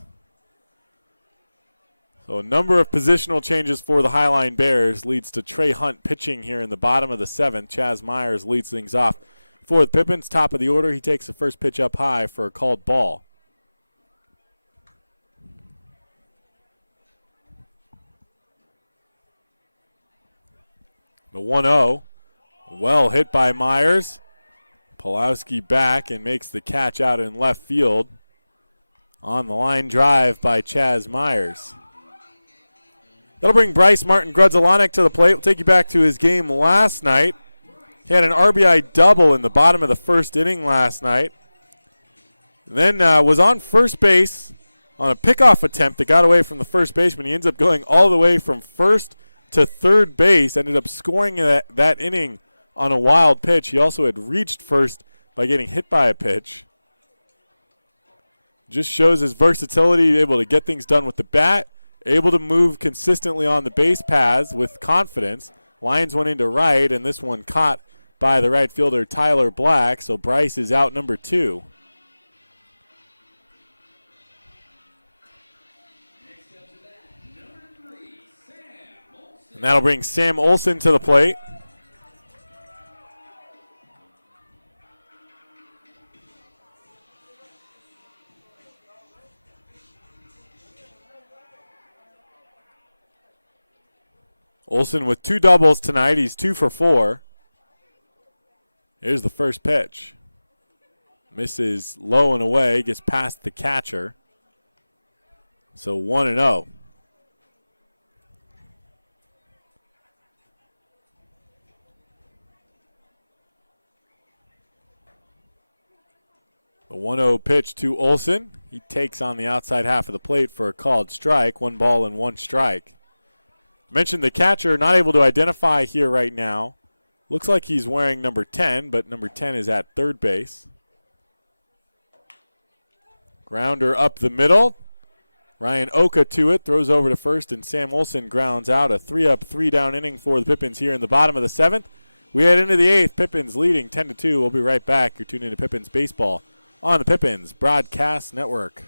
So a number of positional changes for the Highline Bears leads to Trey Hunt pitching here in the bottom of the 7th. Chaz Myers leads things off. For the Pippins, top of the order, he takes the first pitch up high for a called ball. The 1-0, well hit by Myers. Pulowski back and makes the catch out in left field. On the line drive by Chaz Myers. That'll bring Bryce Martin Grudzelanek to the plate. We'll take you back to his game last night. He had an RBI double in the bottom of the first inning last night. Then was on first base on a pickoff attempt that got away from the first baseman. He ends up going all the way from first to third base, ended up scoring that inning on a wild pitch. He also had reached first by getting hit by a pitch. Just shows his versatility, able to get things done with the bat, able to move consistently on the base paths with confidence. Lines one into right, and this one caught by the right fielder Tyler Black, so Bryce is out number 2. And that'll bring Sam Olson to the plate. Olson with 2 doubles tonight. He's 2 for 4. Here's the first pitch. Misses low and away, gets past the catcher. So 1-0. The 1-0 pitch to Olson. He takes on the outside half of the plate for a called strike. 1 ball and 1 strike. Mentioned the catcher not able to identify here right now. Looks like he's wearing number 10, but number 10 is at third base. Grounder up the middle. Ryan Oka to it, throws over to first, and Sam Olson grounds out. A 3-up, 3-down inning for the Pippins here in the bottom of the 7th. We head into the 8th. Pippins leading 10-2. We'll be right back. You're tuned into Pippins Baseball on the Pippins Broadcast Network.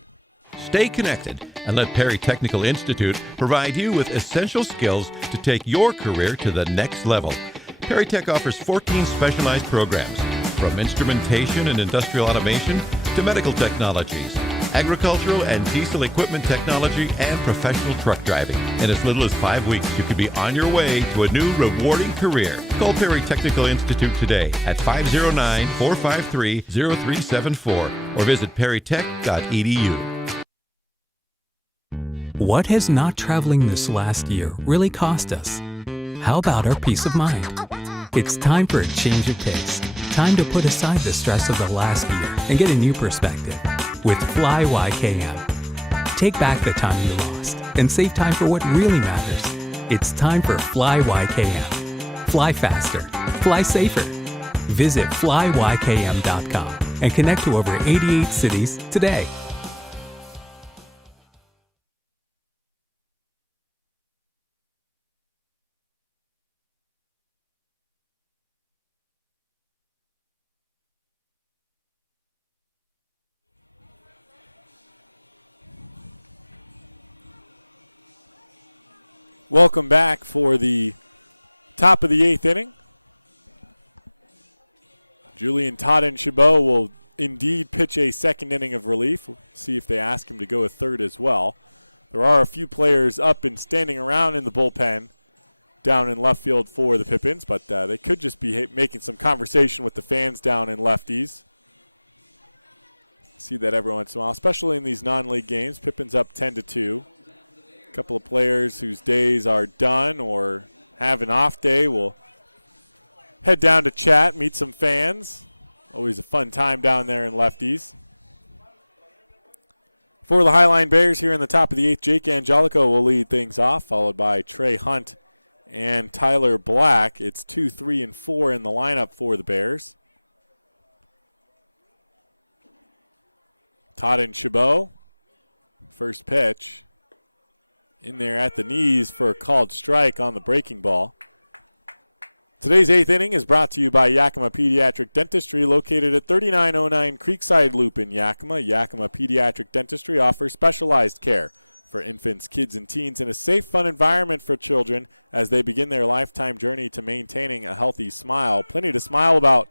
Stay connected and let Perry Technical Institute provide you with essential skills to take your career to the next level. Perry Tech offers 14 specialized programs, from instrumentation and industrial automation to medical technologies, agricultural and diesel equipment technology, and professional truck driving. In as little as 5 weeks, you could be on your way to a new rewarding career. Call Perry Technical Institute today at 509-453-0374 or visit perrytech.edu. What has not traveling this last year really cost us? How about our peace of mind? It's time for a change of pace. Time to put aside the stress of the last year and get a new perspective with Fly YKM. Take back the time you lost and save time for what really matters. It's time for Fly YKM. Fly faster. Fly safer. Visit flyykm.com and connect to over 88 cities today. Welcome back for the top of the 8th inning. Julian Todd and Chabot will indeed pitch a second inning of relief. We'll see if they ask him to go a third as well. There are a few players up and standing around in the bullpen down in left field for the Pippins, but they could just be making some conversation with the fans down in lefties. See that every once in a while, especially in these non-league games. Pippins up 10-2. A couple of players whose days are done or have an off day will head down to chat, meet some fans. Always a fun time down there in lefties. For the Highline Bears here in the top of the 8th, Jake Angelico will lead things off, followed by Trey Hunt and Tyler Black. It's 2, 3, and 4 in the lineup for the Bears. Todd and Chabot, first pitch. In there at the knees for a called strike on the breaking ball. Today's 8th inning is brought to you by Yakima Pediatric Dentistry, located at 3909 Creekside Loop in Yakima. Yakima Pediatric Dentistry offers specialized care for infants, kids, and teens in a safe, fun environment for children as they begin their lifetime journey to maintaining a healthy smile. Plenty to smile about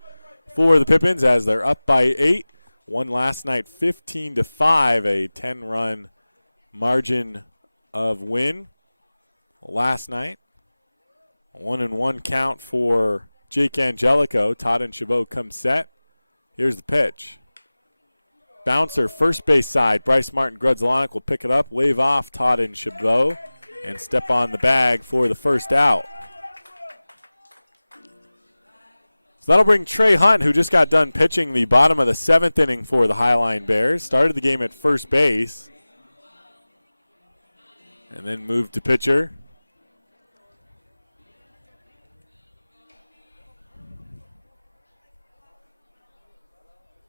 for the Pippins as they're up by 8. Won last night 15-5, a 10-run margin of win last night. 1-1 count for Jake Angelico. Todd and Chabot come set. Here's the pitch. Bouncer, first base side. Bryce Martin Grudzelanek will pick it up, wave off Todd and Chabot, and step on the bag for the first out. So that'll bring Trey Hunt, who just got done pitching the bottom of the 7th inning for the Highline Bears. Started the game at first base and then moved to pitcher.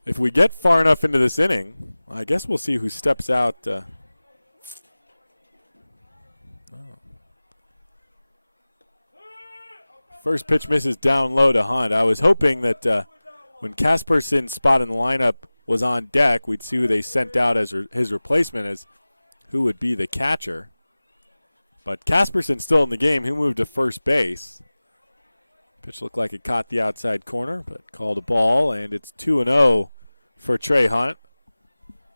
If we get far enough into this inning, I guess we'll see who steps out. First pitch misses down low to Hunt. I was hoping that when Casperson's spot in the lineup was on deck, we'd see who they sent out as his replacement, as who would be the catcher. But Casperson's still in the game. He moved to first base. Pitch looked like it caught the outside corner, but called a ball, and it's 2-0 for Trey Hunt.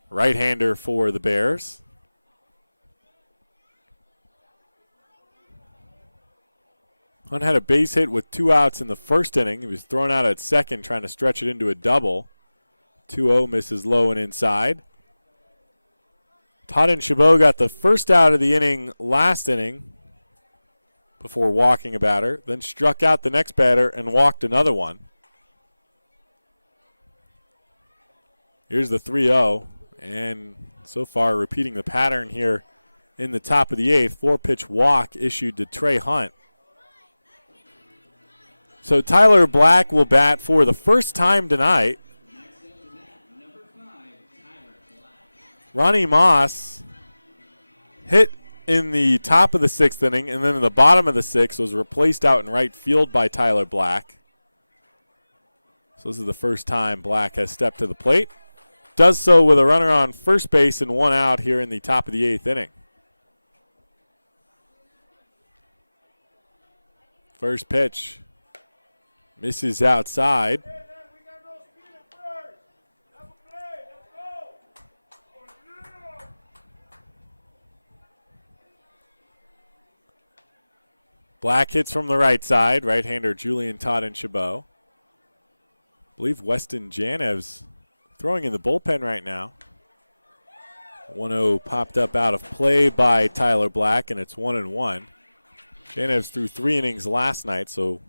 Right-hander for the Bears. Hunt had a base hit with 2 outs in the first inning. He was thrown out at second, trying to stretch it into a double. 2-0 misses low and inside. Todd and Chabot got the first out of the inning last inning before walking a batter, then struck out the next batter and walked another one. Here's the 3-0, and so far repeating the pattern here in the top of the eighth. 4-pitch walk issued to Trey Hunt. So Tyler Black will bat for the first time tonight. Ronnie Moss hit in the top of the sixth inning, and then in the bottom of the sixth was replaced out in right field by Tyler Black. So this is the first time Black has stepped to the plate. Does so with a runner on first base and one out here in the top of the eighth inning. First pitch misses outside. Black hits from the right side. Right-hander Julian Todd and Chabot. I believe Weston Janev's throwing in the bullpen right now. 1-0 popped up out of play by Tyler Black, and it's 1-1. Janev's threw 3 innings last night, so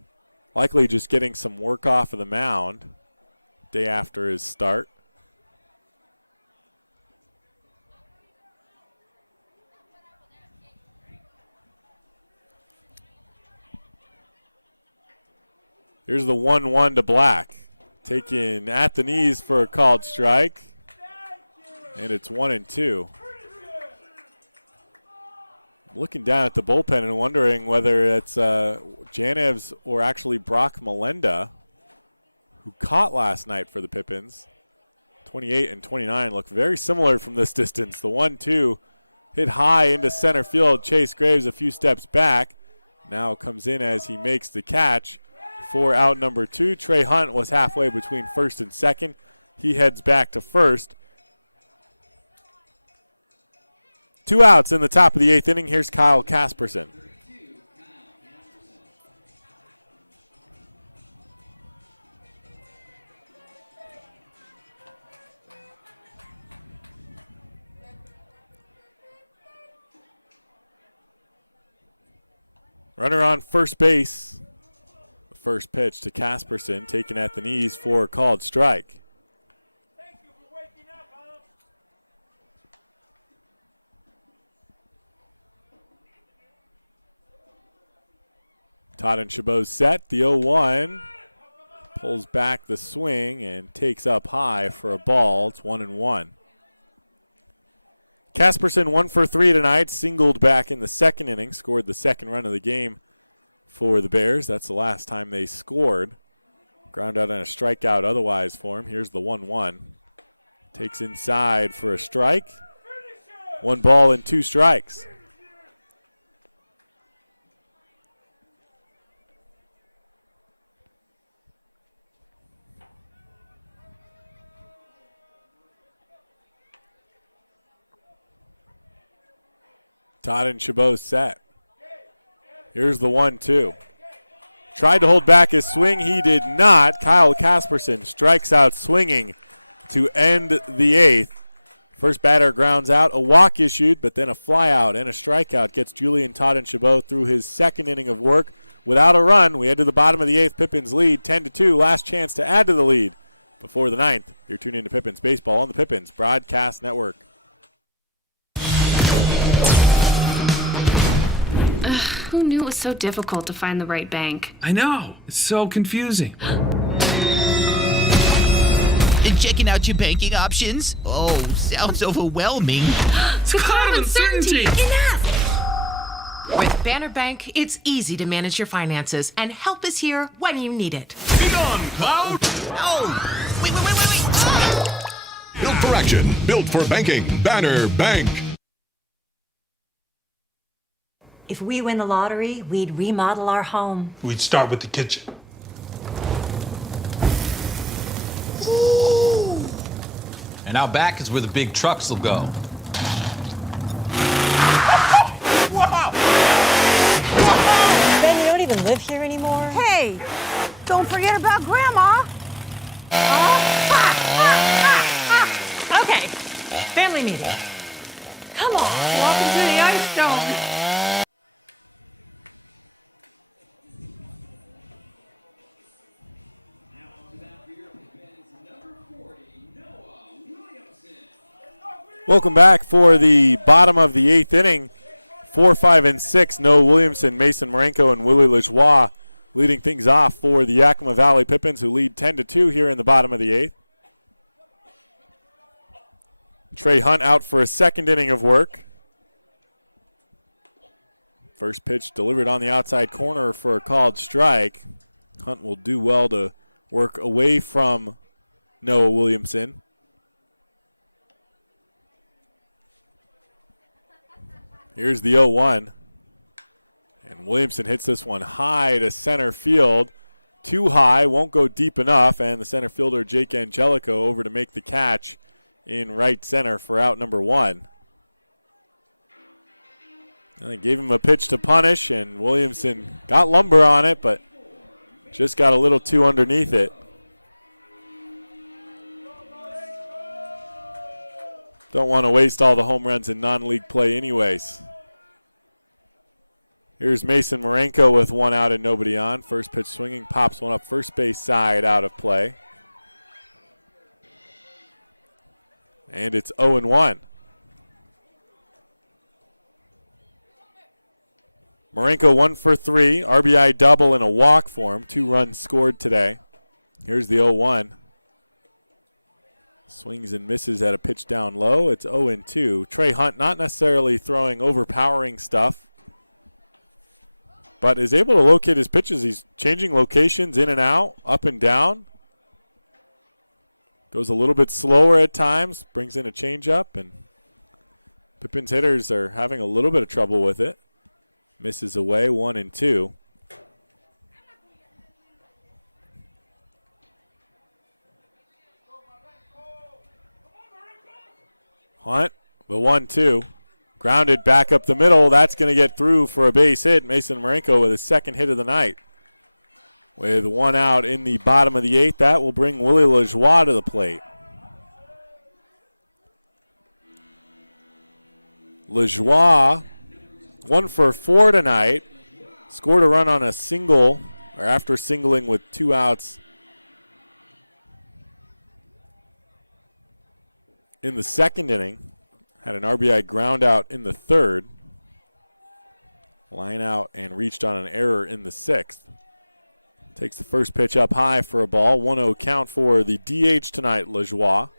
likely just getting some work off of the mound day after his start. Here's the 1-1 to Black. Taken at the knees for a called strike. And it's 1-2. Looking down at the bullpen and wondering whether it's Janev's or actually Brock Melenda, who caught last night for the Pippins. 28 and 29 look very similar from this distance. The 1-2 hit high into center field. Chase Graves a few steps back. Now comes in as he makes the catch for out number 2. Trey Hunt was halfway between first and second. He heads back to first. 2 outs in the top of the eighth inning. Here's Kyle Casperson. Runner on first base. The first pitch to Casperson, taken at the knees for a called strike. Todd and Chabot set. The 0-1 pulls back the swing and takes up high for a ball. It's 1-1. Casperson 1 for 3 tonight. Singled back in the second inning. Scored the second run of the game for the Bears. That's the last time they scored. Ground out and a strikeout otherwise for him. Here's the 1-1. Takes inside for a strike. 1 ball and 2 strikes. Todd and Chabot set. Here's the 1-2. Tried to hold back his swing. He did not. Kyle Casperson strikes out swinging to end the eighth. First batter grounds out. A walk issued, but then a fly out and a strikeout gets Julian Todd and Chabot through his second inning of work. Without a run, we head to the bottom of the eighth. Pippins lead 10-2. Last chance to add to the lead before the ninth. You're tuned into Pippins Baseball on the Pippins Broadcast Network. Who knew it was so difficult to find the right bank? I know. It's so confusing. And checking out your banking options? Oh, sounds overwhelming. Secure uncertainty. Enough! With Banner Bank, it's easy to manage your finances, and help is here when you need it. Be gone, Cloud! Oh! Wait! Built for action, built for banking. Banner Bank. If we win the lottery, we'd remodel our home. We'd start with the kitchen. Ooh. And out back is where the big trucks will go. Wow! Ben, you don't even live here anymore? Hey, don't forget about Grandma. Okay, family meeting. Come on, walking through the ice dome. Welcome back for the bottom of the 8th inning. 4, 5, and 6. Noah Williamson, Mason Marenko, and Willie Lajoie leading things off for the Yakima Valley Pippins, who lead 10-2 here in the bottom of the 8th. Trey Hunt out for a second inning of work. First pitch delivered on the outside corner for a called strike. Hunt will do well to work away from Noah Williamson. Here's the 0-1. And Williamson hits this one high to center field. Too high, won't go deep enough, and the center fielder Jake Angelico over to make the catch in right center for out number 1. And they gave him a pitch to punish, and Williamson got lumber on it, but just got a little too underneath it. Don't want to waste all the home runs in non-league play anyways. Here's Mason Marenko with one out and nobody on. First pitch swinging, pops one up first base side, out of play. And it's 0-1. Marenko 1 for 3, RBI double and a walk for him. 2 runs scored today. Here's the 0-1. Swings and misses at a pitch down low. It's 0-2. Trey Hunt not necessarily throwing overpowering stuff, but is able to locate his pitches. He's changing locations in and out, up and down. Goes a little bit slower at times, brings in a changeup, and Pippins hitters are having a little bit of trouble with it. Misses away, 1-2. Hunt, the 1-2. Grounded back up the middle. That's going to get through for a base hit. Mason Marenko with his second hit of the night. With one out in the bottom of the 8th, that will bring Willie Lajoie to the plate. Lajoie, 1 for 4 tonight. Scored a run on a single, or after singling with 2 outs in the second inning. Had an RBI ground out in the 3rd. Line out and reached on an error in the 6th. Takes the first pitch up high for a ball. 1-0 count for the DH tonight, Lajoie.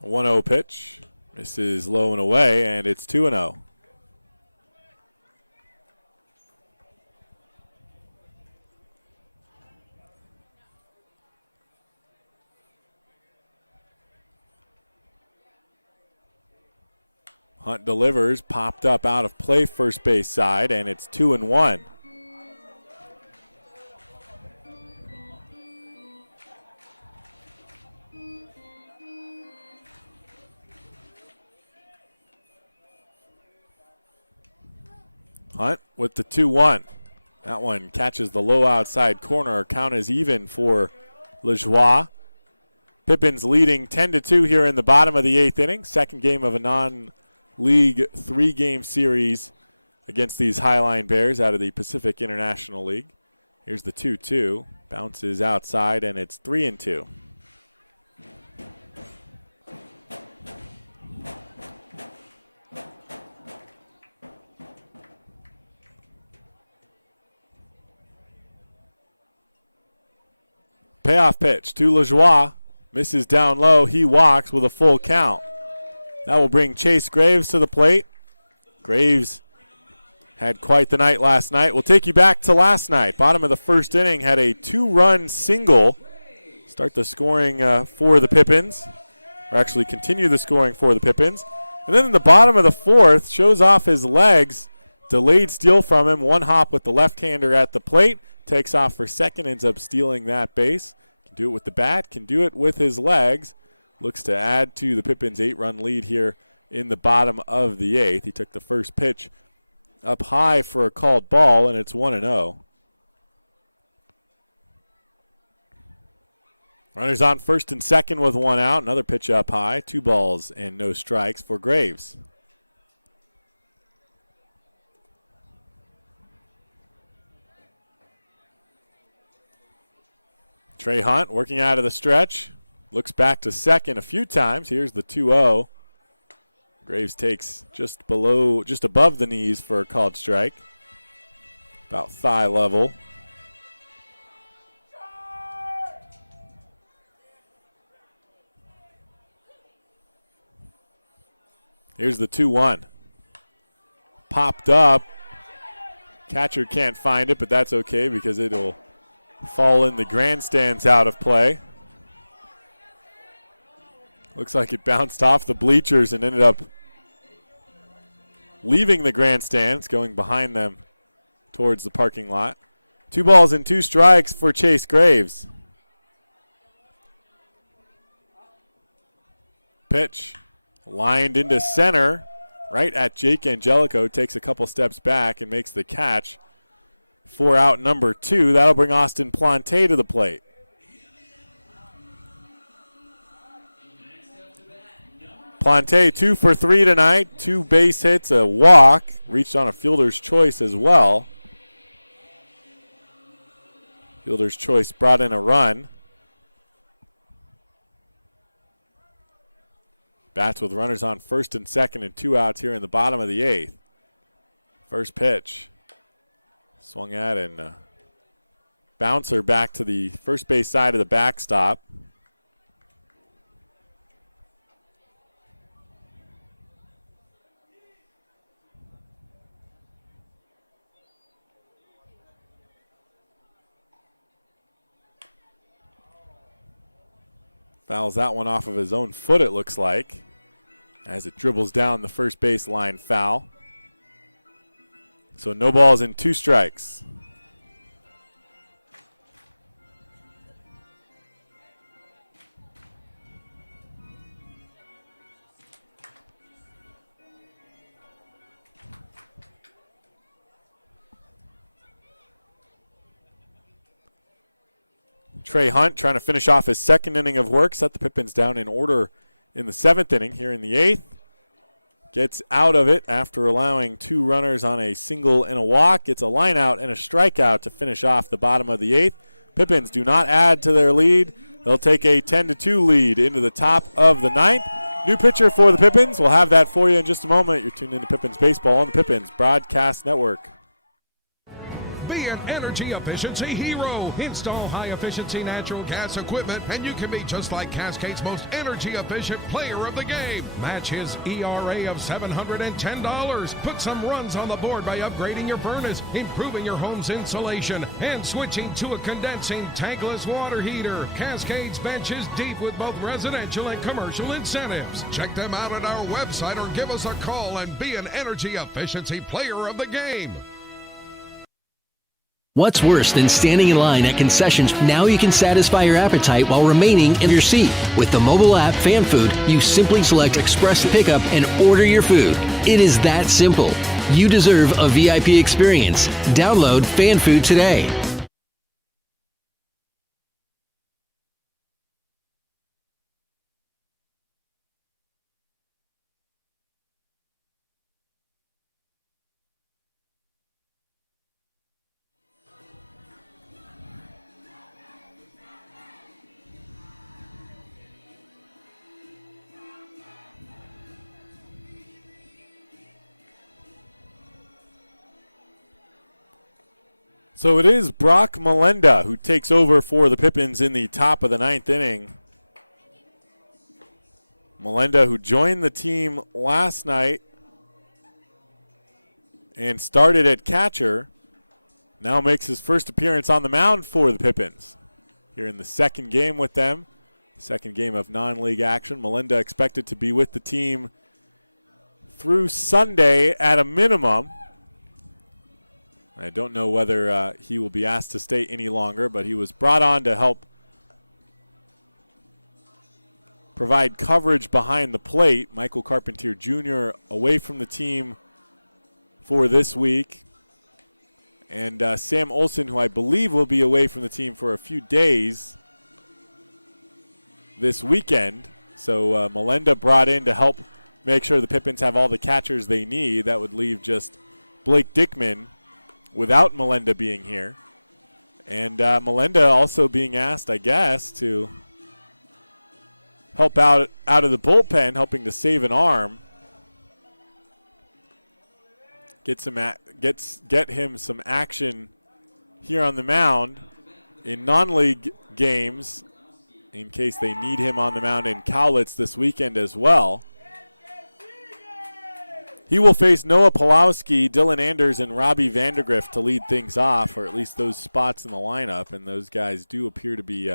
A 1-0 pitch. Misses low and away, and it's 2-0. Hunt delivers, popped up out of play first base side, and it's 2-1. Hunt with the 2-1. That one catches the low outside corner. Count is even for Lajoie. Pippins leading 10-2 here in the bottom of the 8th inning. Second game of a non-league 3-game series against these Highline Bears out of the Pacific International League. Here's the 2-2. Bounces outside, and it's 3-2. Payoff pitch to Lajoie. Misses down low. He walks with a full count. That will bring Chase Graves to the plate. Graves had quite the night last night. We'll take you back to last night. Bottom of the first inning, had a 2-run single. Start the scoring for the Pippins. Or actually continue the scoring for the Pippins. And then in the bottom of the 4th, shows off his legs. Delayed steal from him. One hop with the left-hander at the plate. Takes off for second, ends up stealing that base. Can do it with the bat, can do it with his legs. Looks to add to the Pippins' 8-run lead here in the bottom of the 8th. He took the first pitch up high for a called ball, and it's 1-0. Runners on first and second with one out. Another pitch up high. 2 balls and no strikes for Graves. Trey Hunt working out of the stretch. Looks back to second a few times. Here's the 2-0. Graves takes just above the knees for a called strike. About thigh level. Here's the 2-1. Popped up. Catcher can't find it, but that's okay because it'll fall in the grandstands out of play. Looks like it bounced off the bleachers and ended up leaving the grandstands, going behind them towards the parking lot. 2 balls and 2 strikes for Chase Graves. Pitch lined into center, right at Jake Angelico. Takes a couple steps back and makes the catch for out number 2. That'll bring Austin Plante to the plate. Plante 2 for 3 tonight, 2 base hits, a walk, reached on a fielder's choice as well. Fielder's choice brought in a run. Bats with runners on first and second and 2 outs here in the bottom of the 8th. First pitch. Swung at and bouncer back to the first base side of the backstop. Fouls that one off of his own foot, it looks like, as it dribbles down the first base line foul. So no balls and 2 strikes. Trey Hunt trying to finish off his second inning of work, set the Pippins down in order in the 7th inning here in the 8th. Gets out of it after allowing 2 runners on a single and a walk. Gets a line out and a strikeout to finish off the bottom of the 8th. Pippins do not add to their lead. They'll take a 10-2 lead into the top of the 9th. New pitcher for the Pippins. We'll have that for you in just a moment. You're tuned into Pippins Baseball on the Pippins Broadcast Network. Be an energy efficiency hero. Install high-efficiency natural gas equipment, and you can be just like Cascade's most energy-efficient player of the game. Match his ERA of $710. Put some runs on the board by upgrading your furnace, improving your home's insulation, and switching to a condensing tankless water heater. Cascade's bench is deep with both residential and commercial incentives. Check them out at our website or give us a call and be an energy efficiency player of the game. What's worse than standing in line at concessions? Now you can satisfy your appetite while remaining in your seat. With the mobile app Fan Food, you simply select Express Pickup and order your food. It is that simple. You deserve a VIP experience. Download Fan Food today. So it is Brock Melenda who takes over for the Pippins in the top of the 9th inning. Melenda, who joined the team last night and started at catcher, now makes his first appearance on the mound for the Pippins. Here in the 2nd game with them, 2nd game of non-league action. Melenda expected to be with the team through Sunday at a minimum. I don't know whether he will be asked to stay any longer, but he was brought on to help provide coverage behind the plate. Michael Carpentier Jr. away from the team for this week. And Sam Olson, who I believe will be away from the team for a few days. this weekend. So Melenda brought in to help make sure the Pippins have all the catchers they need. That would leave just Blake Dickman without Melenda being here. And Melenda also being asked, I guess, to help out of the bullpen, helping to save an arm. Get him some action here on the mound in non-league games in case they need him on the mound in Cowlitz this weekend as well. He will face Noah Pulowski, Dylan Anders, and Robbie Vandergrift to lead things off, or at least those spots in the lineup. And those guys do appear to be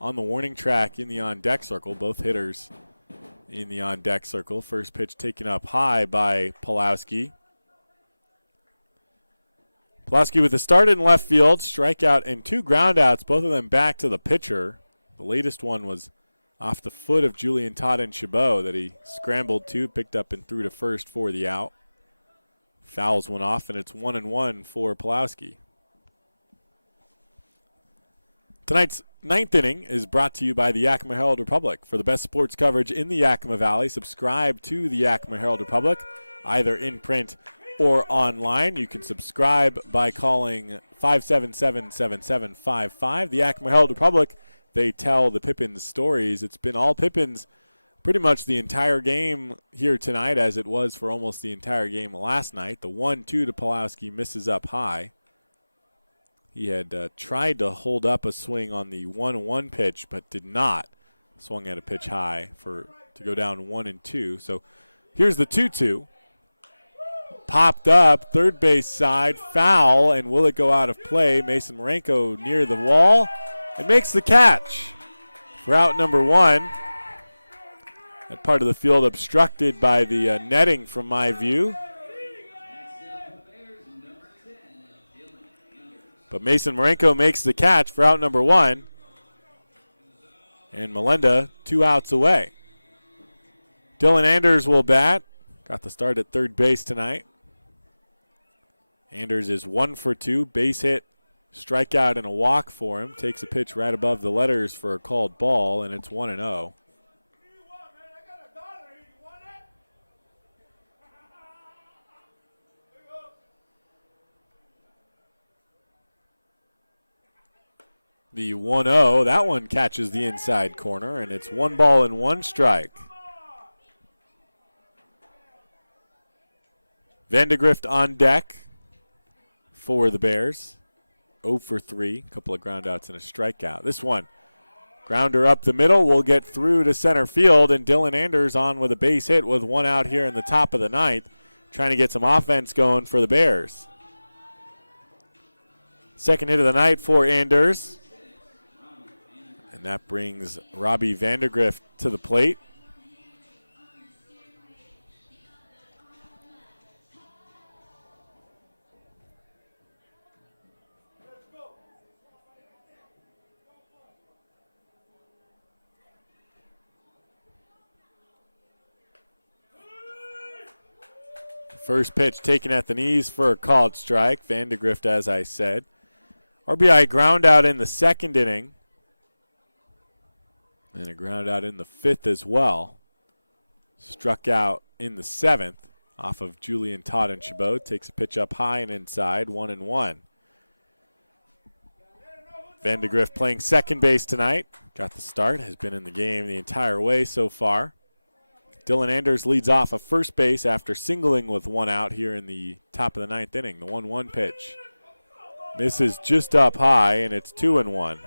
on the warning track in the on-deck circle, both hitters in the on-deck circle. First pitch taken up high by Pulowski. Pulowski with a start in left field, strikeout and 2 groundouts, both of them back to the pitcher. The latest one was off the foot of Julian Todd and Chabot that he scrambled to, picked up and threw to first for the out. Fouls one off, and it's 1-1 for Pulowski. Tonight's 9th inning is brought to you by the Yakima Herald Republic. For the best sports coverage in the Yakima Valley, subscribe to the Yakima Herald Republic, either in print or online. You can subscribe by calling 577-7755. The Yakima Herald Republic, they tell the Pippins stories. It's been all Pippins pretty much the entire game here tonight, as it was for almost the entire game last night. The 1-2 to Pulowski misses up high. He had tried to hold up a swing on the 1-1 pitch, but did not. Swung at a pitch high to go down 1-2. So here's the 2-2. Popped up, third base side, foul, and will it go out of play? Mason Marenko near the wall and makes the catch for out number 1. That part of the field obstructed by the netting from my view. But Mason Marenko makes the catch for out number 1. And Melenda 2 outs away. Dylan Anders will bat. Got the start at third base tonight. Anders is 1 for 2, base hit, strikeout, and a walk for him. Takes a pitch right above the letters for a called ball, and it's 1-0. The 1-0, that one catches the inside corner, and it's 1 ball and 1 strike. Vandegrift on deck for the Bears. 0 for 3, a couple of groundouts and a strikeout. This one, grounder up the middle, will get through to center field, and Dylan Anders on with a base hit with 1 out here in the top of the 9th, trying to get some offense going for the Bears. Second hit of the night for Anders. And that brings Robbie Vandergrift to the plate. First pitch taken at the knees for a called strike. Vandegrift, as I said. RBI ground out in the second inning. And a ground out in the 5th as well. Struck out in the 7th off of Julian Todd and Chabot. Takes a pitch up high and inside, 1-1. Vandegrift playing second base tonight. Got the start, has been in the game the entire way so far. Dylan Anders leads off of first base after singling with 1 out here in the top of the 9th inning. The 1-1 pitch. Misses just up high, and it's 2-1.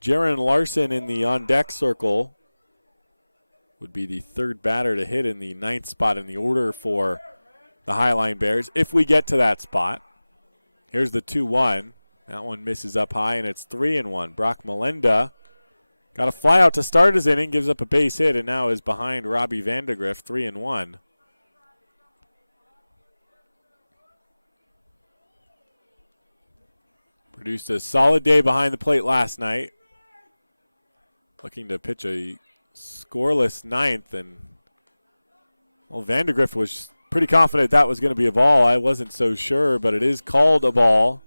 Jaron Larson in the on-deck circle would be the third batter to hit in the 9th spot in the order for the Highline Bears, if we get to that spot. Here's the 2-1. That one misses up high, and it's 3-1. Brock Melenda got a fly out to start his inning, gives up a base hit, and now is behind Robbie Vandegrift, 3-1. Produced a solid day behind the plate last night. Looking to pitch a scoreless 9th, and well, Vandegrift was pretty confident that was going to be a ball. I wasn't so sure, but it is called a ball.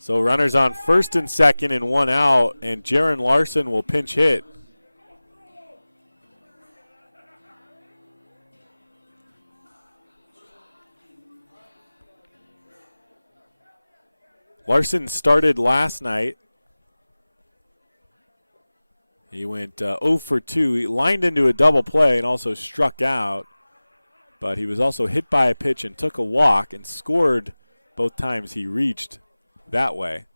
So runners on first and second and one out, and Jaron Larson will pinch hit. Larson started last night. He went 0 for 2. He lined into a double play and also struck out. But he was also hit by a pitch and took a walk and scored both times he reached that way.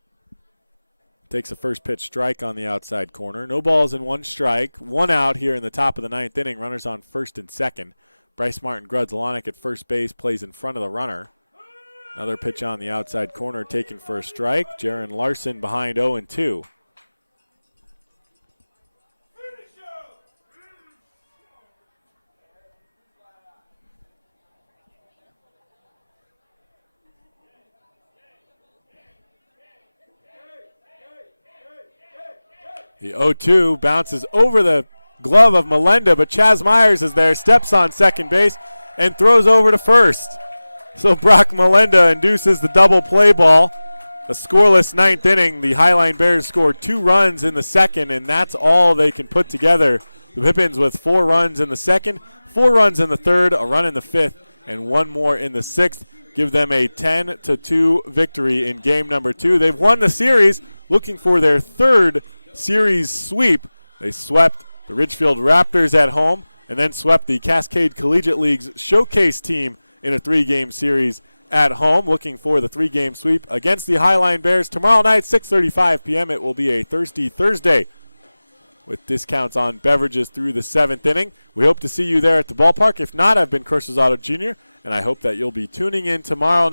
Takes a first pitch strike on the outside corner. No balls and one strike. One out here in the top of the ninth inning. Runners on first and second. Bryce Martin Grudzelanek at first base plays in front of the runner. Another pitch on the outside corner taken for a strike. Jaron Larson behind 0-2. The 0-2 bounces over the glove of Melenda, but Chaz Myers is there, steps on second base, and throws over to first. So Brock Melenda induces the double play ball. A scoreless ninth inning. The Highline Bears scored 2 runs in the second, and that's all they can put together. The Pippins with 4 runs in the second, 4 runs in the third, a run in the fifth, and 1 more in the sixth. Give them a 10-2 victory in game number 2. They've won the series, looking for their 3rd series sweep. They swept the Ridgefield Raptors at home and then swept the Cascade Collegiate League's showcase team in a 3-game series at home, looking for the 3-game sweep against the Highline Bears tomorrow night, 6:35 p.m. It will be a Thirsty Thursday with discounts on beverages through the 7th inning. We hope to see you there at the ballpark. If not, I've been Curses Auto Jr., and I hope that you'll be tuning in tomorrow night.